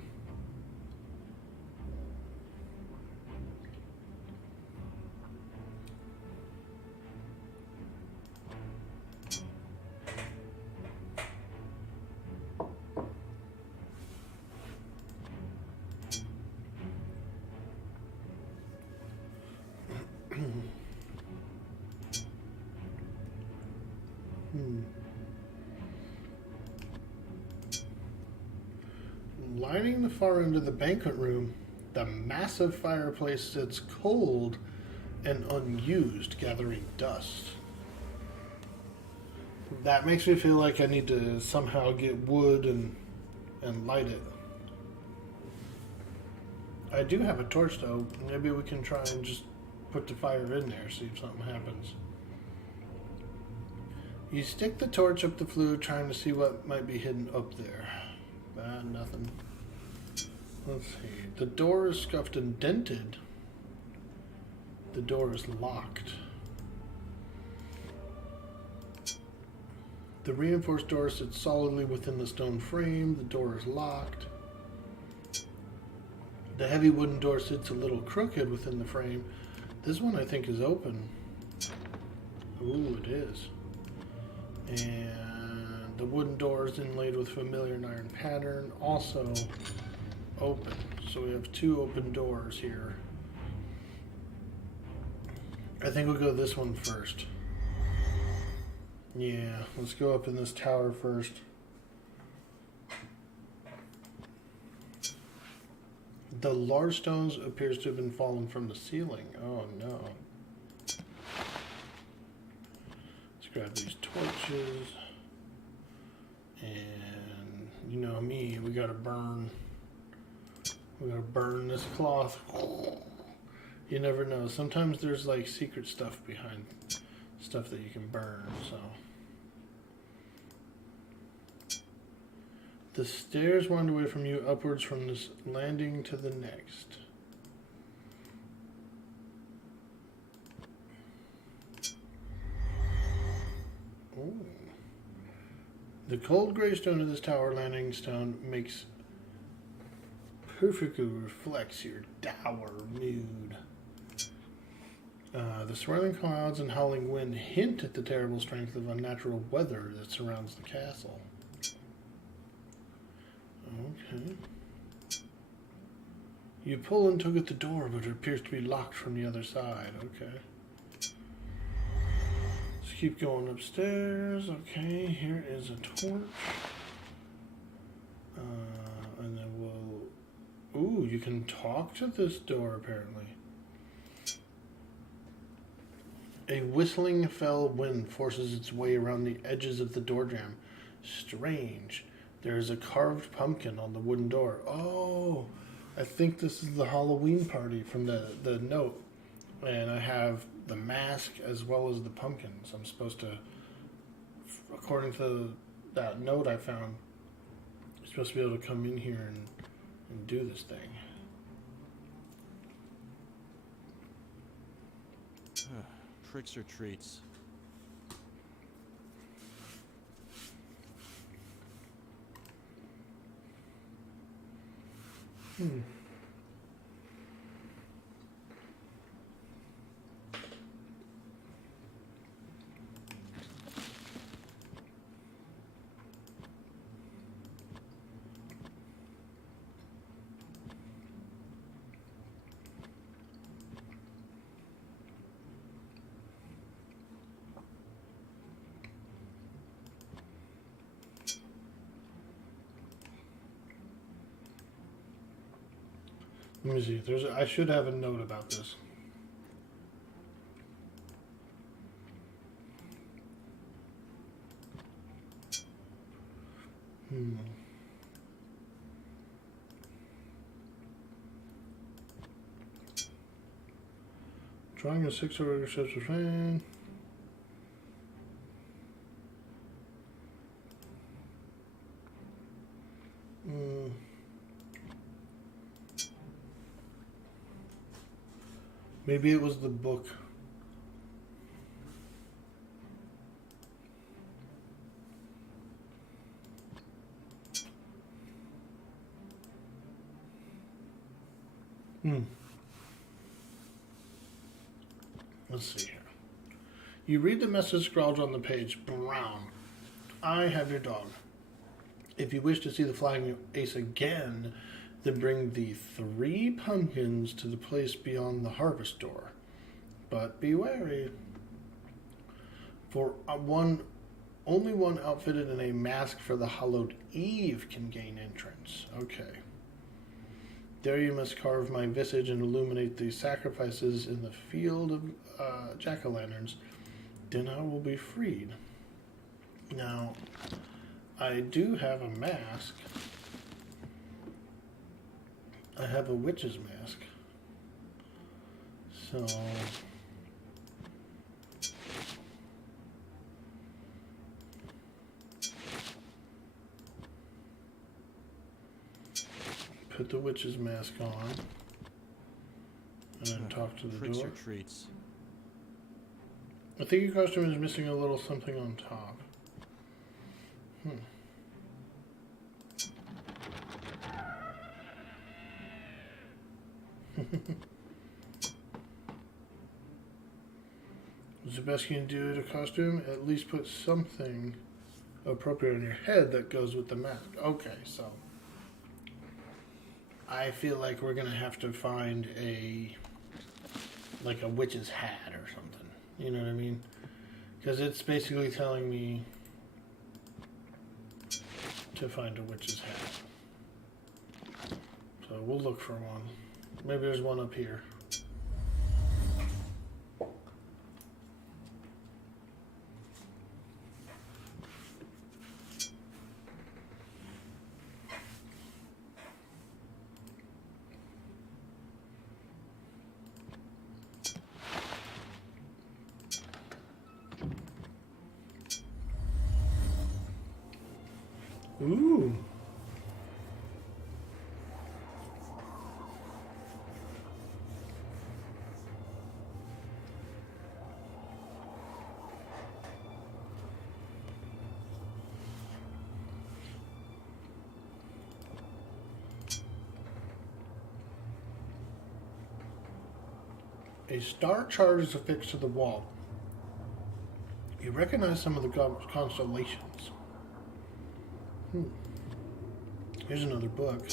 Lining the far end of the banquet room, the massive fireplace sits cold and unused, gathering dust. That makes me feel like I need to somehow get wood and light it. I do have a torch though. Maybe we can try and just put the fire in there, see if something happens. You stick the torch up the flue, trying to see what might be hidden up there. Nothing. Let's see. The door is scuffed and dented. The door is locked. The reinforced door sits solidly within the stone frame. The door is locked. The heavy wooden door sits a little crooked within the frame. This one I think is open. Ooh, it is. And the wooden door is inlaid with familiar iron pattern, also open. So we have two open doors here. I think we'll go this one first. Yeah, let's go up in this tower first. The large stones appears to have been fallen from the ceiling. Oh no. Let's grab these torches. And you know me, we gotta burn this cloth. You never know. Sometimes there's like secret stuff behind stuff that you can burn, so. The stairs wind away from you upwards from this landing to the next. Ooh. The cold gray stone of this tower landing stone perfectly reflects your dour mood. The swirling clouds and howling wind hint at the terrible strength of unnatural weather that surrounds the castle. Okay. You pull and tug at the door, but it appears to be locked from the other side. Okay. Let's keep going upstairs. Okay, here is a torch. And then we'll... Ooh, you can talk to this door, apparently. A whistling fell wind forces its way around the edges of the door jamb. Strange. There is a carved pumpkin on the wooden door. Oh, I think this is the Halloween party from the note. And I have the mask as well as the pumpkins. I'm supposed to, according to that note I found, you're supposed to be able to come in here and do this thing. Tricks or treats? Let me see. I should have a note about this. Drawing a 6-order steps of fan. Maybe it was the book. Let's see here. You read the message scrawled on the page. Brown. I have your dog. If you wish to see the flying ace again, then bring the 3 pumpkins to the place beyond the harvest door. But be wary. For only one outfitted in a mask for the hallowed eve can gain entrance. Okay. There you must carve my visage and illuminate the sacrifices in the field of jack-o'-lanterns. Then I will be freed. Now, I do have a mask. I have a witch's mask. So... put the witch's mask on. And then talk to the Tricks door. or treats? I think your costume is missing a little something on top. What's the best you can do to a costume? At least put something appropriate on your head that goes with the mask. Okay, so I feel like we're gonna have to find a witch's hat or something. You know what I mean? Because it's basically telling me to find a witch's hat. So we'll look for one. Maybe there's one up here. Ooh. A star chart is affixed to the wall. You recognize some of the constellations. Here's another book.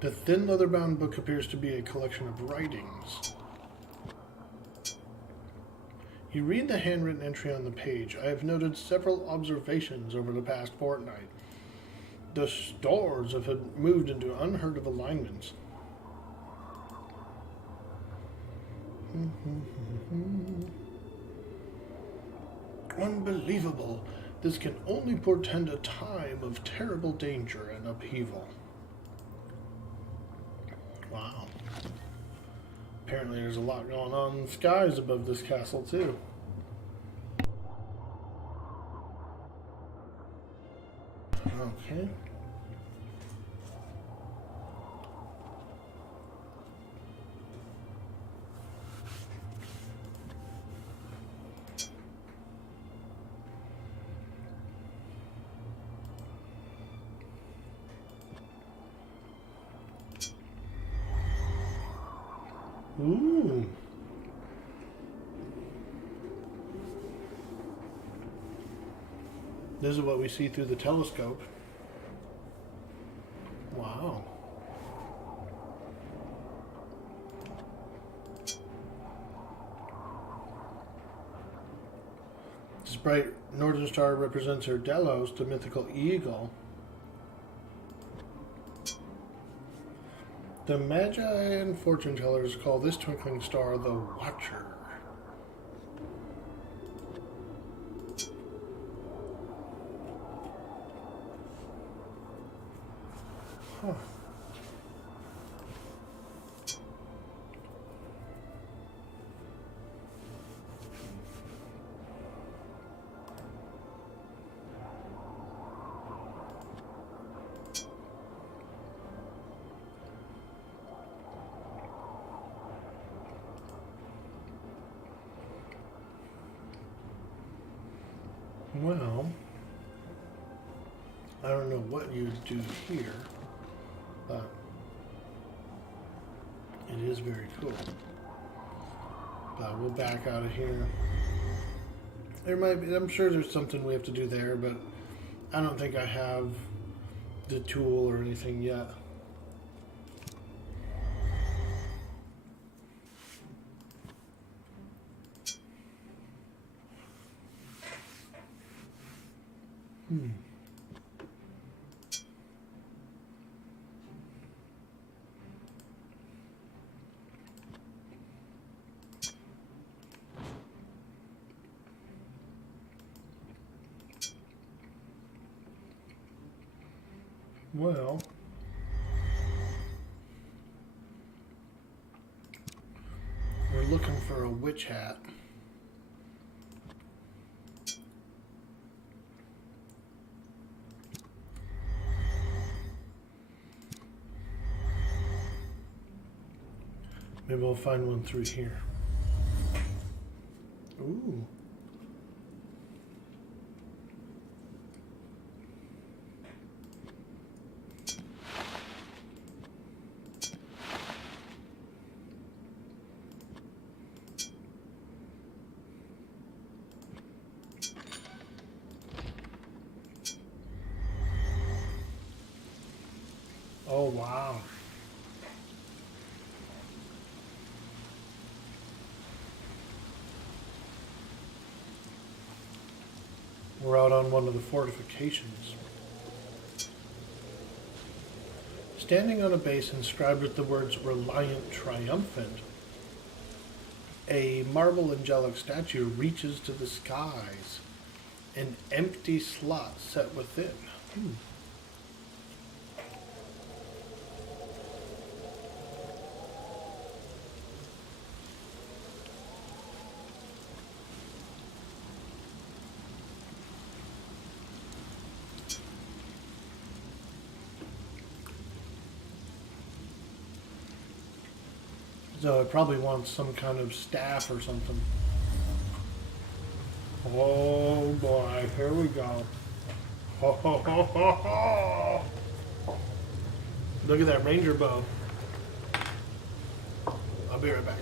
The thin leather-bound book appears to be a collection of writings. You read the handwritten entry on the page. I have noted several observations over the past fortnight. The stars have moved into unheard of alignments. Unbelievable. This can only portend a time of terrible danger and upheaval. Wow. Apparently there's a lot going on in the skies above this castle, too. Okay. Ooh. This is what we see through the telescope. Wow. This bright northern star represents her Delos, the mythical eagle. The Magi and fortune tellers call this twinkling star the Watcher. Huh. Well, I don't know what you do here, but it is very cool. But we'll back out of here. There might be, I'm sure there's something we have to do there, but I don't think I have the tool or anything yet. Well, we're looking for a witch hat. Maybe we'll find one through here. Ooh. Oh, wow. We're out on one of the fortifications. Standing on a base inscribed with the words Reliant Triumphant, a marble angelic statue reaches to the skies, an empty slot set within. So it probably wants some kind of staff or something. Oh boy, here we go. Ho, ho, ho, ho, ho. Look at that ranger bow. I'll be right back.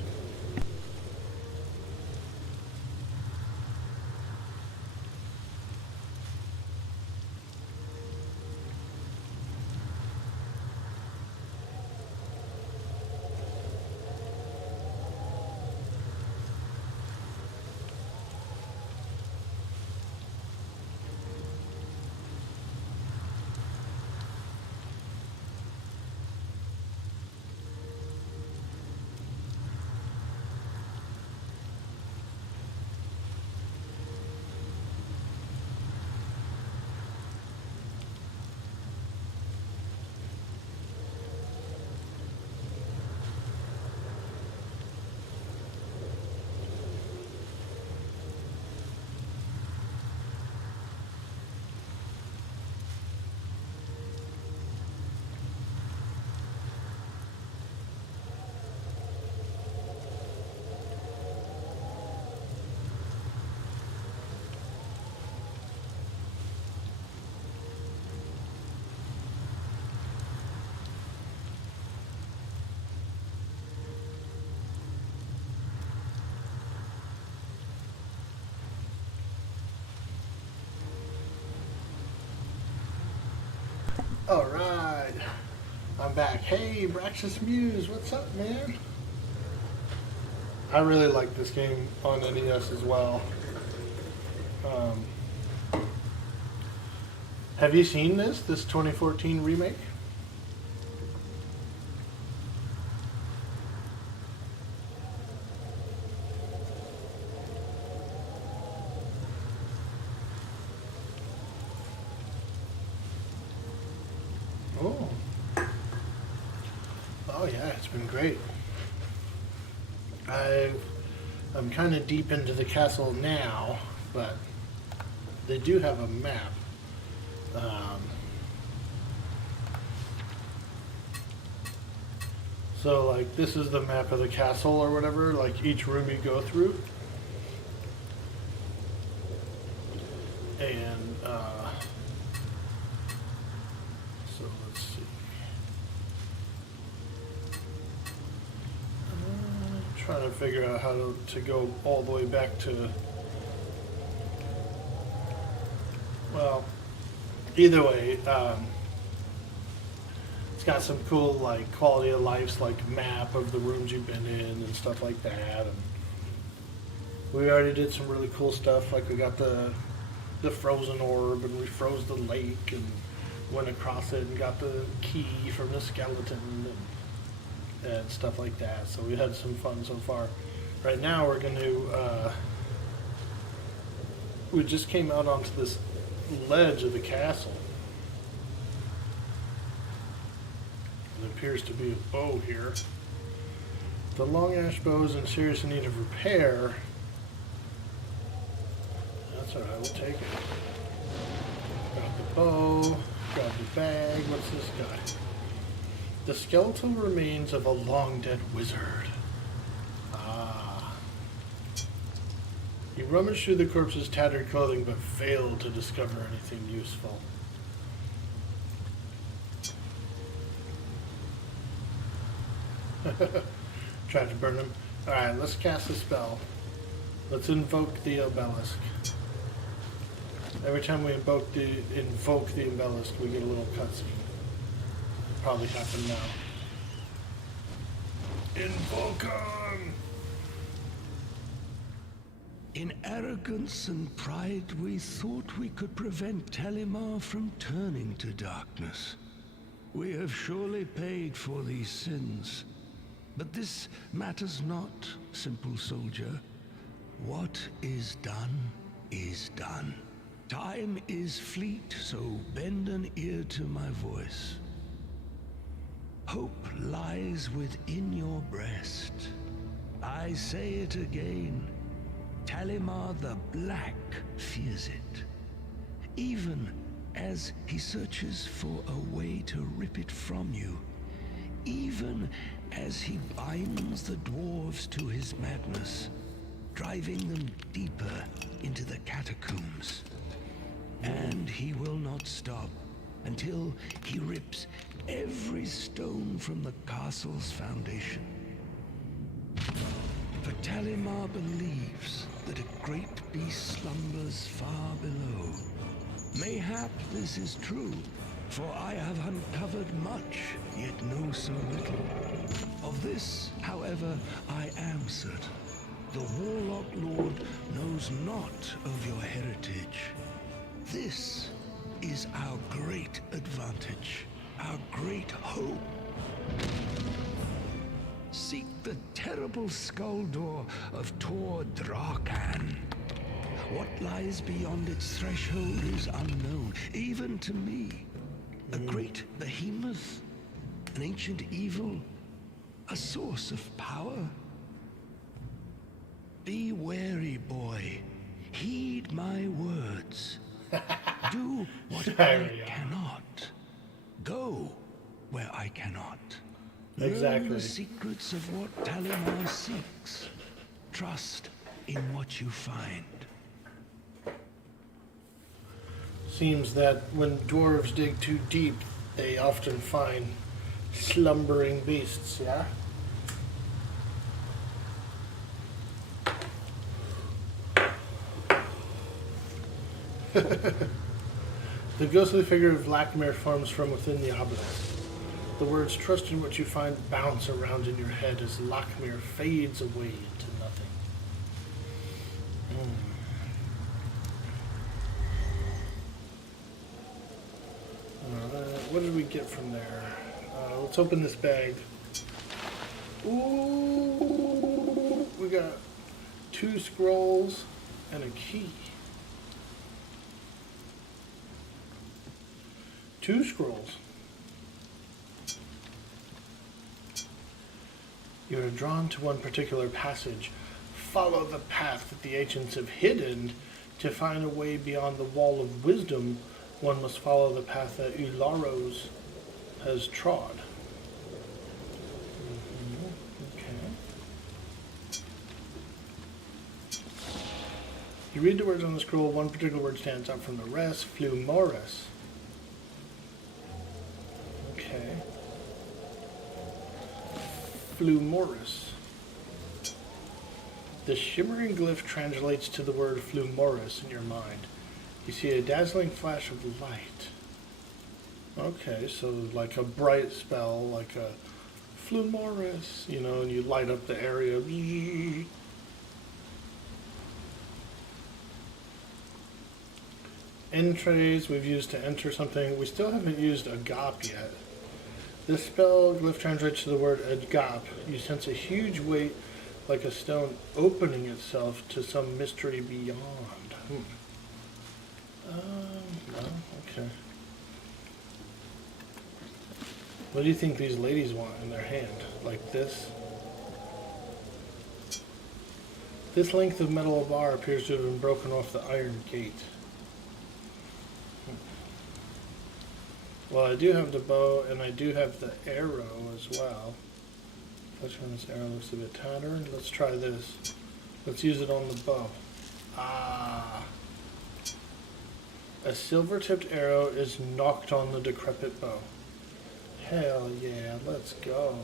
Alright. I'm back. Hey, Braxis Muse, what's up, man? I really like this game on NES as well. Have you seen this 2014 remake? Oh. Oh yeah, it's been great. I'm kind of deep into the castle now, but they do have a map. So like this is the map of the castle or whatever, like each room you go through. And so let's see. Trying to figure out how to go all the way back to, well, either way, it's got some cool like quality of life, like map of the rooms you've been in and stuff like that. And we already did some really cool stuff, like we got the frozen orb and we froze the lake and went across it and got the key from the skeleton and stuff like that. So we had some fun so far. Right now we're going to, we just came out onto this ledge of the castle. There appears to be a bow here. The long ash bow is in serious need of repair. That's alright, we'll take it. Got the bow, got the bag. What's this guy? The skeletal remains of a long-dead wizard. Ah. You rummaged through the corpse's tattered clothing, but failed to discover anything useful. Tried to burn him. Alright, let's cast a spell. Let's invoke the obelisk. Every time we invoke the obelisk, we get a little cutscene. Probably happen now. Invoke-on! In arrogance and pride, we thought we could prevent Talimar from turning to darkness. We have surely paid for these sins. But this matters not, simple soldier. What is done is done. Time is fleet, so bend an ear to my voice. Hope lies within your breast. I say it again. Talimar the Black fears it. Even as he searches for a way to rip it from you. Even as he binds the dwarves to his madness, driving them deeper into the catacombs. And he will not stop until he rips every stone from the castle's foundation. For Talimar believes that a great beast slumbers far below. Mayhap this is true, for I have uncovered much, yet know so little. Of this, however, I am certain. The Warlock Lord knows not of your heritage. This is our great advantage, our great hope. Seek the terrible skull door of Tor Drakan. What lies beyond its threshold is unknown, even to me. A great behemoth, an ancient evil, a source of power. Be wary, boy. Heed my words. Do what I cannot. Go where I cannot. Exactly. Learn the secrets of what Talimar seeks. Trust in what you find. Seems that when dwarves dig too deep, they often find slumbering beasts, yeah? The ghostly figure of Lakmir forms from within the obelisk. The words "trust in what you find" bounce around in your head as Lakmir fades away into nothing. What did we get from there? Let's open this bag. Ooh, we got 2 scrolls and a key. 2 scrolls. You are drawn to one particular passage. Follow the path that the ancients have hidden. To find a way beyond the wall of wisdom, one must follow the path that Ularos has trod. Okay. You read the words on the scroll. One particular word stands out from the rest. Flumoris. Okay. Flumoris. The shimmering glyph translates to the word Flumoris in your mind. You see a dazzling flash of light. Okay, so like a bright spell, like a Flumoris, you know, and you light up the area. Entrays we've used to enter something. We still haven't used Agap yet. This spell glyph translates to the word Agap. You sense a huge weight like a stone opening itself to some mystery beyond. Well, okay. What do you think these ladies want in their hand? Like this? This length of metal bar appears to have been broken off the iron gate. Well, I do have the bow, and I do have the arrow as well. Which one? This arrow looks a bit tattered. Let's try this. Let's use it on the bow. Ah. A silver-tipped arrow is knocked on the decrepit bow. Hell yeah, let's go.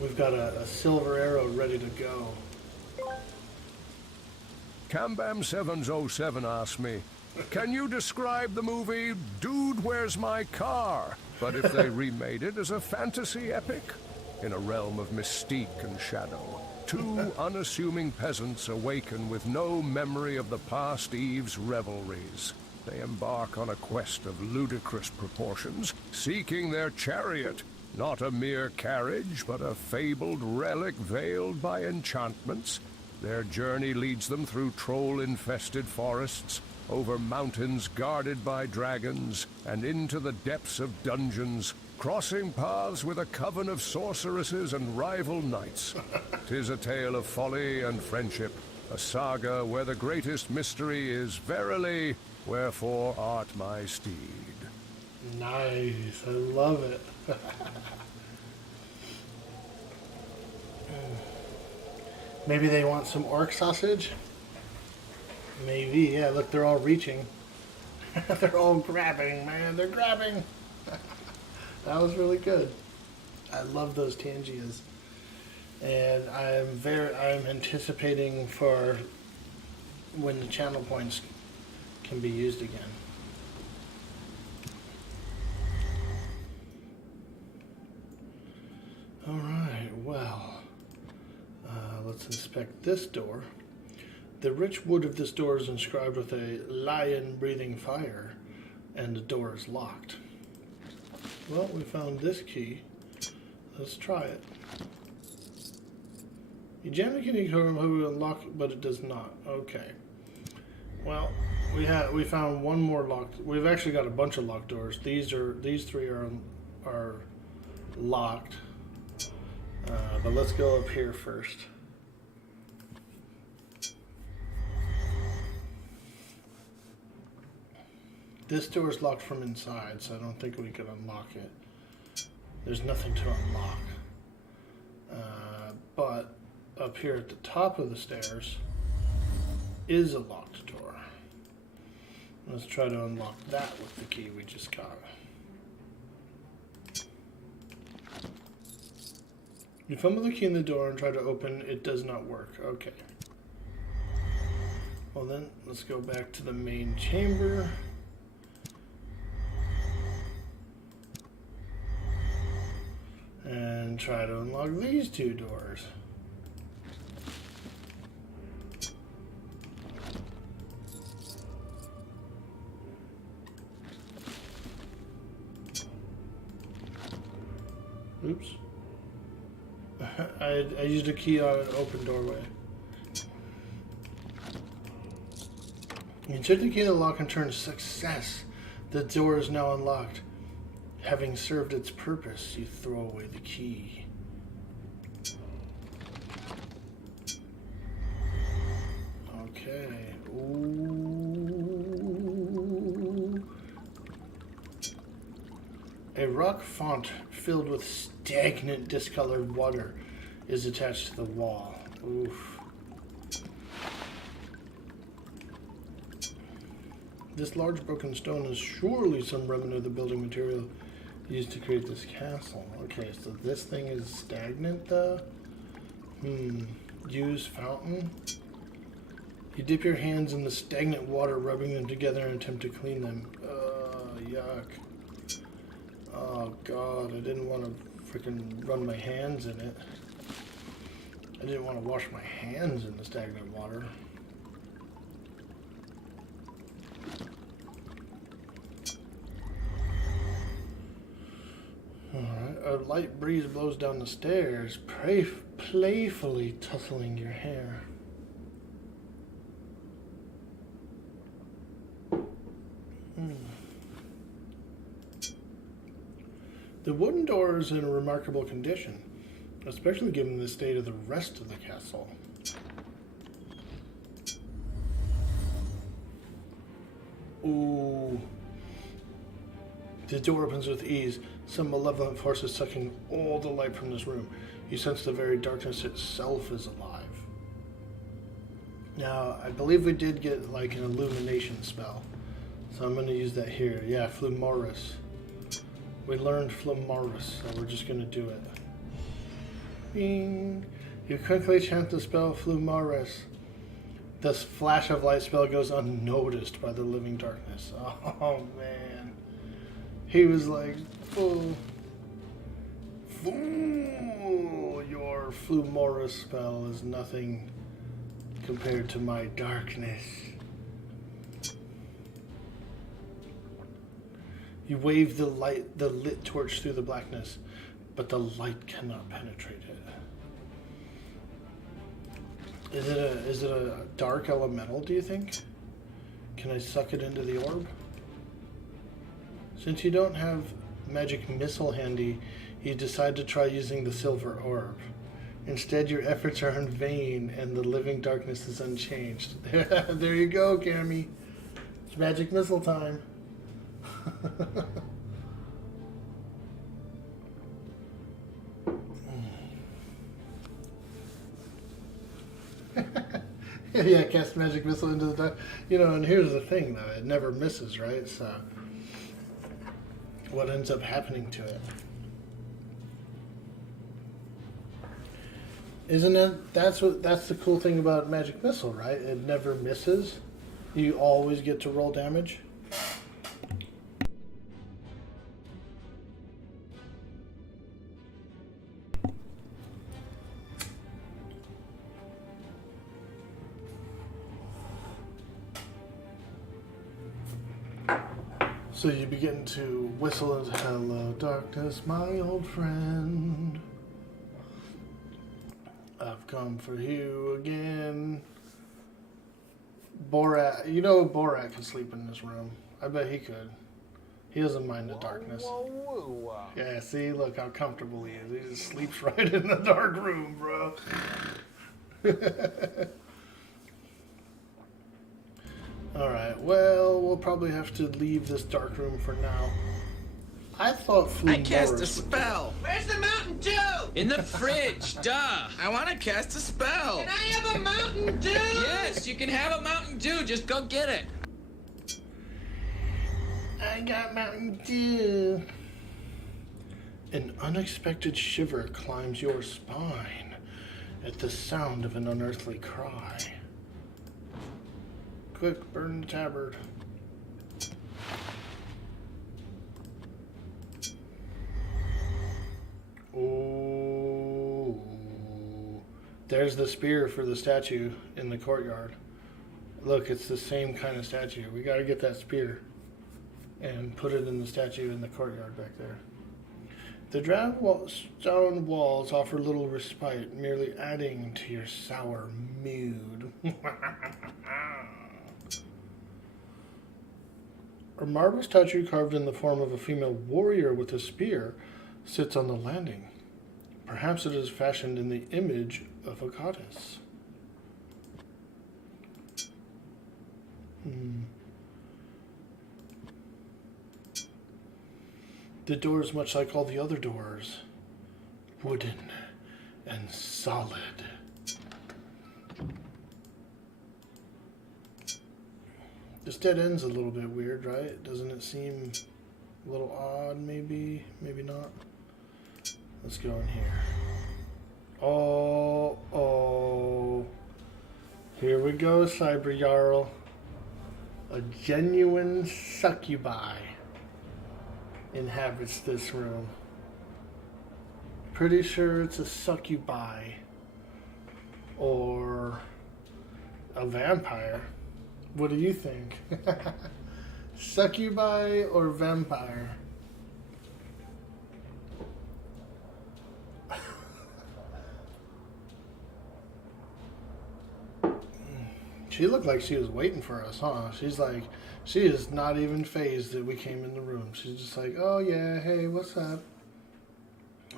We've got a silver arrow ready to go. Cambam707 asked me, can you describe the movie Dude, Where's My Car? But if they remade it as a fantasy epic, in a realm of mystique and shadow, 2 unassuming peasants awaken with no memory of the past eve's revelries. They embark on a quest of ludicrous proportions, seeking their chariot, not a mere carriage, but a fabled relic veiled by enchantments. Their journey leads them through troll-infested forests, over mountains guarded by dragons, and into the depths of dungeons, crossing paths with a coven of sorceresses and rival knights. 'Tis a tale of folly and friendship, a saga where the greatest mystery is verily, wherefore art my steed. Nice, I love it. Maybe they want some orc sausage? Maybe, yeah, look, they're all reaching. They're all grabbing, man, they're grabbing. That was really good. I love those Tangias. And I'm anticipating for when the channel points can be used again. Alright, well, let's inspect this door. The rich wood of this door is inscribed with a lion breathing fire, and the door is locked. Well, we found this key. Let's try it. You jam the key to unlock, but it does not. Okay. Well, we found one more locked. We've actually got a bunch of locked doors. These 3 are locked. But let's go up here first. This door is locked from inside, so I don't think we can unlock it. There's nothing to unlock. But up here at the top of the stairs is a locked door. Let's try to unlock that with the key we just got. You fumble the key in the door and try to open, it does not work. Okay. Well then, let's go back to the main chamber. And try to unlock these two doors. Oops. I used a key on an open doorway. Insert the key in the lock and turn success. The door is now unlocked. Having served its purpose, you throw away the key. Okay. Ooh. A rock font filled with stagnant, discolored water is attached to the wall. Oof. This large broken stone is surely some remnant of the building material used to create this castle. Okay, so this thing is stagnant, though? Use fountain. You dip your hands in the stagnant water, rubbing them together in an attempt to clean them. Yuck. Oh, God, I didn't want to freaking run my hands in it. I didn't want to wash my hands in the stagnant water. Alright, a light breeze blows down the stairs, playfully tussling your hair. The wooden door is in a remarkable condition, especially given the state of the rest of the castle. Ooh. The door opens with ease. Some malevolent force is sucking all the light from this room. You sense the very darkness itself is alive. Now, I believe we did get like an illumination spell. So I'm going to use that here. Yeah, Flumoris. We learned Flumoris, so we're just going to do it. Bing. You quickly chant the spell Flumoris. This flash of light spell goes unnoticed by the living darkness. Oh, man. He was like, fool, your Flumoris spell is nothing compared to my darkness. You wave the lit torch through the blackness, but the light cannot penetrate it. Is it a dark elemental, do you think? Can I suck it into the orb? Since you don't have magic missile handy, you decide to try using the silver orb. Instead, your efforts are in vain, and the living darkness is unchanged. There you go, Cammy. It's magic missile time. Yeah, cast magic missile into the dark. You know, and here's the thing, though. It never misses, right? So what ends up happening to it? Isn't it? That's the cool thing about magic missile, right? It never misses. You always get to roll damage. So you begin to whistle as hello, darkness, my old friend. I've come for you again. Borat, you know Borat could sleep in this room. I bet he could. He doesn't mind the darkness. Yeah, see, look how comfortable he is. He just sleeps right in the dark room, bro. Alright, well, we'll probably have to leave this dark room for now. I thought I cast a spell. Where's the Mountain Dew? In the fridge, duh. I want to cast a spell. Can I have a Mountain Dew? Yes, you can have a Mountain Dew. Just go get it. I got Mountain Dew. An unexpected shiver climbs your spine at the sound of an unearthly cry. Quick, burn the tabard. Oh, there's the spear for the statue in the courtyard. Look, it's the same kind of statue. We got to get that spear and put it in the statue in the courtyard back there. The drab stone walls offer little respite, merely adding to your sour mood. A marble statue carved in the form of a female warrior with a spear sits on the landing. Perhaps it is fashioned in the image of a goddess. The door is much like all the other doors. Wooden and solid. This dead end's a little bit weird, right? Doesn't it seem a little odd, maybe? Maybe not? Let's go in here. Oh. Here we go, Cyber Jarl. A genuine succubi inhabits this room. Pretty sure it's a succubi. Or a vampire. What do you think? Succubi or vampire? She looked like she was waiting for us, huh? She's like, she is not even fazed that we came in the room. She's just like, oh yeah, hey, what's up?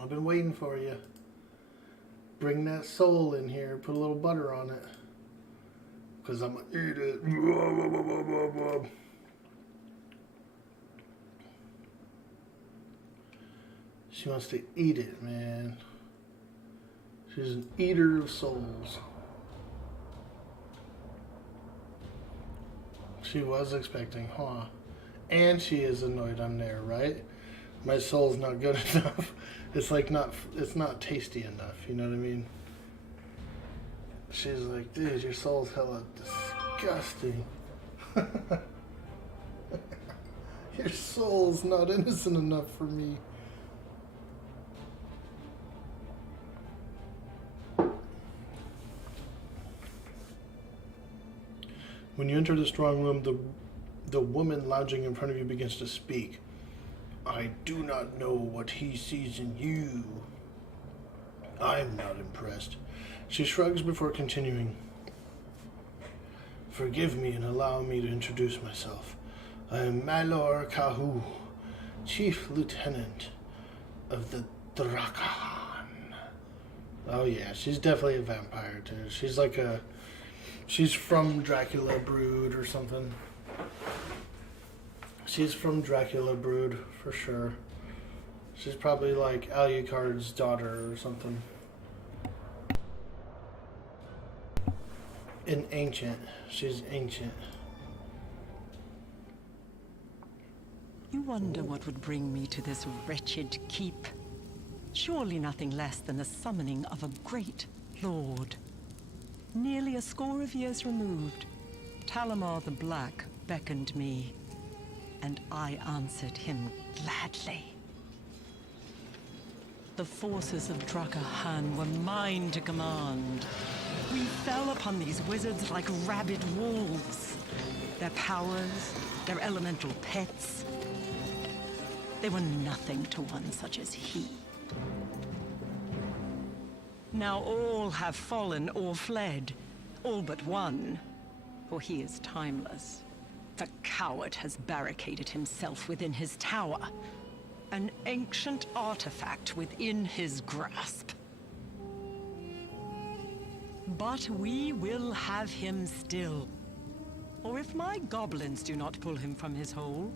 I've been waiting for you. Bring that soul in here, put a little butter on it. Because I'm going to eat it. She wants to eat it, man. She's an eater of souls. She was expecting, huh? And she is annoyed I'm there, right? My soul's not good enough. It's like it's not tasty enough, you know what I mean? She's like, dude, your soul's hella disgusting. Your soul's not innocent enough for me. When you enter the strong room, the woman lounging in front of you begins to speak. I do not know what he sees in you. I'm not impressed. She shrugs before continuing. Forgive me and allow me to introduce myself. I am Malor Kahu, Chief Lieutenant of the Drakan. Oh yeah, she's definitely a vampire too. She's from Dracula Brood or something. She's from Dracula Brood for sure. She's probably like Alucard's daughter or something. An ancient. She's ancient. You wonder what would bring me to this wretched keep. Surely nothing less than the summoning of a great lord. Nearly a score of years removed, Talamar the Black beckoned me, and I answered him gladly. The forces of Drakahan were mine to command. We fell upon these wizards like rabid wolves. Their powers, their elemental pets, they were nothing to one such as he. Now all have fallen or fled, all but one, for he is timeless. The coward has barricaded himself within his tower, an ancient artifact within his grasp. But we will have him still. Or if my goblins do not pull him from his hole,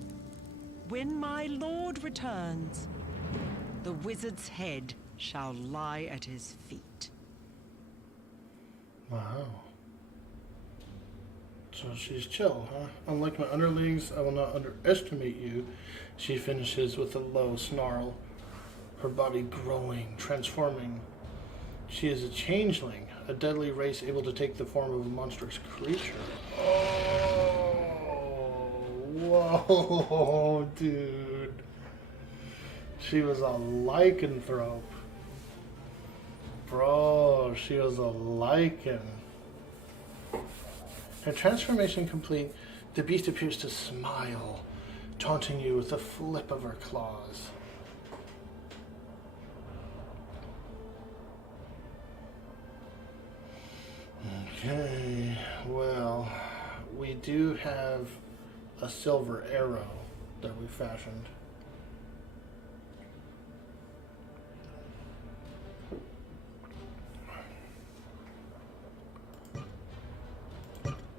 when my lord returns, the wizard's head shall lie at his feet. Wow. So she's chill, huh? Unlike my underlings, I will not underestimate you. She finishes with a low snarl, her body growing, transforming. She is a changeling, a deadly race able to take the form of a monstrous creature. Oh! Whoa, dude. She was a lycanthrope. Bro, she was a lichen. Her transformation complete, the beast appears to smile, taunting you with a flip of her claws. Okay, well, we do have a silver arrow that we fashioned.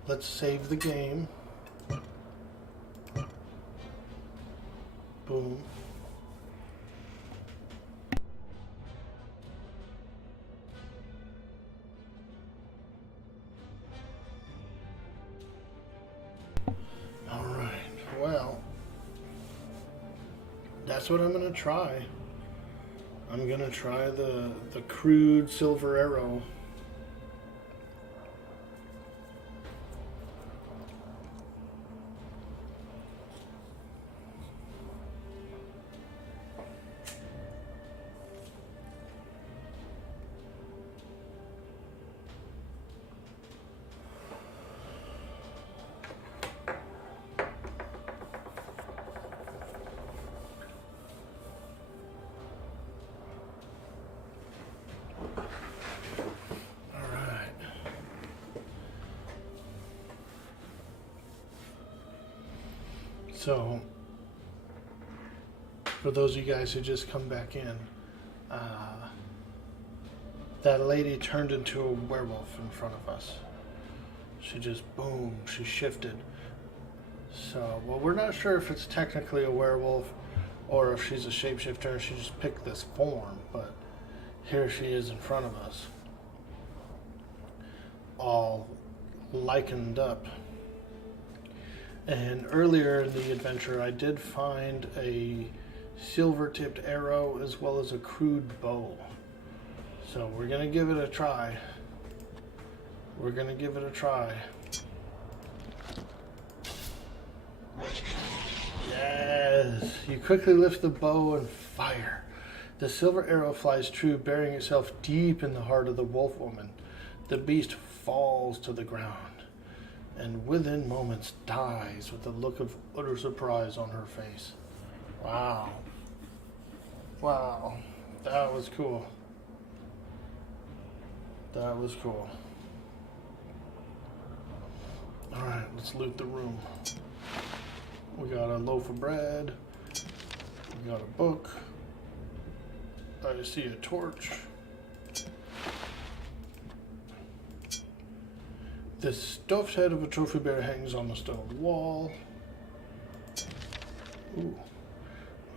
Let's save the game. Boom. All right. Well, that's what I'm going to try. I'm going to try the crude silver arrow. So, for those of you guys who just come back in, that lady turned into a werewolf in front of us. She just, boom, she shifted. So, well, we're not sure if it's technically a werewolf or if she's a shapeshifter and she just picked this form, but here she is in front of us, all lichened up. And earlier in the adventure, I did find a silver-tipped arrow as well as a crude bow. So we're going to give it a try. We're going to give it a try. Yes! You quickly lift the bow and fire. The silver arrow flies true, burying itself deep in the heart of the wolf woman. The beast falls to the ground, and within moments dies with a look of utter surprise on her face. Wow. Wow. That was cool. That was cool. Alright, let's loot the room. We got a loaf of bread. We got a book. I see a torch. The stuffed head of a trophy bear hangs on the stone wall. Ooh.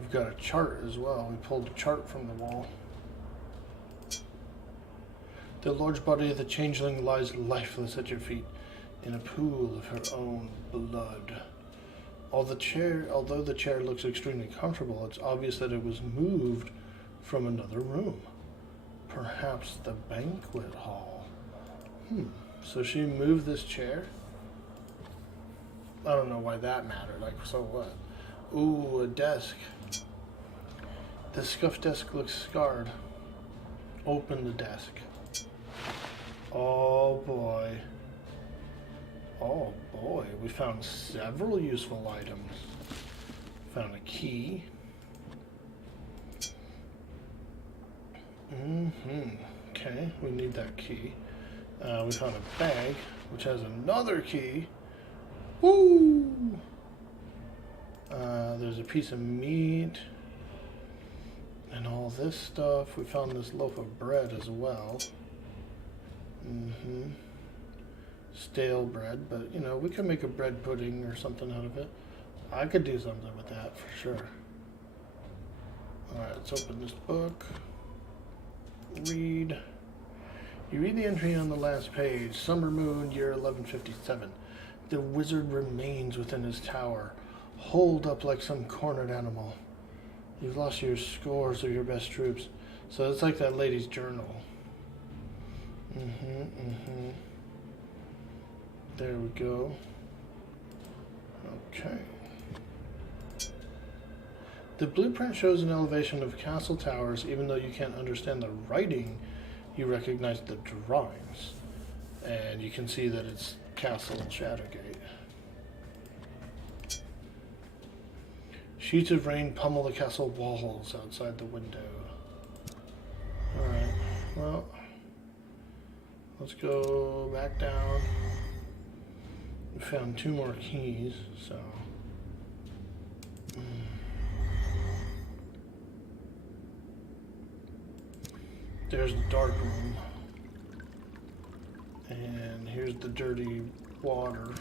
We've got a chart as well. We pulled a chart from the wall. The large body of the changeling lies lifeless at your feet in a pool of her own blood. Although the chair looks extremely comfortable, it's obvious that it was moved from another room. Perhaps the banquet hall. So she moved this chair? I don't know why that mattered. Like, so what? Ooh, a desk. The scuffed desk looks scarred. Open the desk. Oh boy. Oh boy, we found several useful items. Found a key. Okay, we need that key. We found a bag, which has another key. Woo! There's a piece of meat. And all this stuff. We found this loaf of bread as well. Stale bread, but you know, we can make a bread pudding or something out of it. I could do something with that for sure. Alright, let's open this book. Read. You read the entry on the last page. Summer moon, year 1157. The wizard remains within his tower, holed up like some cornered animal. You've lost your scores of your best troops. So it's like that lady's journal. There we go. Okay. The blueprint shows an elevation of castle towers. Even though you can't understand the writing, you recognize the drawings. And you can see that it's Castle Shadowgate. Sheets of rain pummel the castle walls outside the window. Alright, well, let's go back down. We found 2 more keys, so... There's the dark room. And here's the dirty water.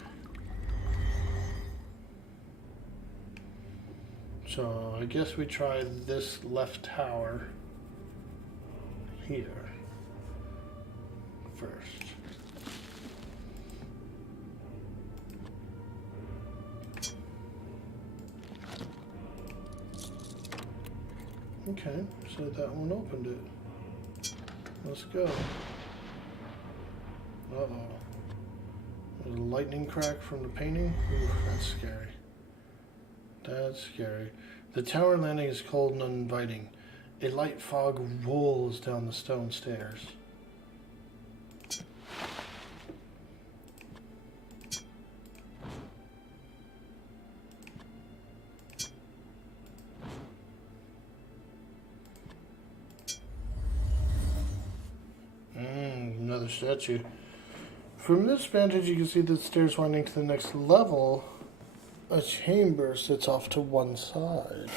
So I guess we try this left tower here first. Okay, so that one opened it. Let's go. Uh-oh. There's a lightning crack from the painting. Oof, that's scary. That's scary. The tower landing is cold and uninviting. A light fog rolls down the stone stairs. Another statue. From this vantage, you can see the stairs winding to the next level. A chamber sits off to one side.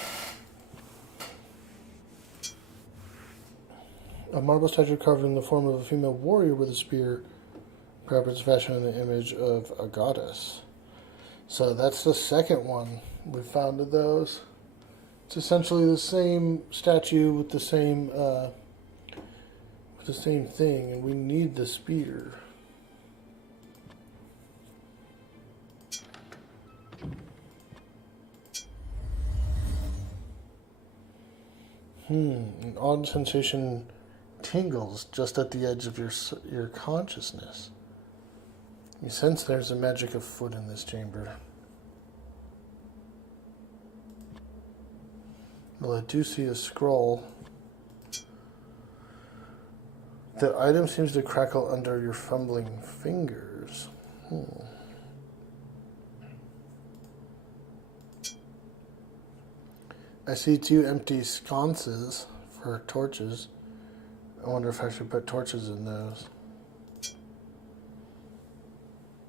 A marble statue carved in the form of a female warrior with a spear, perhaps fashioned in the image of a goddess. So that's the second one we found of those. It's essentially the same statue with the same thing, and we need the spear. An odd sensation tingles just at the edge of your consciousness. You sense there's a magic afoot in this chamber. Well, I do see a scroll. The item seems to crackle under your fumbling fingers. I see 2 empty sconces for torches. I wonder if I should put torches in those.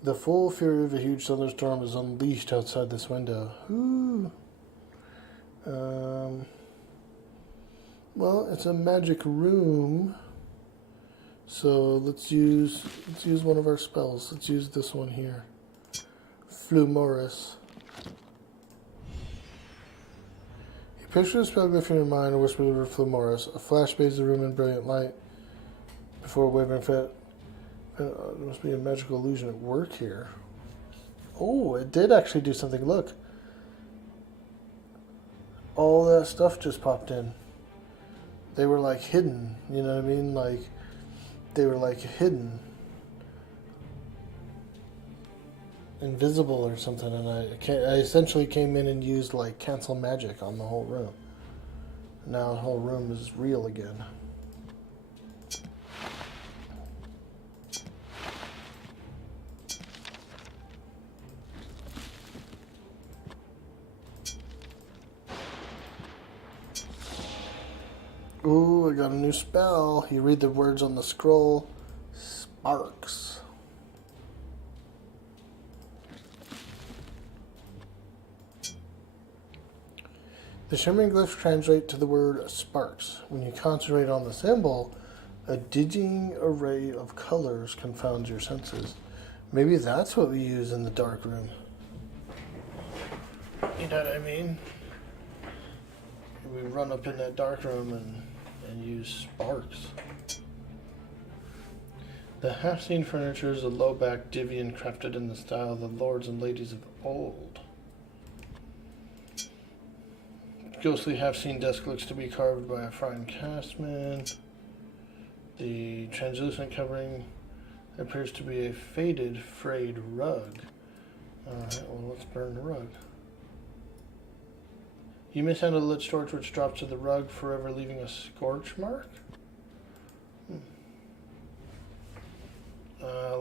The full fury of a huge thunderstorm is unleashed outside this window. Ooh. Well, it's a magic room. So let's use one of our spells. Let's use this one here. Flumoris. You picture the spellglyph in your mind and whisper the word Flumoris. A flash bathes the room in brilliant light before a wavering fit. There must be a magical illusion at work here. Oh, it did actually do something. Look. All that stuff just popped in. They were like hidden, you know what I mean? Like, they were like hidden. Invisible or something, and I essentially came in and used like cancel magic on the whole room. Now the whole room is real again. Ooh, I got a new spell. You read the words on the scroll. Sparks. The shimmering glyphs translate to the word sparks. When you concentrate on the symbol, a dizzying array of colors confounds your senses. Maybe that's what we use in the dark room. You know what I mean? We run up in that dark room and use sparks. The half-seen furniture is a low-back divan crafted in the style of the lords and ladies of old. Ghostly half-seen desk looks to be carved by a fine craftsman. The translucent covering appears to be a faded, frayed rug. Alright, well, let's burn the rug. You mishandle lit torch which drops to the rug, forever leaving a scorch mark?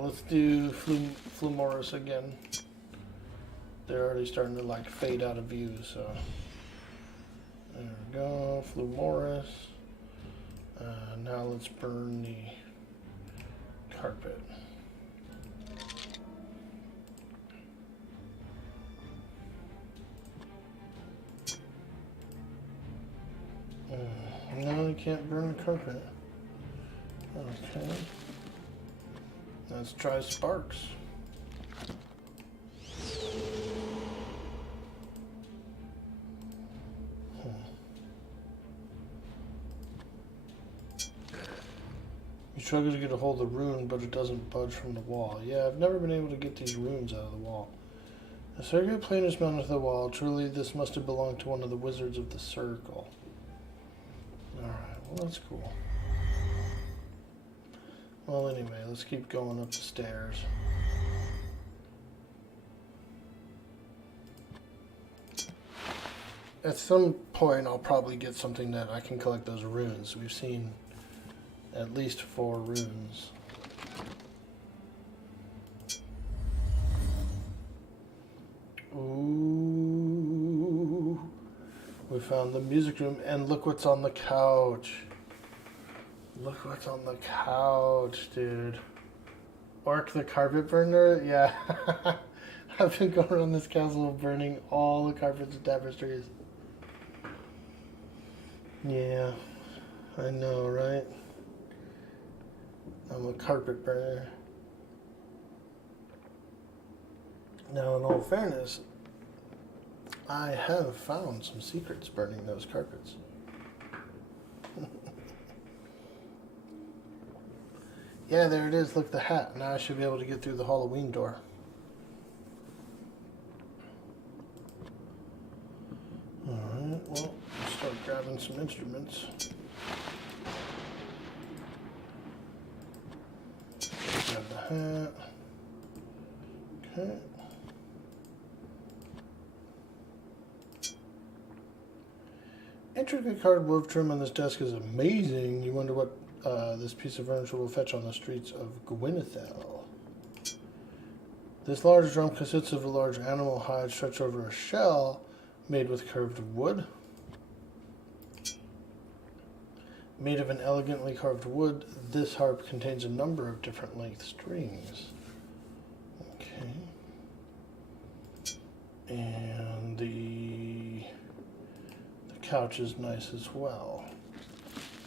Let's do Flumoris again. They're already starting to like fade out of view, so there we go, Flumoris. Now let's burn the carpet. No, you can't burn the carpet. Okay. Let's try sparks. You struggle to get a hold of the rune, but it doesn't budge from the wall. Yeah, I've never been able to get these runes out of the wall. A circular plane is mounted to the wall. Truly, this must have belonged to one of the wizards of the circle. Alright, well that's cool. Well anyway, let's keep going up the stairs. At some point I'll probably get something that I can collect those runes. We've seen at least 4 runes. Ooh. We found the music room, and look what's on the couch. Look what's on the couch, dude. Orc the carpet burner? Yeah. I've been going around this castle burning all the carpets and tapestries. Yeah. I know, right? I'm a carpet burner. Now, in all fairness, I have found some secrets burning those carpets. Yeah, there it is. Look, the hat. Now I should be able to get through the Halloween door. Alright, well, let's start grabbing some instruments. Grab the hat. Okay. Intricate cardboard trim on this desk is amazing. You wonder what this piece of furniture will fetch on the streets of Gwynethel. This large drum consists of a large animal hide stretched over a shell made with curved wood. Made of an elegantly carved wood, this harp contains a number of different length strings. Okay. And the couch is nice as well.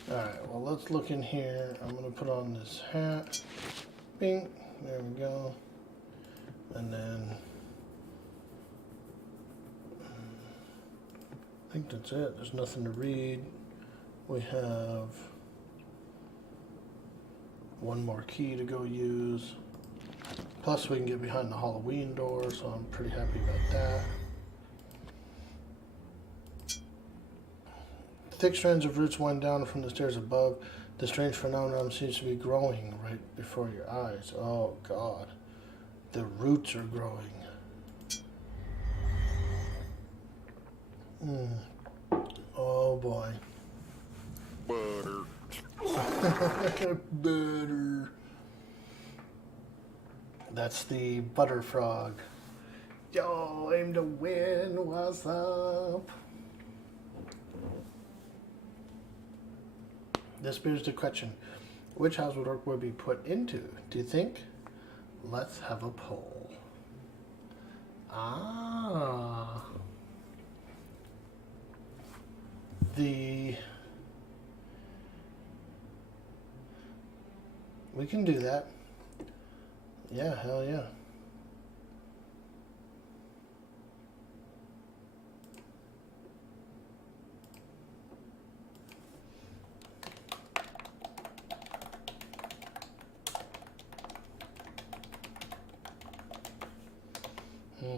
Alright, well let's look in here. I'm going to put on this hat. Bing. There we go. And then I think that's it. There's nothing to read. We have one more key to go use. Plus we can get behind the Halloween door, so I'm pretty happy about that. Thick strands of roots wind down from the stairs above. The strange phenomenon seems to be growing right before your eyes. Oh God, the roots are growing. Oh boy. Butter. Butter. That's the butter frog. Yo, aim to win. What's up? This bears the question: which house would Orc Boy be put into? Do you think? Let's have a poll. Ah. We can do that. Yeah, hell yeah.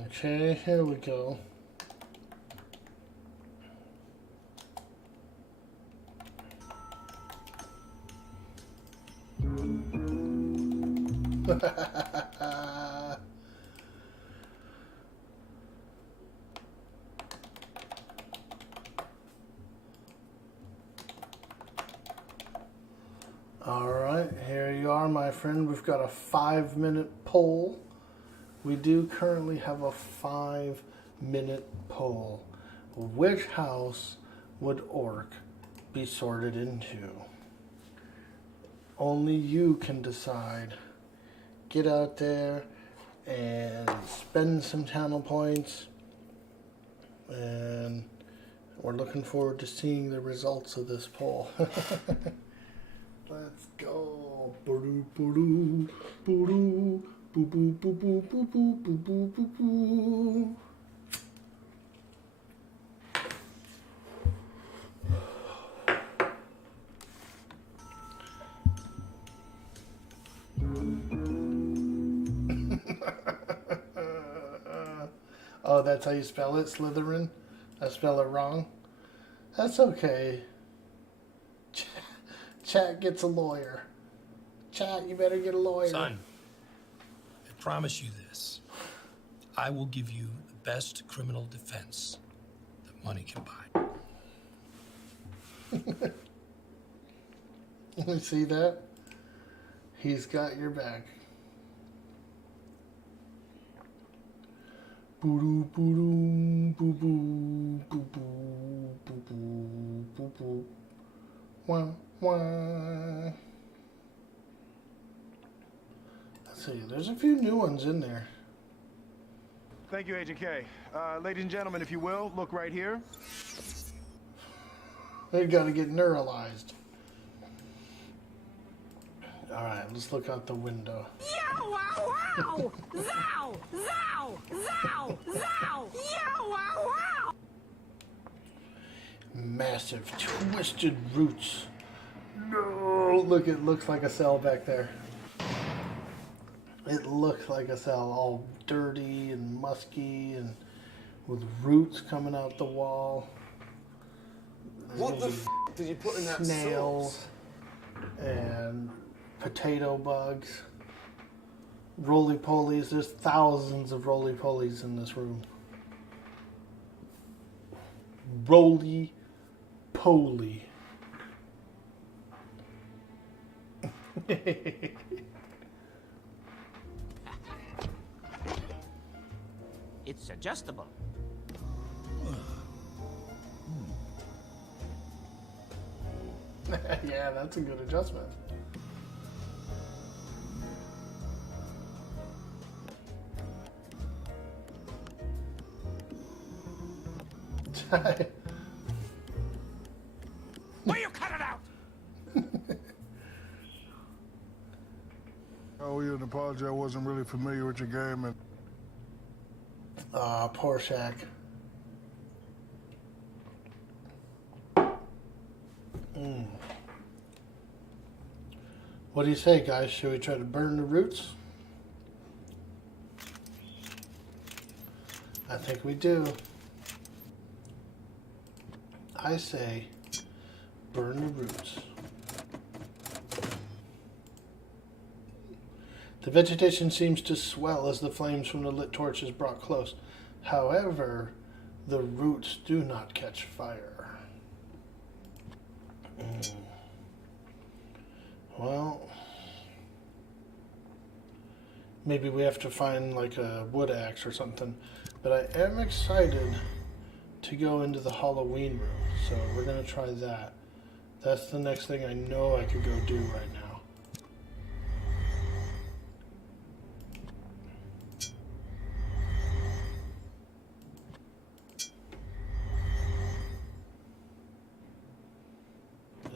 Okay, here we go. Alright, here you are, my friend. We've got a 5-minute poll. We do currently have a 5-minute poll. Which house would Orc be sorted into? Only you can decide. Get out there and spend some channel points. And we're looking forward to seeing the results of this poll. Let's go. Boo-doo, boo-doo, boo-doo, boo-boo, boo-boo, boo-boo, boo-boo, boo-boo. Oh, that's how you spell it, Slytherin? I spell it wrong? That's okay. Chat gets a lawyer. Chat, you better get a lawyer. Son, I promise you this. I will give you the best criminal defense that money can buy. You see that? He's got your back. Boo-doo, boo-doo, boo-boo, boo-boo, boo-boo, boo-boo. Wah, wah. Let's see, there's a few new ones in there. Thank you, Agent K. Ladies and gentlemen, if you will, look right here. They gotta get neuralized. Alright, let's look out the window. Yow, wow, wow! Zow! Zow! Zow! Zow! Yow, wow, wow! Massive twisted roots. No, look, it looks like a cell back there. It looks like a cell, all dirty and musky and with roots coming out the wall. What the f did you put in that snails sauce? And potato bugs, roly-polies. There's thousands of roly-polies in this room. Roly-poly. It's adjustable. Yeah, that's a good adjustment. Will you cut it out? I owe you an apology. I wasn't really familiar with your game. And Ah, poor Shaq. What do you say, guys? Should we try to burn the roots? I think we do. I say burn the roots. The vegetation seems to swell as the flames from the lit torch is brought close. However, the roots do not catch fire. Well, maybe we have to find like a wood axe or something. But I am excited to go into the Halloween room, so we're going to try that. That's the next thing I know I could go do right now.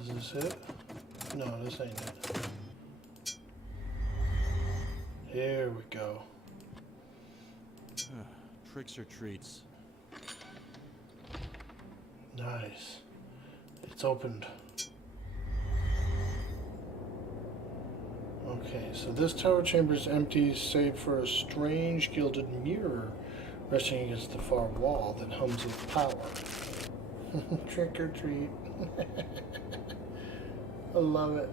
Is this it? No, this ain't it. Here we go. Tricks or treats? Nice. It's opened. Okay, so this tower chamber is empty save for a strange gilded mirror resting against the far wall that hums with power. Trick or treat. I love it.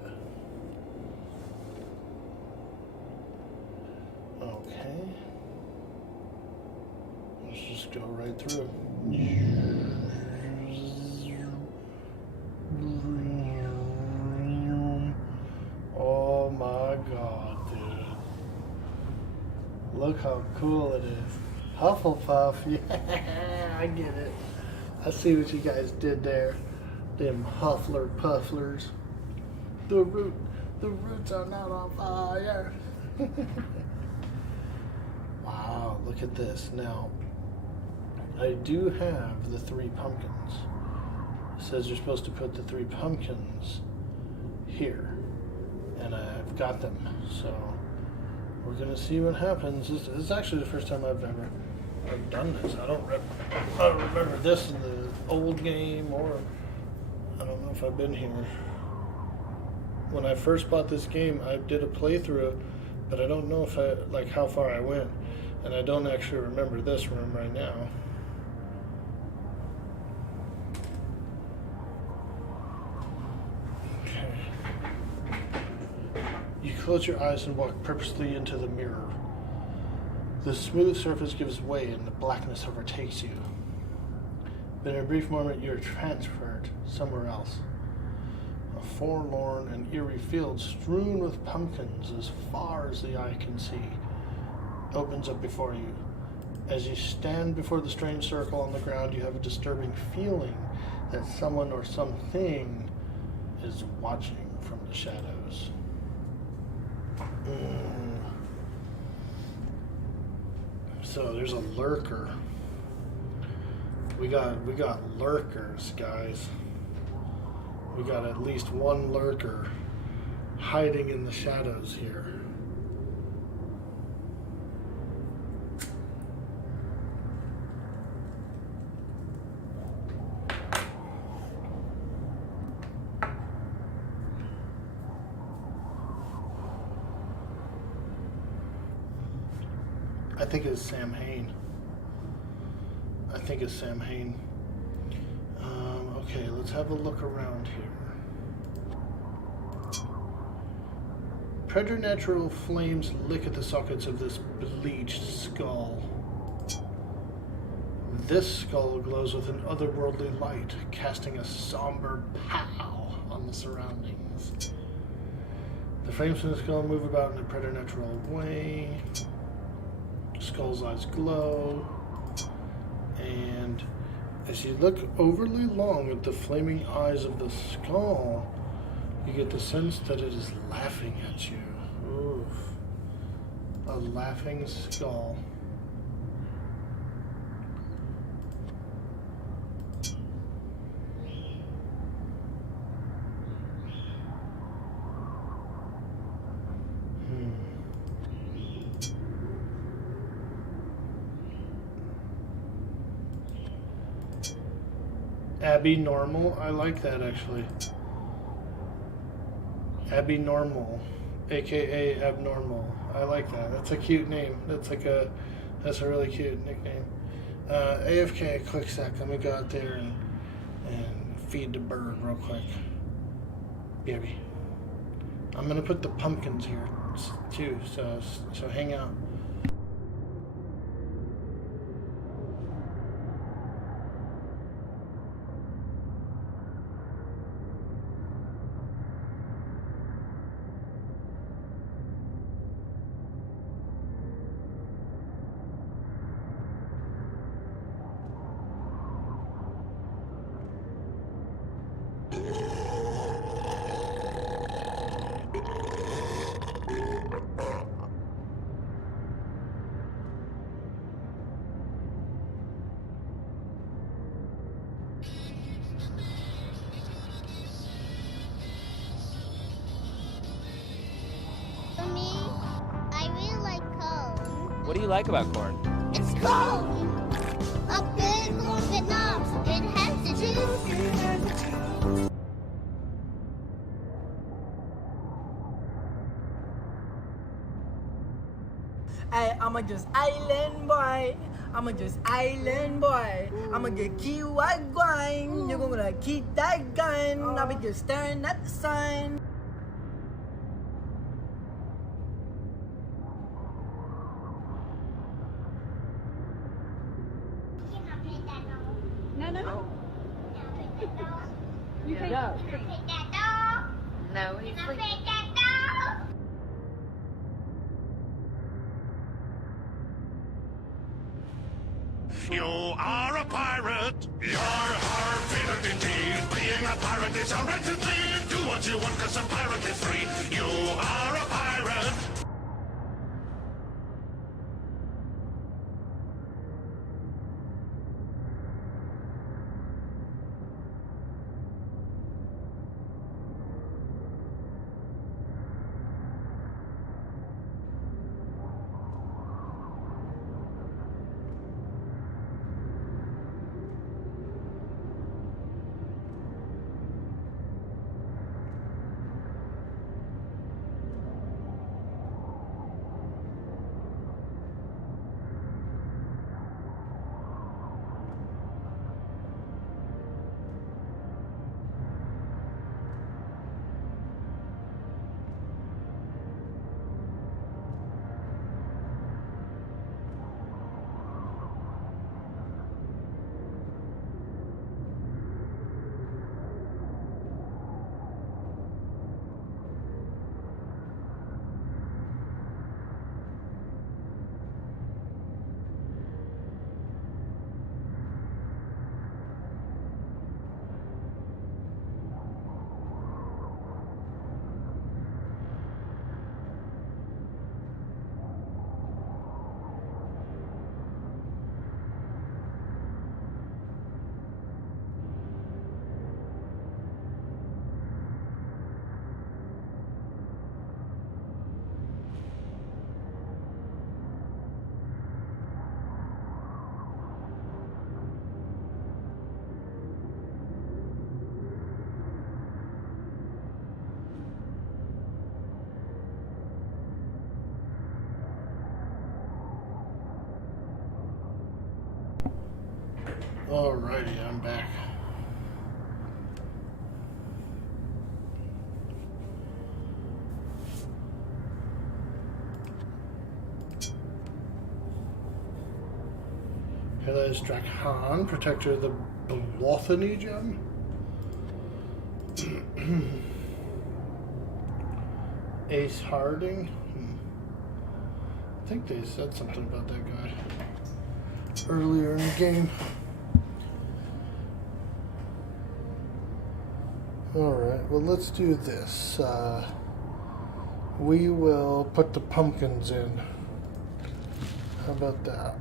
Okay. Let's just go right through. look how cool it is. Hufflepuff, yeah, I get it. I see what you guys did there. Them Huffler Pufflers. The roots are not on fire. Wow, look at this. Now, I do have the 3 pumpkins. It says you're supposed to put the 3 pumpkins here. And I've got them. So, we're going to see what happens. This is actually the first time I've ever done this. I don't remember this in the old game, or I don't know if I've been here. When I first bought this game, I did a playthrough, but I don't know if how far I went, and I don't actually remember this room right now. Okay. You close your eyes and walk purposely into the mirror. The smooth surface gives way and the blackness overtakes you. But in a brief moment, you're transferred somewhere else. A forlorn and eerie field strewn with pumpkins as far as the eye can see opens up before you. As you stand before the strange circle on the ground, you have a disturbing feeling that someone or something is watching from the shadows. So there's a lurker. We got lurkers, guys. We got at least one lurker hiding in the shadows here. I think it's Sam Hain. Okay, let's have a look around here. Preternatural flames lick at the sockets of this bleached skull. This skull glows with an otherworldly light, casting a somber pall on the surroundings. The frames from the skull move about in a preternatural way. Skull's eyes glow, and as you look overly long at the flaming eyes of the skull, you get the sense that it is laughing at you. Oof. A laughing skull. Abby Normal, I like that actually. Abby Normal, aka Abnormal. I like that. That's a cute name. That's a really cute nickname. AFK, a quick sec. Let me go out there and feed the bird real quick. Baby. I'm gonna put the pumpkins here too, so hang out. What do you like about corn? It's cold! A big corn with knobs. It has the juice. Hey, I'm just island boy. I'm just island boy. I'ma get keep what going. You're gonna keep that gun. I'll be just staring at the sun. No. You can't take that dog. No, he's like. Take that dog. You are a pirate. You're our pirate indeed. Being a pirate is a wretched thing. Do what you want, 'cause a pirate is free. You are a pirate. Alrighty, I'm back. Here is Drakhan, protector of the Blothany gem. Ace Harding. I think they said something about that guy earlier in the game. Alright, well, let's do this. We will put the pumpkins in. How about that?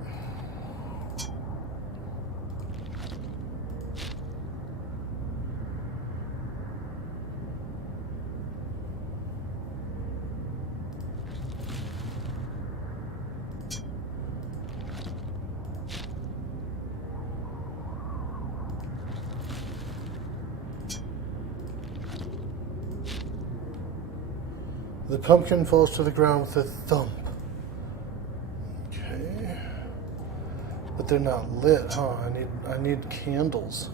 The pumpkin falls to the ground with a thump. Okay. But they're not lit, huh? I need candles.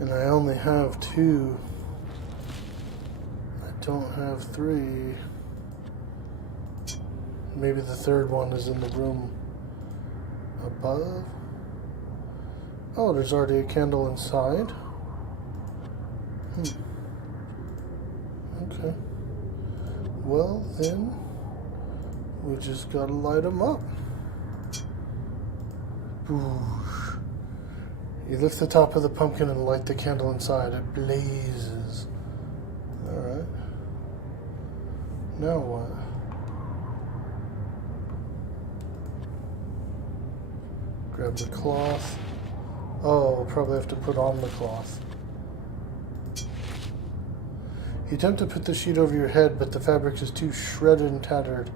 And I only have 2. I don't have 3. Maybe the third one is in the room above. Oh, there's already a candle inside. Okay. Well, then, we just gotta light them up. Boosh. You lift the top of the pumpkin and light the candle inside. It blazes. Alright. Now what? Grab the cloth. Oh, we'll probably have to put on the cloth. You attempt to put the sheet over your head, but the fabric is too shredded and tattered.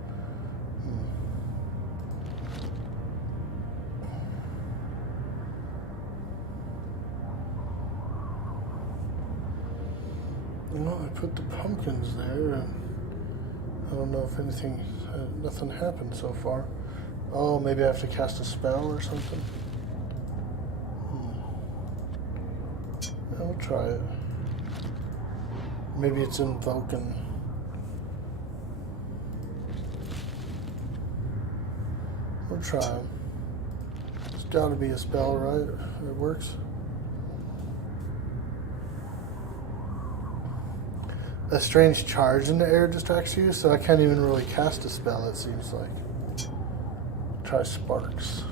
Well, I put the pumpkins there, and I don't know if nothing happened so far. Oh, maybe I have to cast a spell or something? I'll try it. Maybe it's invoking. We'll try. It's gotta be a spell, right? It works. A strange charge in the air distracts you, so I can't even really cast a spell, it seems like. Try sparks.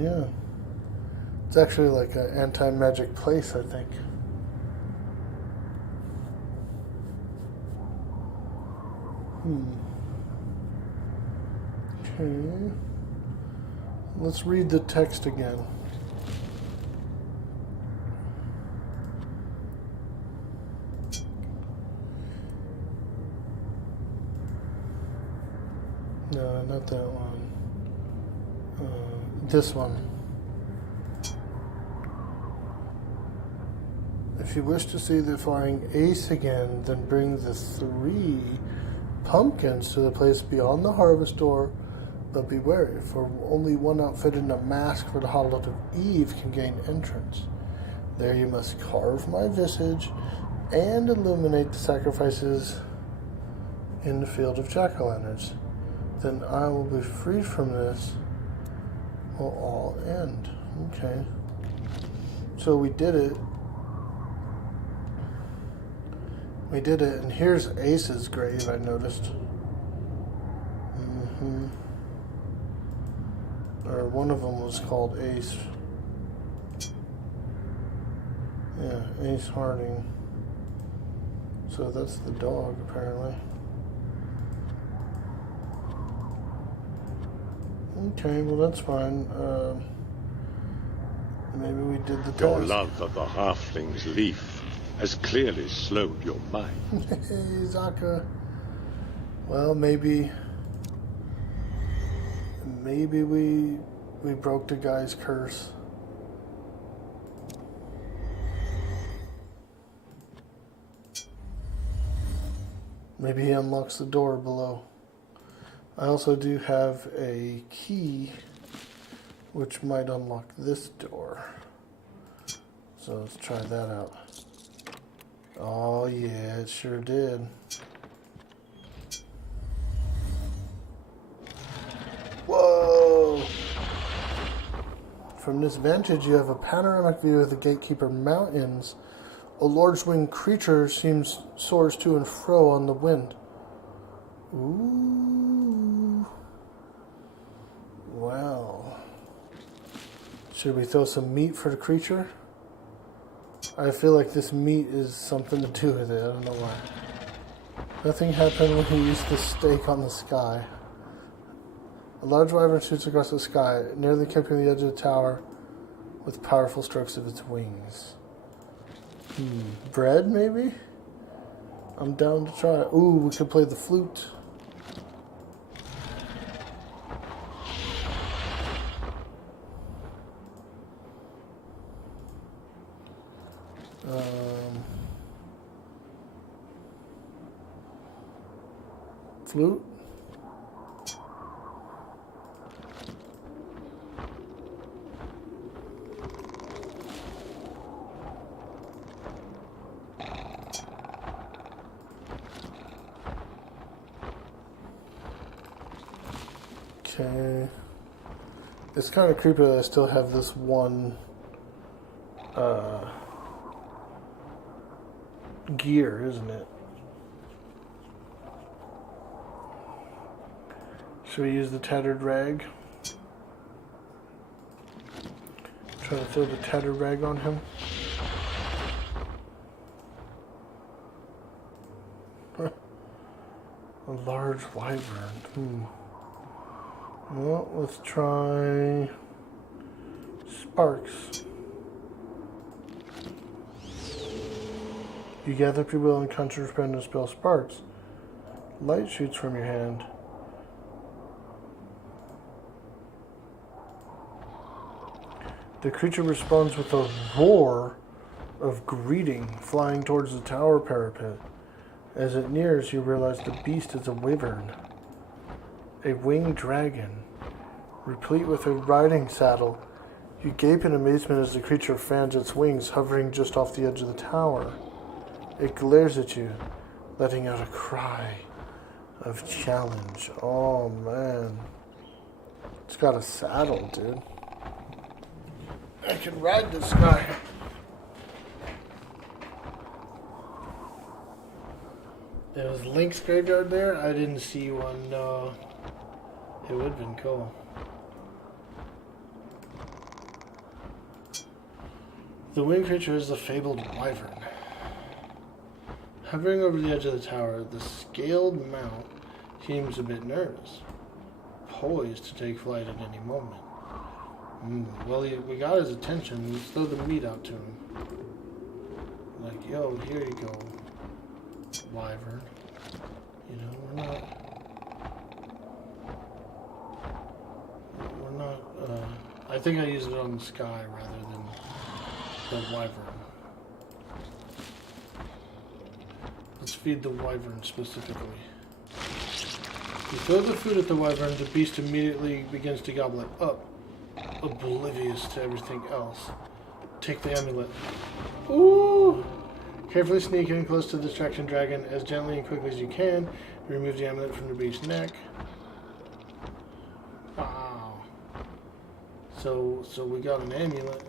Yeah. It's actually like an anti-magic place, I think. Okay. Let's read the text again. No, not that one. This one. If you wish to see the flying ace again, then bring the 3 pumpkins to the place beyond the harvest door, but be wary, for only one outfit in a mask for the Hollow of Eve can gain entrance. There you must carve my visage and illuminate the sacrifices in the field of jack-o'-lanterns. Then I will be freed from this. Will all end. Okay. So we did it. We did it, and here's Ace's grave, I noticed. Or one of them was called Ace. Yeah, Ace Harding. So that's the dog, apparently. Okay, well that's fine. Maybe we did the Your task. love of the halfling's leaf has clearly slowed your mind. Hey, Zaka. Well, maybe we broke the guy's curse. Maybe he unlocks the door below. I also do have a key which might unlock this door. So let's try that out. Oh yeah, it sure did. Whoa! From this vantage you have a panoramic view of the Gatekeeper Mountains. A large winged creature soars to and fro on the wind. Ooh. Well. Should we throw some meat for the creature? I feel like this meat is something to do with it. I don't know why. Nothing happened when he used the stake on the sky. A large wyvern shoots across the sky, nearly keeping the edge of the tower with powerful strokes of its wings. Bread, maybe? I'm down to try it. Ooh, we could play the flute. Flute? Okay. It's kind of creepy that I still have this one gear, isn't it? Should we use the tattered rag? Try to throw the tattered rag on him. A large wyvern. Well, let's try sparks. You gather up your will and conjure friend and spell sparks. Light shoots from your hand. The creature responds with a roar of greeting, flying towards the tower parapet. As it nears, you realize the beast is a wyvern, a winged dragon, replete with a riding saddle. You gape in amazement as the creature fans its wings, hovering just off the edge of the tower. It glares at you, letting out a cry of challenge. Oh man. It's got a saddle, dude. I can ride this guy. There was Link's graveyard there. I didn't see one. No. It would have been cool. The winged creature is the fabled wyvern. Hovering over the edge of the tower, the scaled mount seems a bit nervous, poised to take flight at any moment. Well, we got his attention. Let's throw the meat out to him. Like, yo, here you go, wyvern. You know, we're not, I think I used it on the sky rather than the wyvern. Let's feed the wyvern specifically. You throw the food at the wyvern, the beast immediately begins to gobble it up, oblivious to everything else. Take the amulet. Ooh! Carefully sneak in close to the distraction dragon as gently and quickly as you can. Remove the amulet from the beast's neck. Wow. So we got an amulet.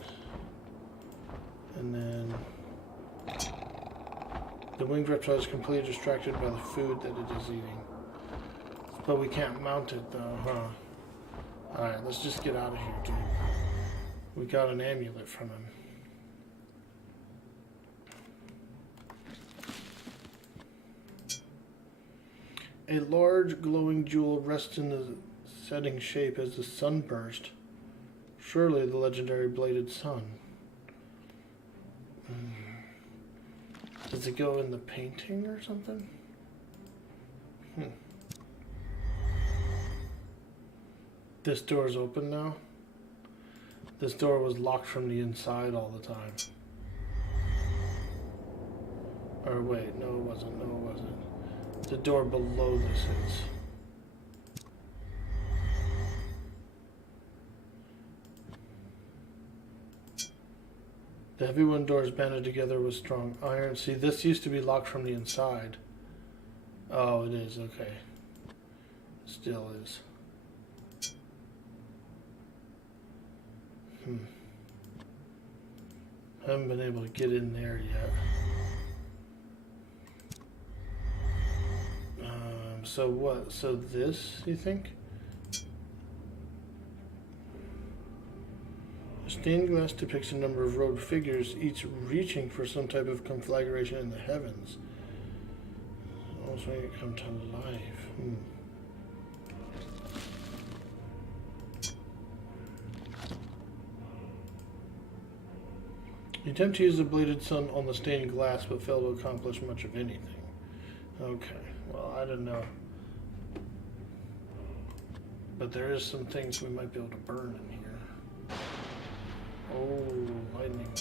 And then the winged reptile is completely distracted by the food that it is eating. But we can't mount it though, huh? Alright, let's just get out of here, dude. We got an amulet from him. A large glowing jewel rests in the setting shape as the sunburst. Surely the legendary bladed sun. Does it go in the painting or something? This door is open now. This door was locked from the inside all the time. Or wait, no it wasn't, no it wasn't. The door below this is. The heavy wooden doors banded together with strong iron. See, this used to be locked from the inside. Oh, it is, okay. Still is. Haven't been able to get in there yet. So what? So this, you think? Stained glass depicts a number of robed figures, each reaching for some type of conflagration in the heavens. Also, when it come to life. You attempt to use the bladed sun on the stained glass, but fail to accomplish much of anything. Okay, well, I don't know. But there is some things we might be able to burn in here. Oh, lightning.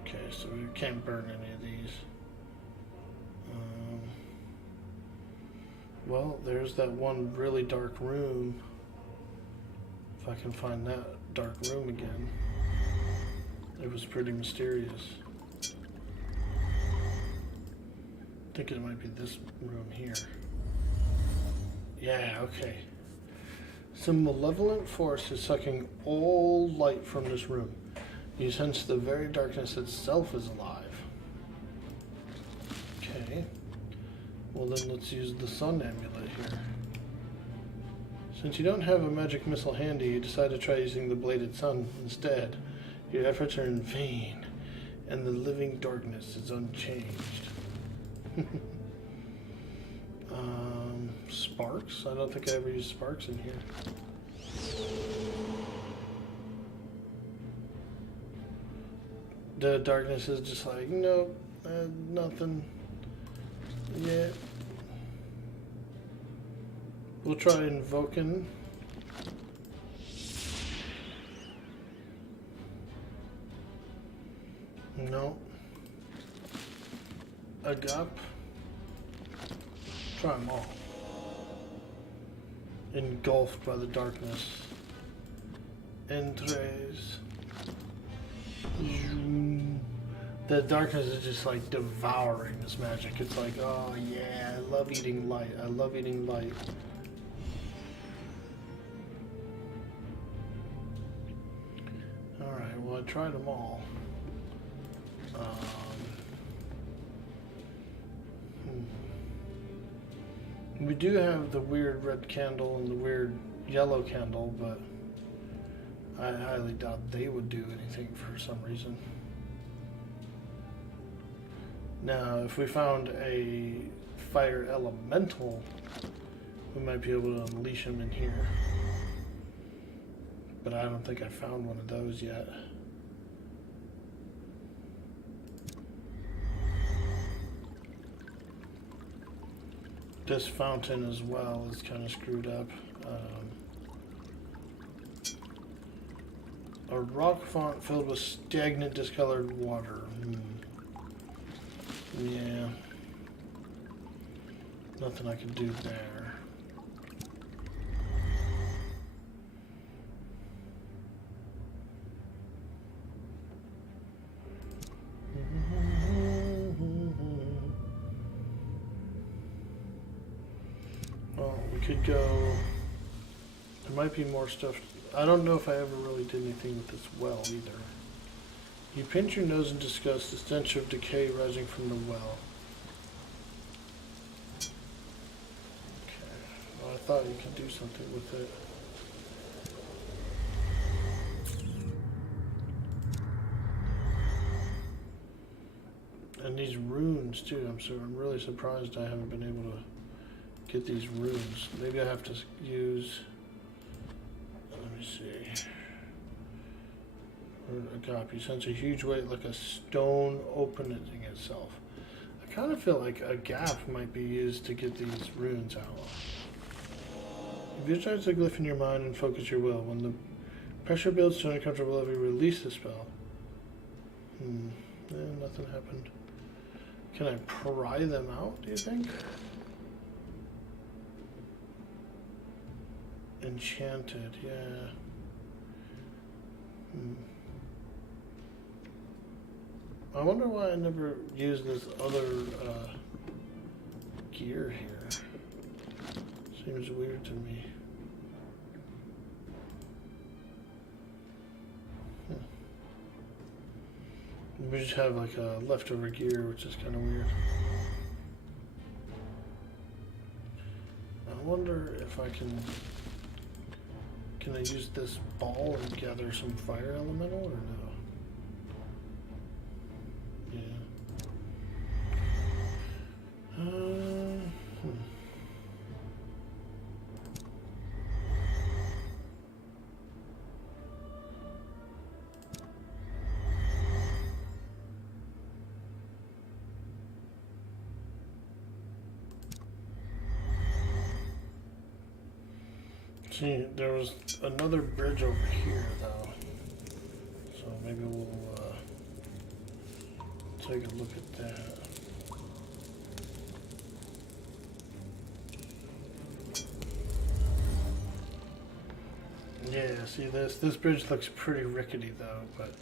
Okay, so we can't burn any of these. Well, there's that one really dark room. If I can find that dark room again. It was pretty mysterious. I think it might be this room here. Yeah, okay. Some malevolent force is sucking all light from this room. You sense the very darkness itself is alive. Okay. Well then let's use the sun amulet here. Since you don't have a magic missile handy, you decide to try using the bladed sun instead. Your efforts are in vain, and the living darkness is unchanged. Sparks? I don't think I ever used sparks in here. The darkness is just like, nope, nothing yet. We'll try invoking. No. Agap. Try them all. Engulfed by the darkness. Entres. The darkness is just like devouring this magic. It's like, oh yeah, I love eating light. I love eating light. Alright, well I tried them all. We do have the weird red candle and the weird yellow candle, but I highly doubt they would do anything for some reason. Now, if we found a fire elemental, we might be able to unleash him in here. But I don't think I found one of those yet. This fountain as well is kind of screwed up. A rock font filled with stagnant, discolored water. Yeah. Nothing I can do there. Well, we could go. There might be more stuff. I don't know if I ever really did anything with this well either. You pinch your nose in disgust, the stench of decay rising from the well. Okay. Well, I thought you could do something with it. And these runes too. I'm really surprised I haven't been able to get these runes. Maybe I have to use. Let me see. Agape. You sense a huge weight like a stone opening itself. I kind of feel like a gap might be used to get these runes out. Visualize the glyph in your mind and focus your will. When the pressure builds to an uncomfortable level, you release the spell. Nothing happened. Can I pry them out, do you think? Enchanted, yeah. I wonder why I never used this other gear here. Seems weird to me. We just have like a leftover gear, which is kind of weird. I wonder if I can I use this ball and gather some fire elemental or no? Yeah. See, there was another bridge over here, though. So maybe we'll take a look at that. Yeah, see this bridge looks pretty rickety, though, but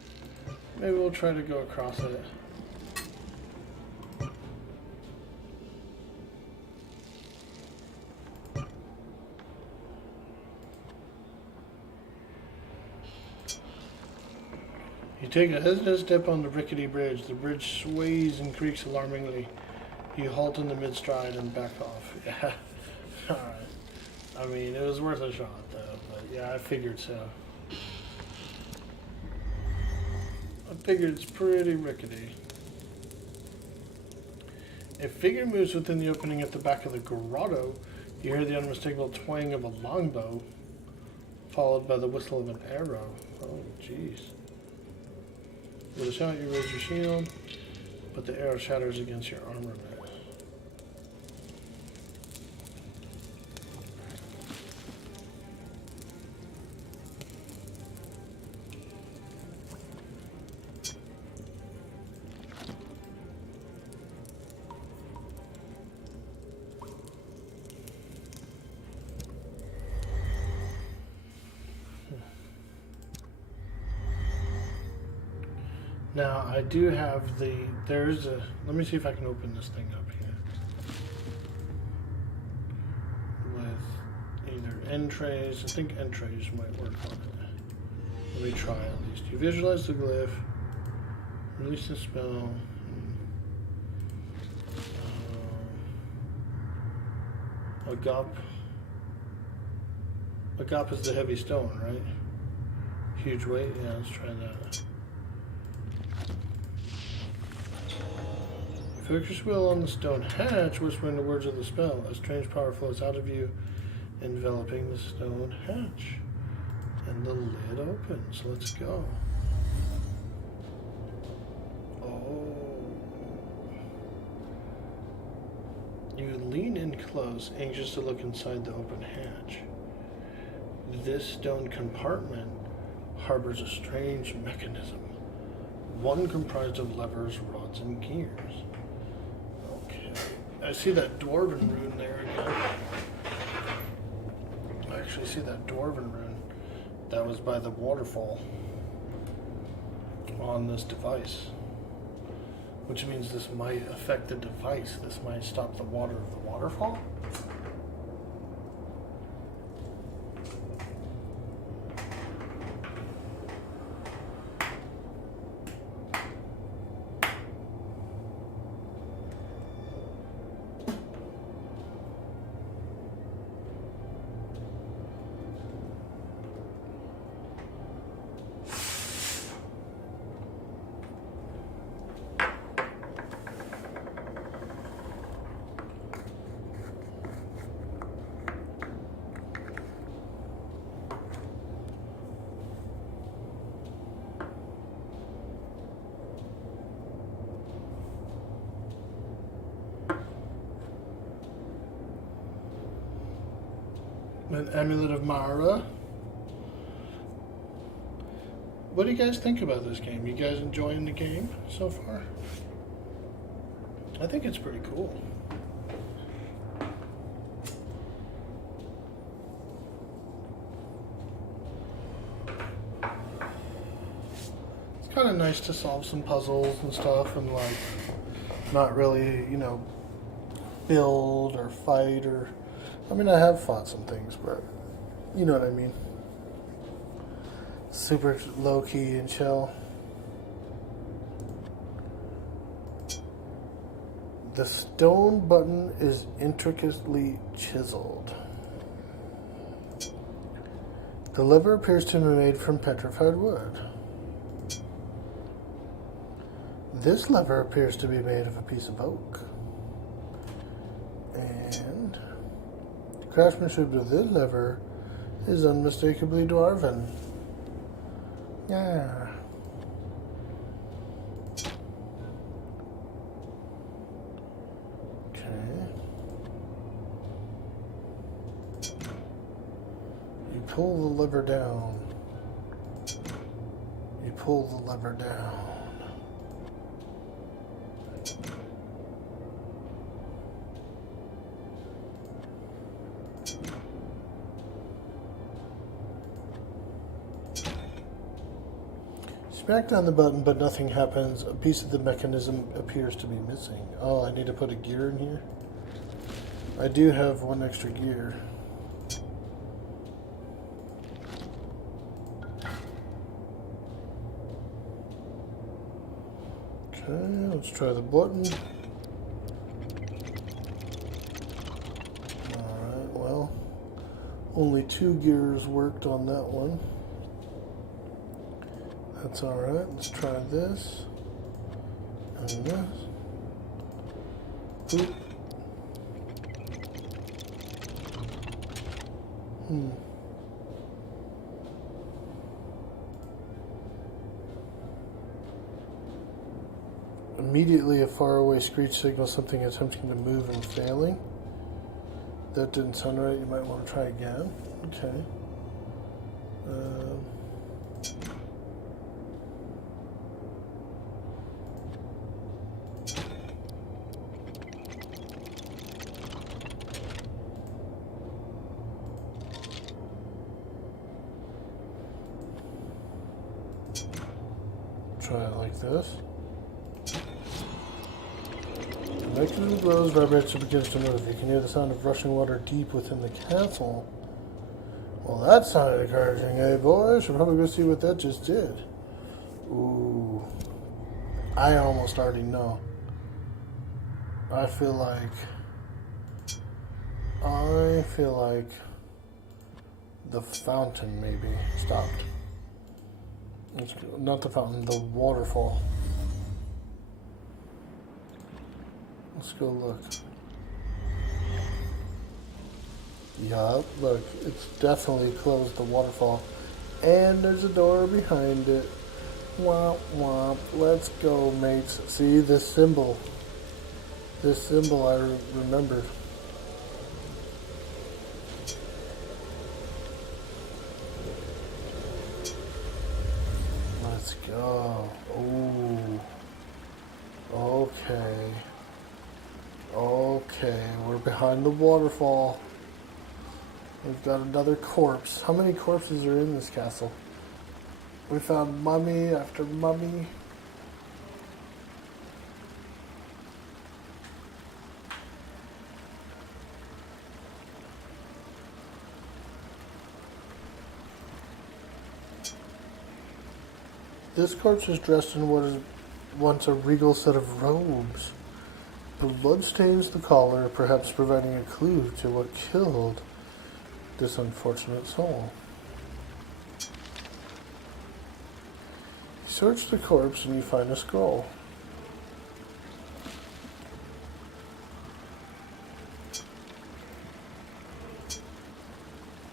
maybe we'll try to go across it. You take a hesitant step on the rickety bridge. The bridge sways and creaks alarmingly. You halt in the mid-stride and back off. Yeah. Alright. I mean, it was worth a shot, though. But yeah, I figured so. I figured it's pretty rickety. A figure moves within the opening at the back of the grotto. You hear the unmistakable twang of a longbow, followed by the whistle of an arrow. Oh, jeez. With a shout, you raise your shield, but the arrow shatters against your armament. Now, I do have let me see if I can open this thing up here. With either end trays, I think end trays might work on it. Let me try at least. You visualize the glyph, release the spell. Agop. Agop is the heavy stone, right? Huge weight? Yeah, let's try that. Focus wheel on the stone hatch, whispering the words of the spell. A strange power flows out of you, enveloping the stone hatch. And the lid opens. Let's go. Oh. You lean in close, anxious to look inside the open hatch. This stone compartment harbors a strange mechanism, one comprised of levers, rods, and gears. Okay, I see that dwarven rune there again. I actually see that dwarven rune that was by the waterfall on this device, which means this might affect the device. This might stop the water of the waterfall. An Amulet of Mara. What do you guys think about this game? You guys enjoying the game so far? I think it's pretty cool. It's kind of nice to solve some puzzles and stuff and like not really, you know, build or fight or... I mean, I have fought some things, but you know what I mean. Super low-key and chill. The stone button is intricately chiseled. The lever appears to be made from petrified wood. This lever appears to be made of a piece of oak. And the craftsmanship of this lever is unmistakably dwarven. Yeah. Okay. You pull the lever down. You pull the lever down. Smack down the button, but nothing happens. A piece of the mechanism appears to be missing. Oh, I need to put a gear in here? I do have one extra gear. Okay, let's try the button. Alright, well, only 2 gears worked on that one. That's alright, let's try this. And this. Oop. Immediately a faraway screech signals something attempting to move and failing. That didn't sound right, you might want to try again. Okay. Try it like this. The mechanism grows, vibrates, and begins to move. You can hear the sound of rushing water deep within the castle. Well, that sounded encouraging, eh, boys? Should probably go see what that just did. Ooh. I almost already know. I feel like I feel like the fountain maybe stopped. Not the fountain, the waterfall. Let's go look. Yup, look, it's definitely closed the waterfall. And there's a door behind it. Womp womp. Let's go, mates. See this symbol. This symbol I remember. Let's go. Ooh. Okay. Okay, we're behind the waterfall. We've got another corpse. How many corpses are in this castle? We found mummy after mummy. This corpse is dressed in what is once a regal set of robes. Blood stains the collar, perhaps providing a clue to what killed this unfortunate soul. You search the corpse and you find a scroll.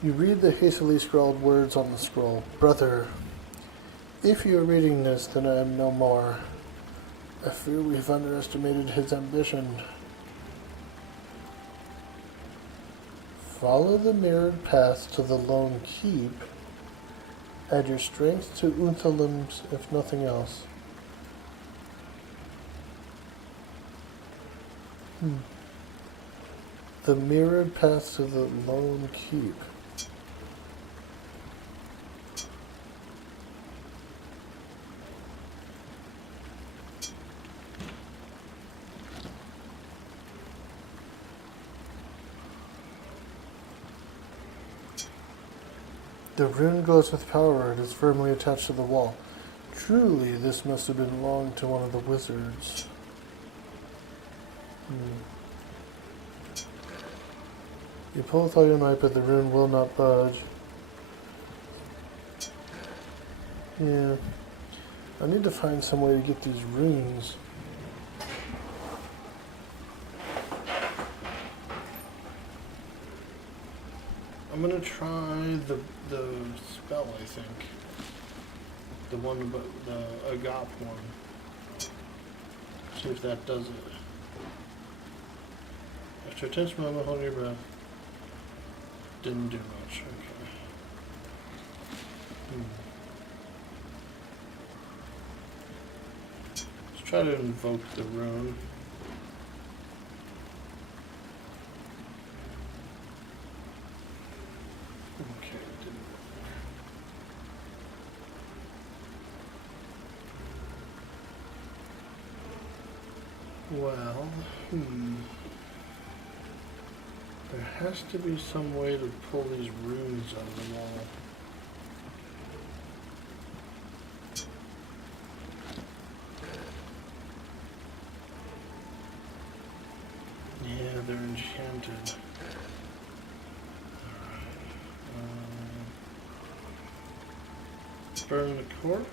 You read the hastily scrawled words on the scroll. Brother, if you are reading this, then I am no more. I fear we have underestimated his ambition. Follow the mirrored path to the lone keep. Add your strength to Unthalim's, if nothing else. The mirrored path to the lone keep. The rune glows with power and is firmly attached to the wall. Truly, this must have belonged to one of the wizards. You pull with all your might, but the rune will not budge. Yeah. I need to find some way to get these runes. I'm gonna try the spell, I think. The one, but the Agap one. See if that does it. After a tense moment, hold your breath. Didn't do much, okay. Let's try to invoke the rune. Well, there has to be some way to pull these runes out of the wall. Yeah, they're enchanted. Burn the corpse.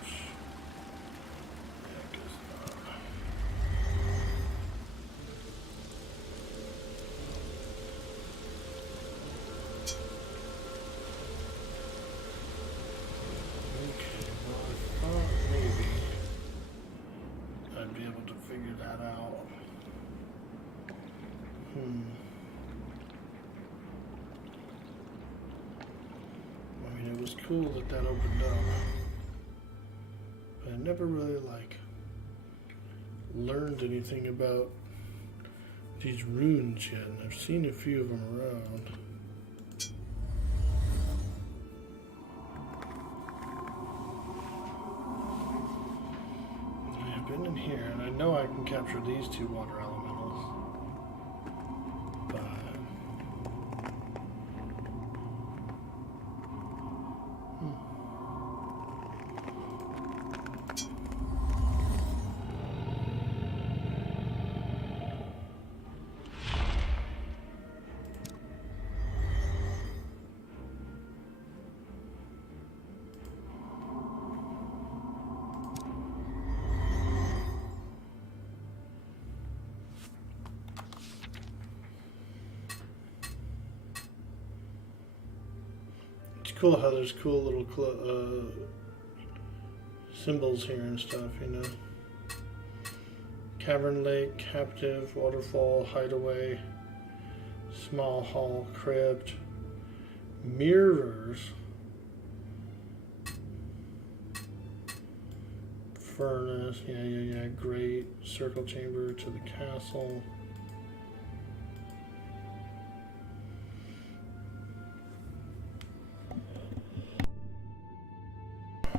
Cool that opened up, but I never really learned anything about these runes yet, and I've seen a few of them around. I've been in here, and I know I can capture these two water elementals, but cool how there's cool little symbols here and stuff, you know. Cavern Lake, Captive, Waterfall, Hideaway, Small Hall, Crypt, Mirrors, Furnace, yeah, Great, Circle Chamber to the Castle.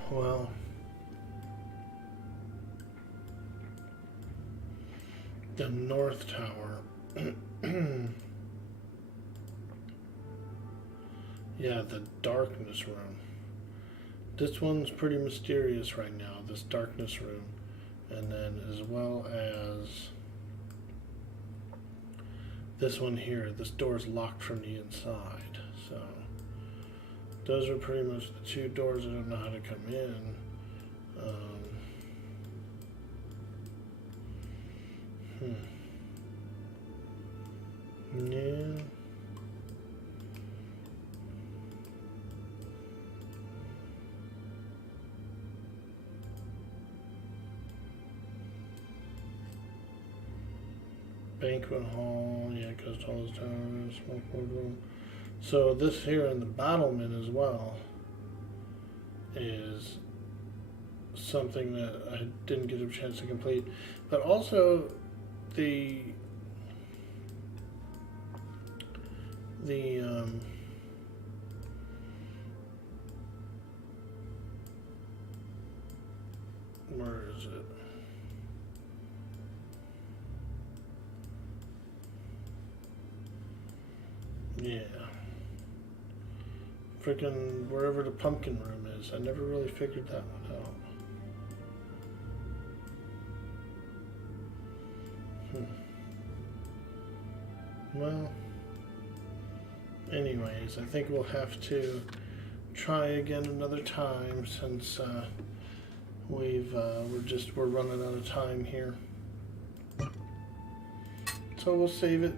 Well, the North Tower. Yeah, the Darkness Room. This one's pretty mysterious right now, this Darkness Room. And then as well as this one here, this door's locked from the inside. So those are pretty much the two doors I don't know how to come in. Yeah. Banquet hall, yeah, goes to all those towers, smoke room. So this here in the battlement as well is something that I didn't get a chance to complete. But also the where is it? Yeah. Freaking wherever the pumpkin room is. I never really figured that one out. Well, anyways, I think we'll have to try again another time since we're running out of time here. So we'll save it.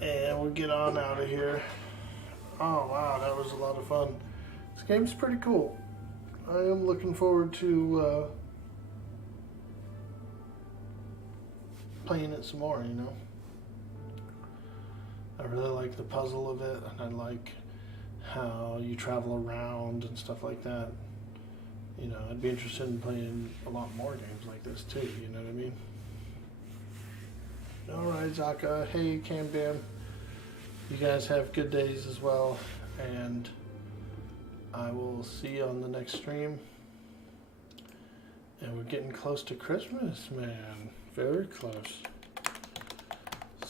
And we'll get on out of here. Oh wow, that was a lot of fun. This game's pretty cool. I am looking forward to playing it some more, you know. I really like the puzzle of it, and I like how you travel around and stuff like that. You know, I'd be interested in playing a lot more games like this too, you know what I mean? Alright, Zaka. Hey, Cam Bam. You guys have good days as well, and I will see you on the next stream. And we're getting close to Christmas, man. Very close.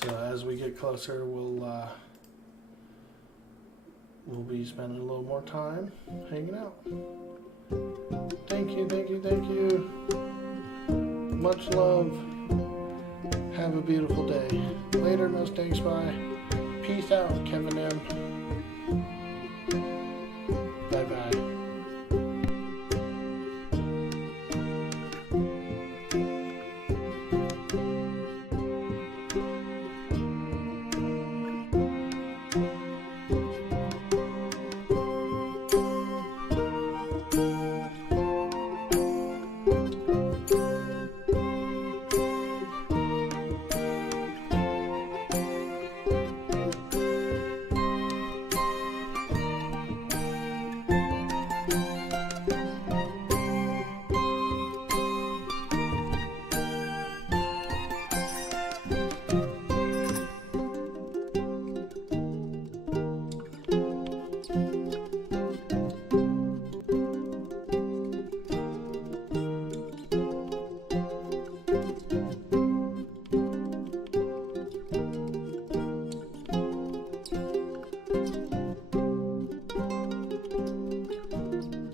So as we get closer, we'll be spending a little more time hanging out. Thank you, thank you, thank you. Much love. Have a beautiful day. Later, Mustangs. Bye. Peace out, Kevin M.